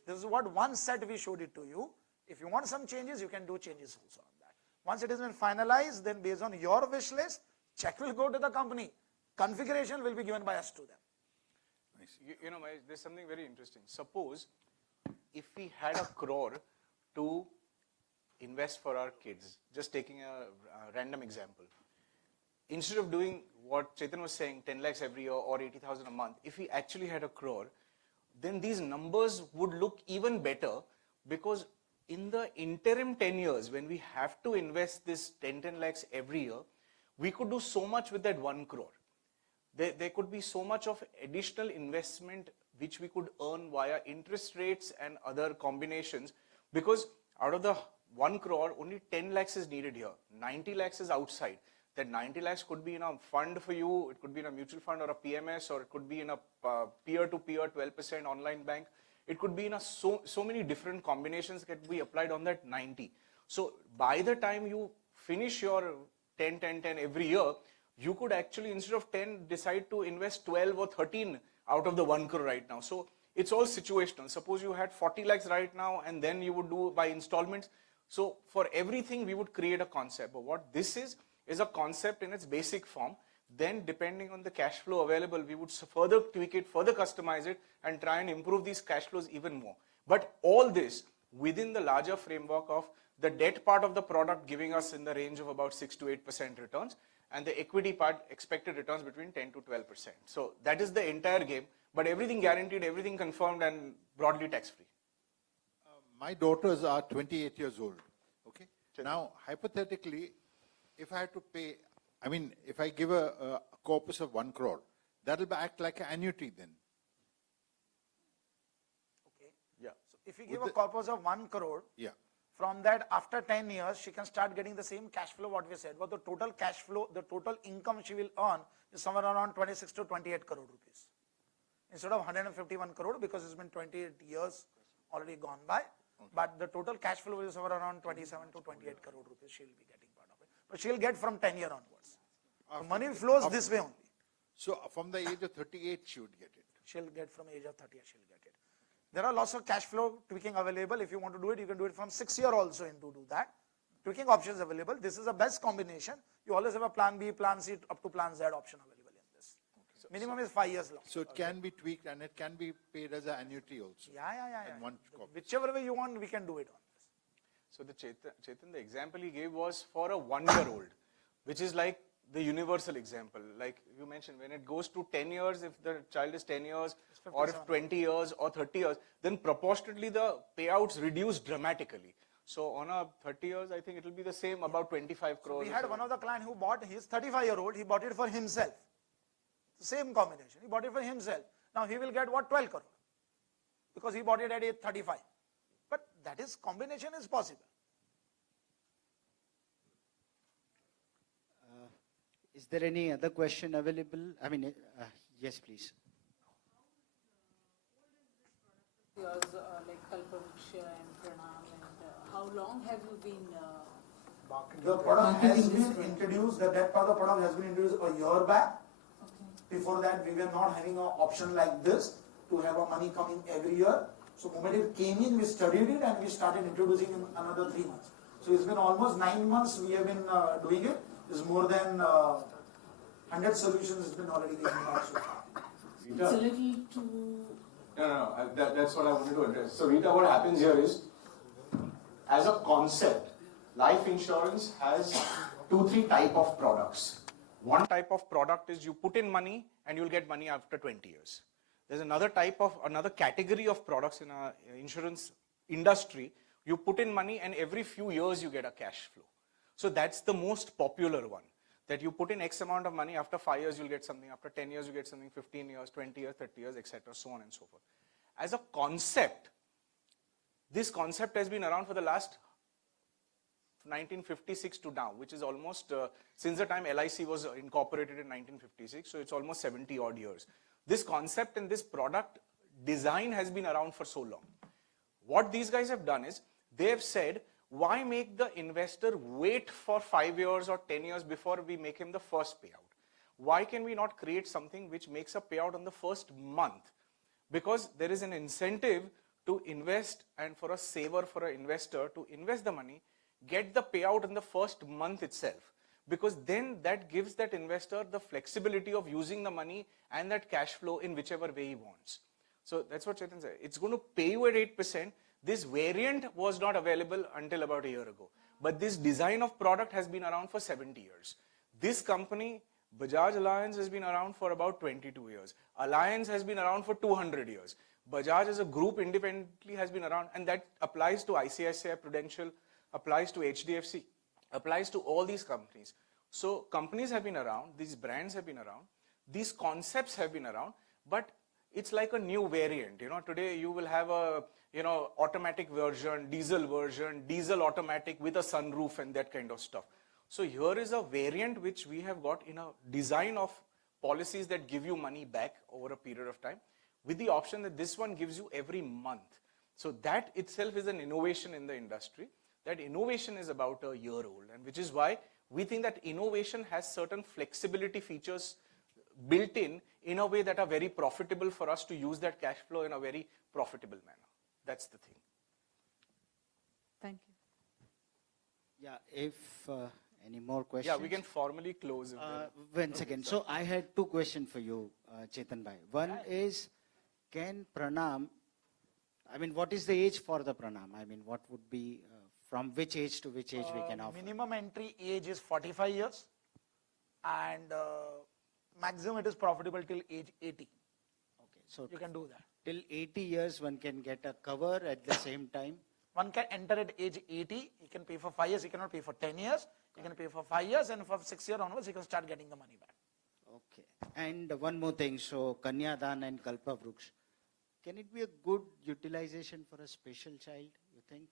This is what one set we showed it to you. If you want some changes, you can do changes also on that. Once it has been finalized, then based on your wish list, check will go to the company. Configuration will be given by us to them. You know, there's something very interesting. Suppose if we had a crore to invest for our kids, just taking a random example. Instead of doing what Chetan was saying, 10 lakhs every year or 80,000 a month, if we actually had a crore, then these numbers would look even better, because in the interim 10 years, when we have to invest this 10 lakhs every year, we could do so much with that 1 crore. There could be so much of additional investment which we could earn via interest rates and other combinations, because out of the 1 crore, only 10 lakhs is needed here. 90 lakhs is outside. That 90 lakhs could be in a fund for you, it could be in a mutual fund or a PMS, or it could be in a peer-to-peer 12% online bank. It could be in a so many different combinations that can be applied on that 90. So by the time you finish your 10 every year, you could actually, instead of 10, decide to invest 12 or 13 out of the 1 crore right now. So it's all situational. Suppose you had 40 lakhs right now, and then you would do by installments. So for everything, we would create a concept. But what this is a concept in its basic form. Then depending on the cash flow available, we would further tweak it, further customize it, and try and improve these cash flows even more. But all this within the larger framework of the debt part of the product giving us in the range of about 6 to 8% returns, and the equity part expected returns between 10 to 12%. So that is the entire game, but everything guaranteed, everything confirmed, and broadly tax-free. My daughters are 28 years old. Okay. Now, hypothetically, if I had to pay, I mean, if I give a corpus of 1 crore, that will act like an annuity then. Okay. Yeah. So if you give a corpus of 1 crore, yeah. From that, after 10 years, she can start getting the same cash flow what we said. But the total cash flow, the total income she will earn is somewhere around 26 to 28 crore rupees. Instead of 151 crore, because it's been 28 years already gone by. Okay. But the total cash flow is somewhere around 27 to 28 crore rupees she will be getting part of it. But she will get from 10 years onwards. The money flows this way only. So from the age of 38, she would get it. She'll get from age of 30, she'll get it. There are lots of cash flow tweaking available. If you want to do it, you can do it from 6 year also into do that. Tweaking options available. This is the best combination. You always have a plan B, plan C, up to plan Z option available in this. Minimum is 5 years long. So it can be tweaked and it can be paid as an annuity also. Yeah. And one copy. Whichever way you want, we can do it on this. So the Chetan, the example he gave was for a 1-year-old, which is like the universal example. Like you mentioned, when it goes to 10 years, if the child is 10 years, or if 20 years or 30 years, then proportionately the payouts reduce dramatically. So on a 30 years, I think it will be the same, about 25 crores. We had one of the client who bought his 35-year-old, he bought it for himself. Same combination, he bought it for himself. Now he will get what, 12 crore, because he bought it at age 35. But that is, combination is possible. Is there any other question available? I mean, yes, please. Yours, like Kalpavriksha and Pranam, and how long have you been The product has been introduced, that part of the product has been introduced a year back. Before that, we were not having an option like this to have a money coming every year. So the moment it came in, we studied it and we started introducing in another 3 months. So it's been almost 9 months we have been doing it. It's more than 100 solutions has been already given out so far. It's a little too... No, that's what I wanted to address. So Rita, what happens here is, as a concept, life insurance has 2-3 type of products. One type of product is you put in money and you'll get money after 20 years. There's another category of products in our insurance industry. You put in money and every few years you get a cash flow. So that's the most popular one. That you put in X amount of money, after 5 years you'll get something, after 10 years you get something, 15 years, 20 years, 30 years, etc., so on and so forth. As a concept, this concept has been around for the last 1956 to now, which is almost, since the time LIC was incorporated in 1956, so it's almost 70 odd years. This concept and this product design has been around for so long. What these guys have done is, they have said, why make the investor wait for 5 years or 10 years before we make him the first payout? Why can we not create something which makes a payout on the first month? Because there is an incentive to invest, and for a saver, for an investor to invest the money, get the payout in the first month itself. Because then that gives that investor the flexibility of using the money and that cash flow in whichever way he wants. So that's what Chetan said. It's going to pay you at 8%. This variant was not available until about a year ago. But this design of product has been around for 70 years. This company, Bajaj Allianz, has been around for about 22 years. Alliance has been around for 200 years. Bajaj as a group independently has been around, and that applies to ICICI Prudential, applies to HDFC, applies to all these companies. So companies have been around, these brands have been around, these concepts have been around, but it's like a new variant. Today you will have a automatic version, diesel automatic with a sunroof and that kind of stuff. So here is a variant which we have got in a design of policies that give you money back over a period of time, with the option that this one gives you every month. So that itself is an innovation in the industry. That innovation is about a year old, and which is why we think that innovation has certain flexibility features built in a way that are very profitable for us to use that cash flow in a very profitable manner. That's the thing. Thank you. Yeah, if any more questions? Yeah, we can formally close. One second. So I had 2 questions for you, Chetan bhai. One is, can Pranam, I mean, what is the age for the Pranam? I mean, what would be, from which age to which age we can offer? Minimum entry age is 45 years and maximum it is profitable till age 80. Okay, so you can do that. Till 80 years one can get a cover at the same time? One can enter at age 80, he can pay for 5 years, he cannot pay for 10 years, he can pay for 5 years, and for 6 years onwards he can start getting the money back. Okay. And one more thing, so Kanyadan and Kalpavriksha, can it be a good utilization for a special child, you think?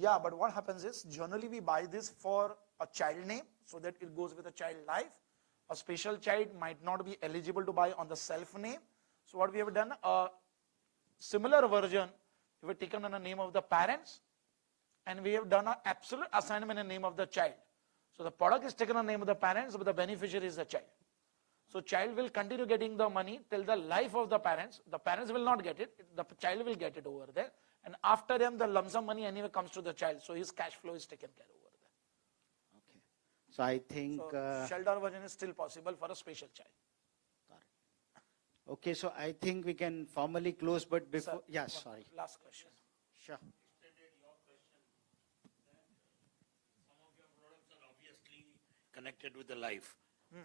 Yeah, but what happens is, generally we buy this for a child name, so that it goes with a child life. A special child might not be eligible to buy on the self name. So what we have done, a similar version, we have taken on the name of the parents, and we have done an absolute assignment in the name of the child. So the product is taken on the name of the parents, but the beneficiary is the child. So child will continue getting the money till the life of the parents. The parents will not get it. The child will get it over there. And after them, the lump sum money anyway comes to the child. So his cash flow is taken care over there. Okay. So I think. So shelter version is still possible for a special child. Okay, so I think we can formally close, but before. Sir, Yeah, sorry. Last question. Sure. Connected with the life.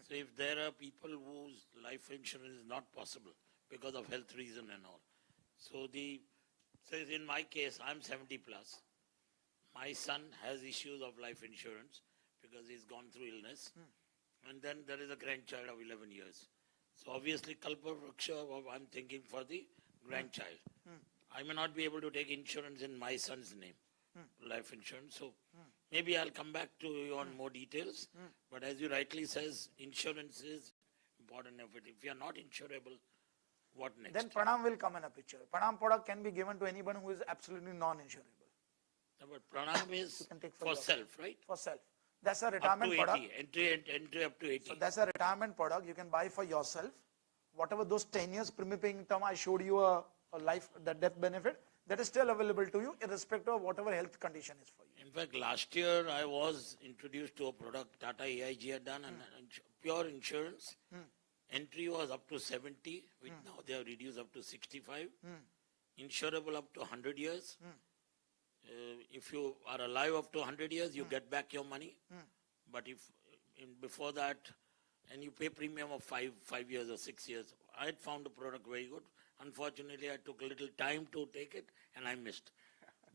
So if there are people whose life insurance is not possible because of health reason and all. So says in my case, I'm 70 plus. My son has issues of life insurance because he's gone through illness. And then there is a grandchild of 11 years. So obviously Kalpavruksha, I'm thinking for the grandchild. I may not be able to take insurance in my son's name, life insurance. So maybe I'll come back to you on more details. But as you rightly says, insurance is important. If you are not insurable, what next? Then Pranam will come in a picture. Pranam product can be given to anyone who is absolutely non-insurable. But Pranam is for self, right? For self. That's a retirement up to 80. product. Entry up to 80. So that's a retirement product you can buy for yourself. Whatever those 10 years premium paying term I showed you a life, the death benefit, that is still available to you irrespective of whatever health condition is for you. In fact, last year I was introduced to a product Tata AIG had done, and pure insurance. Entry was up to 70, which now they have reduced up to 65. Insurable up to 100 years. If you are alive up to 100 years, you get back your money. But if before that, and you pay premium of 5 years or 6 years, I had found the product very good. Unfortunately, I took a little time to take it, and I missed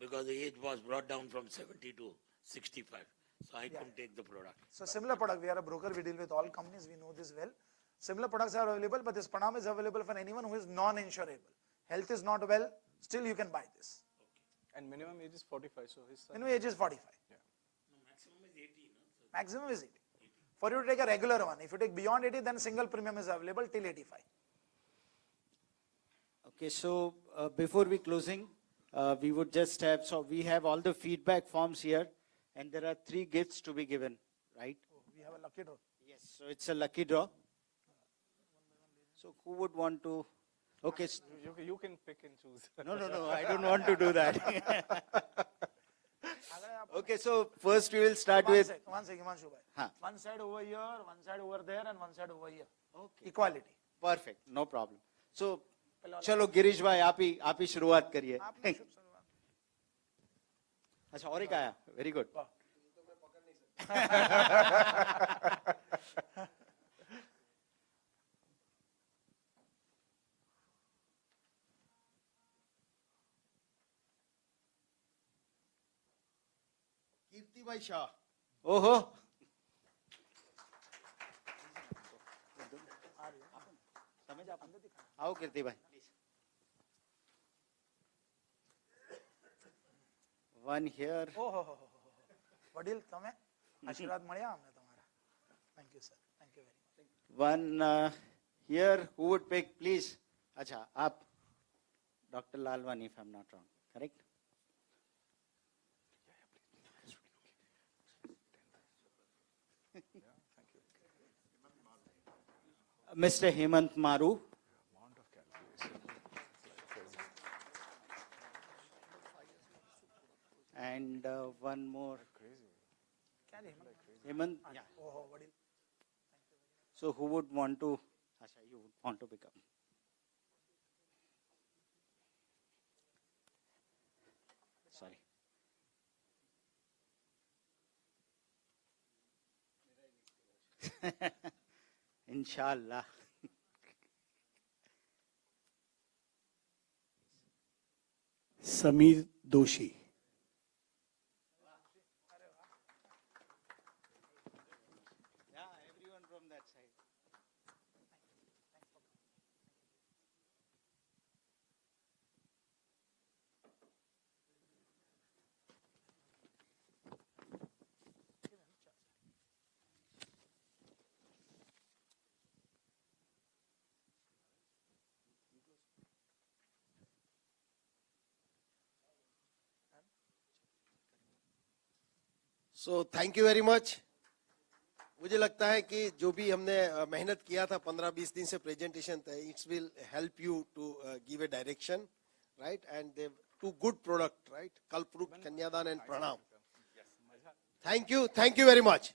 because the age was brought down from 70 to 65. So I couldn't take the product. So similar product, we are a broker, we deal with all companies, we know this well. Similar products are available, but this Pranam is available for anyone who is non-insurable. Health is not well, still you can buy this. And minimum age is 45, so his son. Minimum age is 45. Yeah. No, maximum is 80. No? Maximum is 80. For you to take a regular one, if you take beyond 80, then single premium is available till 85. Okay, so before we closing, we would just have, so we have all the feedback forms here, and there are 3 gifts to be given, right? Oh, we have a lucky draw. Yes, so it's a lucky draw. So who would want to? Okay. You can pick and choose. No, I don't want to do that. Okay, so first we will start with. One second, Himanshu bhai. One side over here, one side over there, and one side over here. Okay. Equality. Perfect, no problem. So, चलो गिरीश भाई आप ही शुरुआत करिए. अच्छा और एक आया, very good. कीर्ति भाई शाह. ओहो. आओ कीर्ति भाई. One here. વડીલ તમે આશીર્વાદ મળ્યા અમને તમારા. Thank you sir. Thank you very much. One here. Who would pick, please? अच्छा आप Dr. Lalwani, if I'm not wrong, correct? Mr. Hemant Maru. And one more. Hemant. Yeah. So who would want to? Asha, you would want to pick up. Sorry. Inshallah. Sameer Doshi. Yeah, everyone from that side. So thank you very much. मुझे लगता है कि जो भी हमने मेहनत किया था 15-20 दिन से प्रेजेंटेशन था, it's will help you to give a direction, right, and they to good product, right, Kalpavriksha, Kanyadaan and प्रणाम. Thank you very much.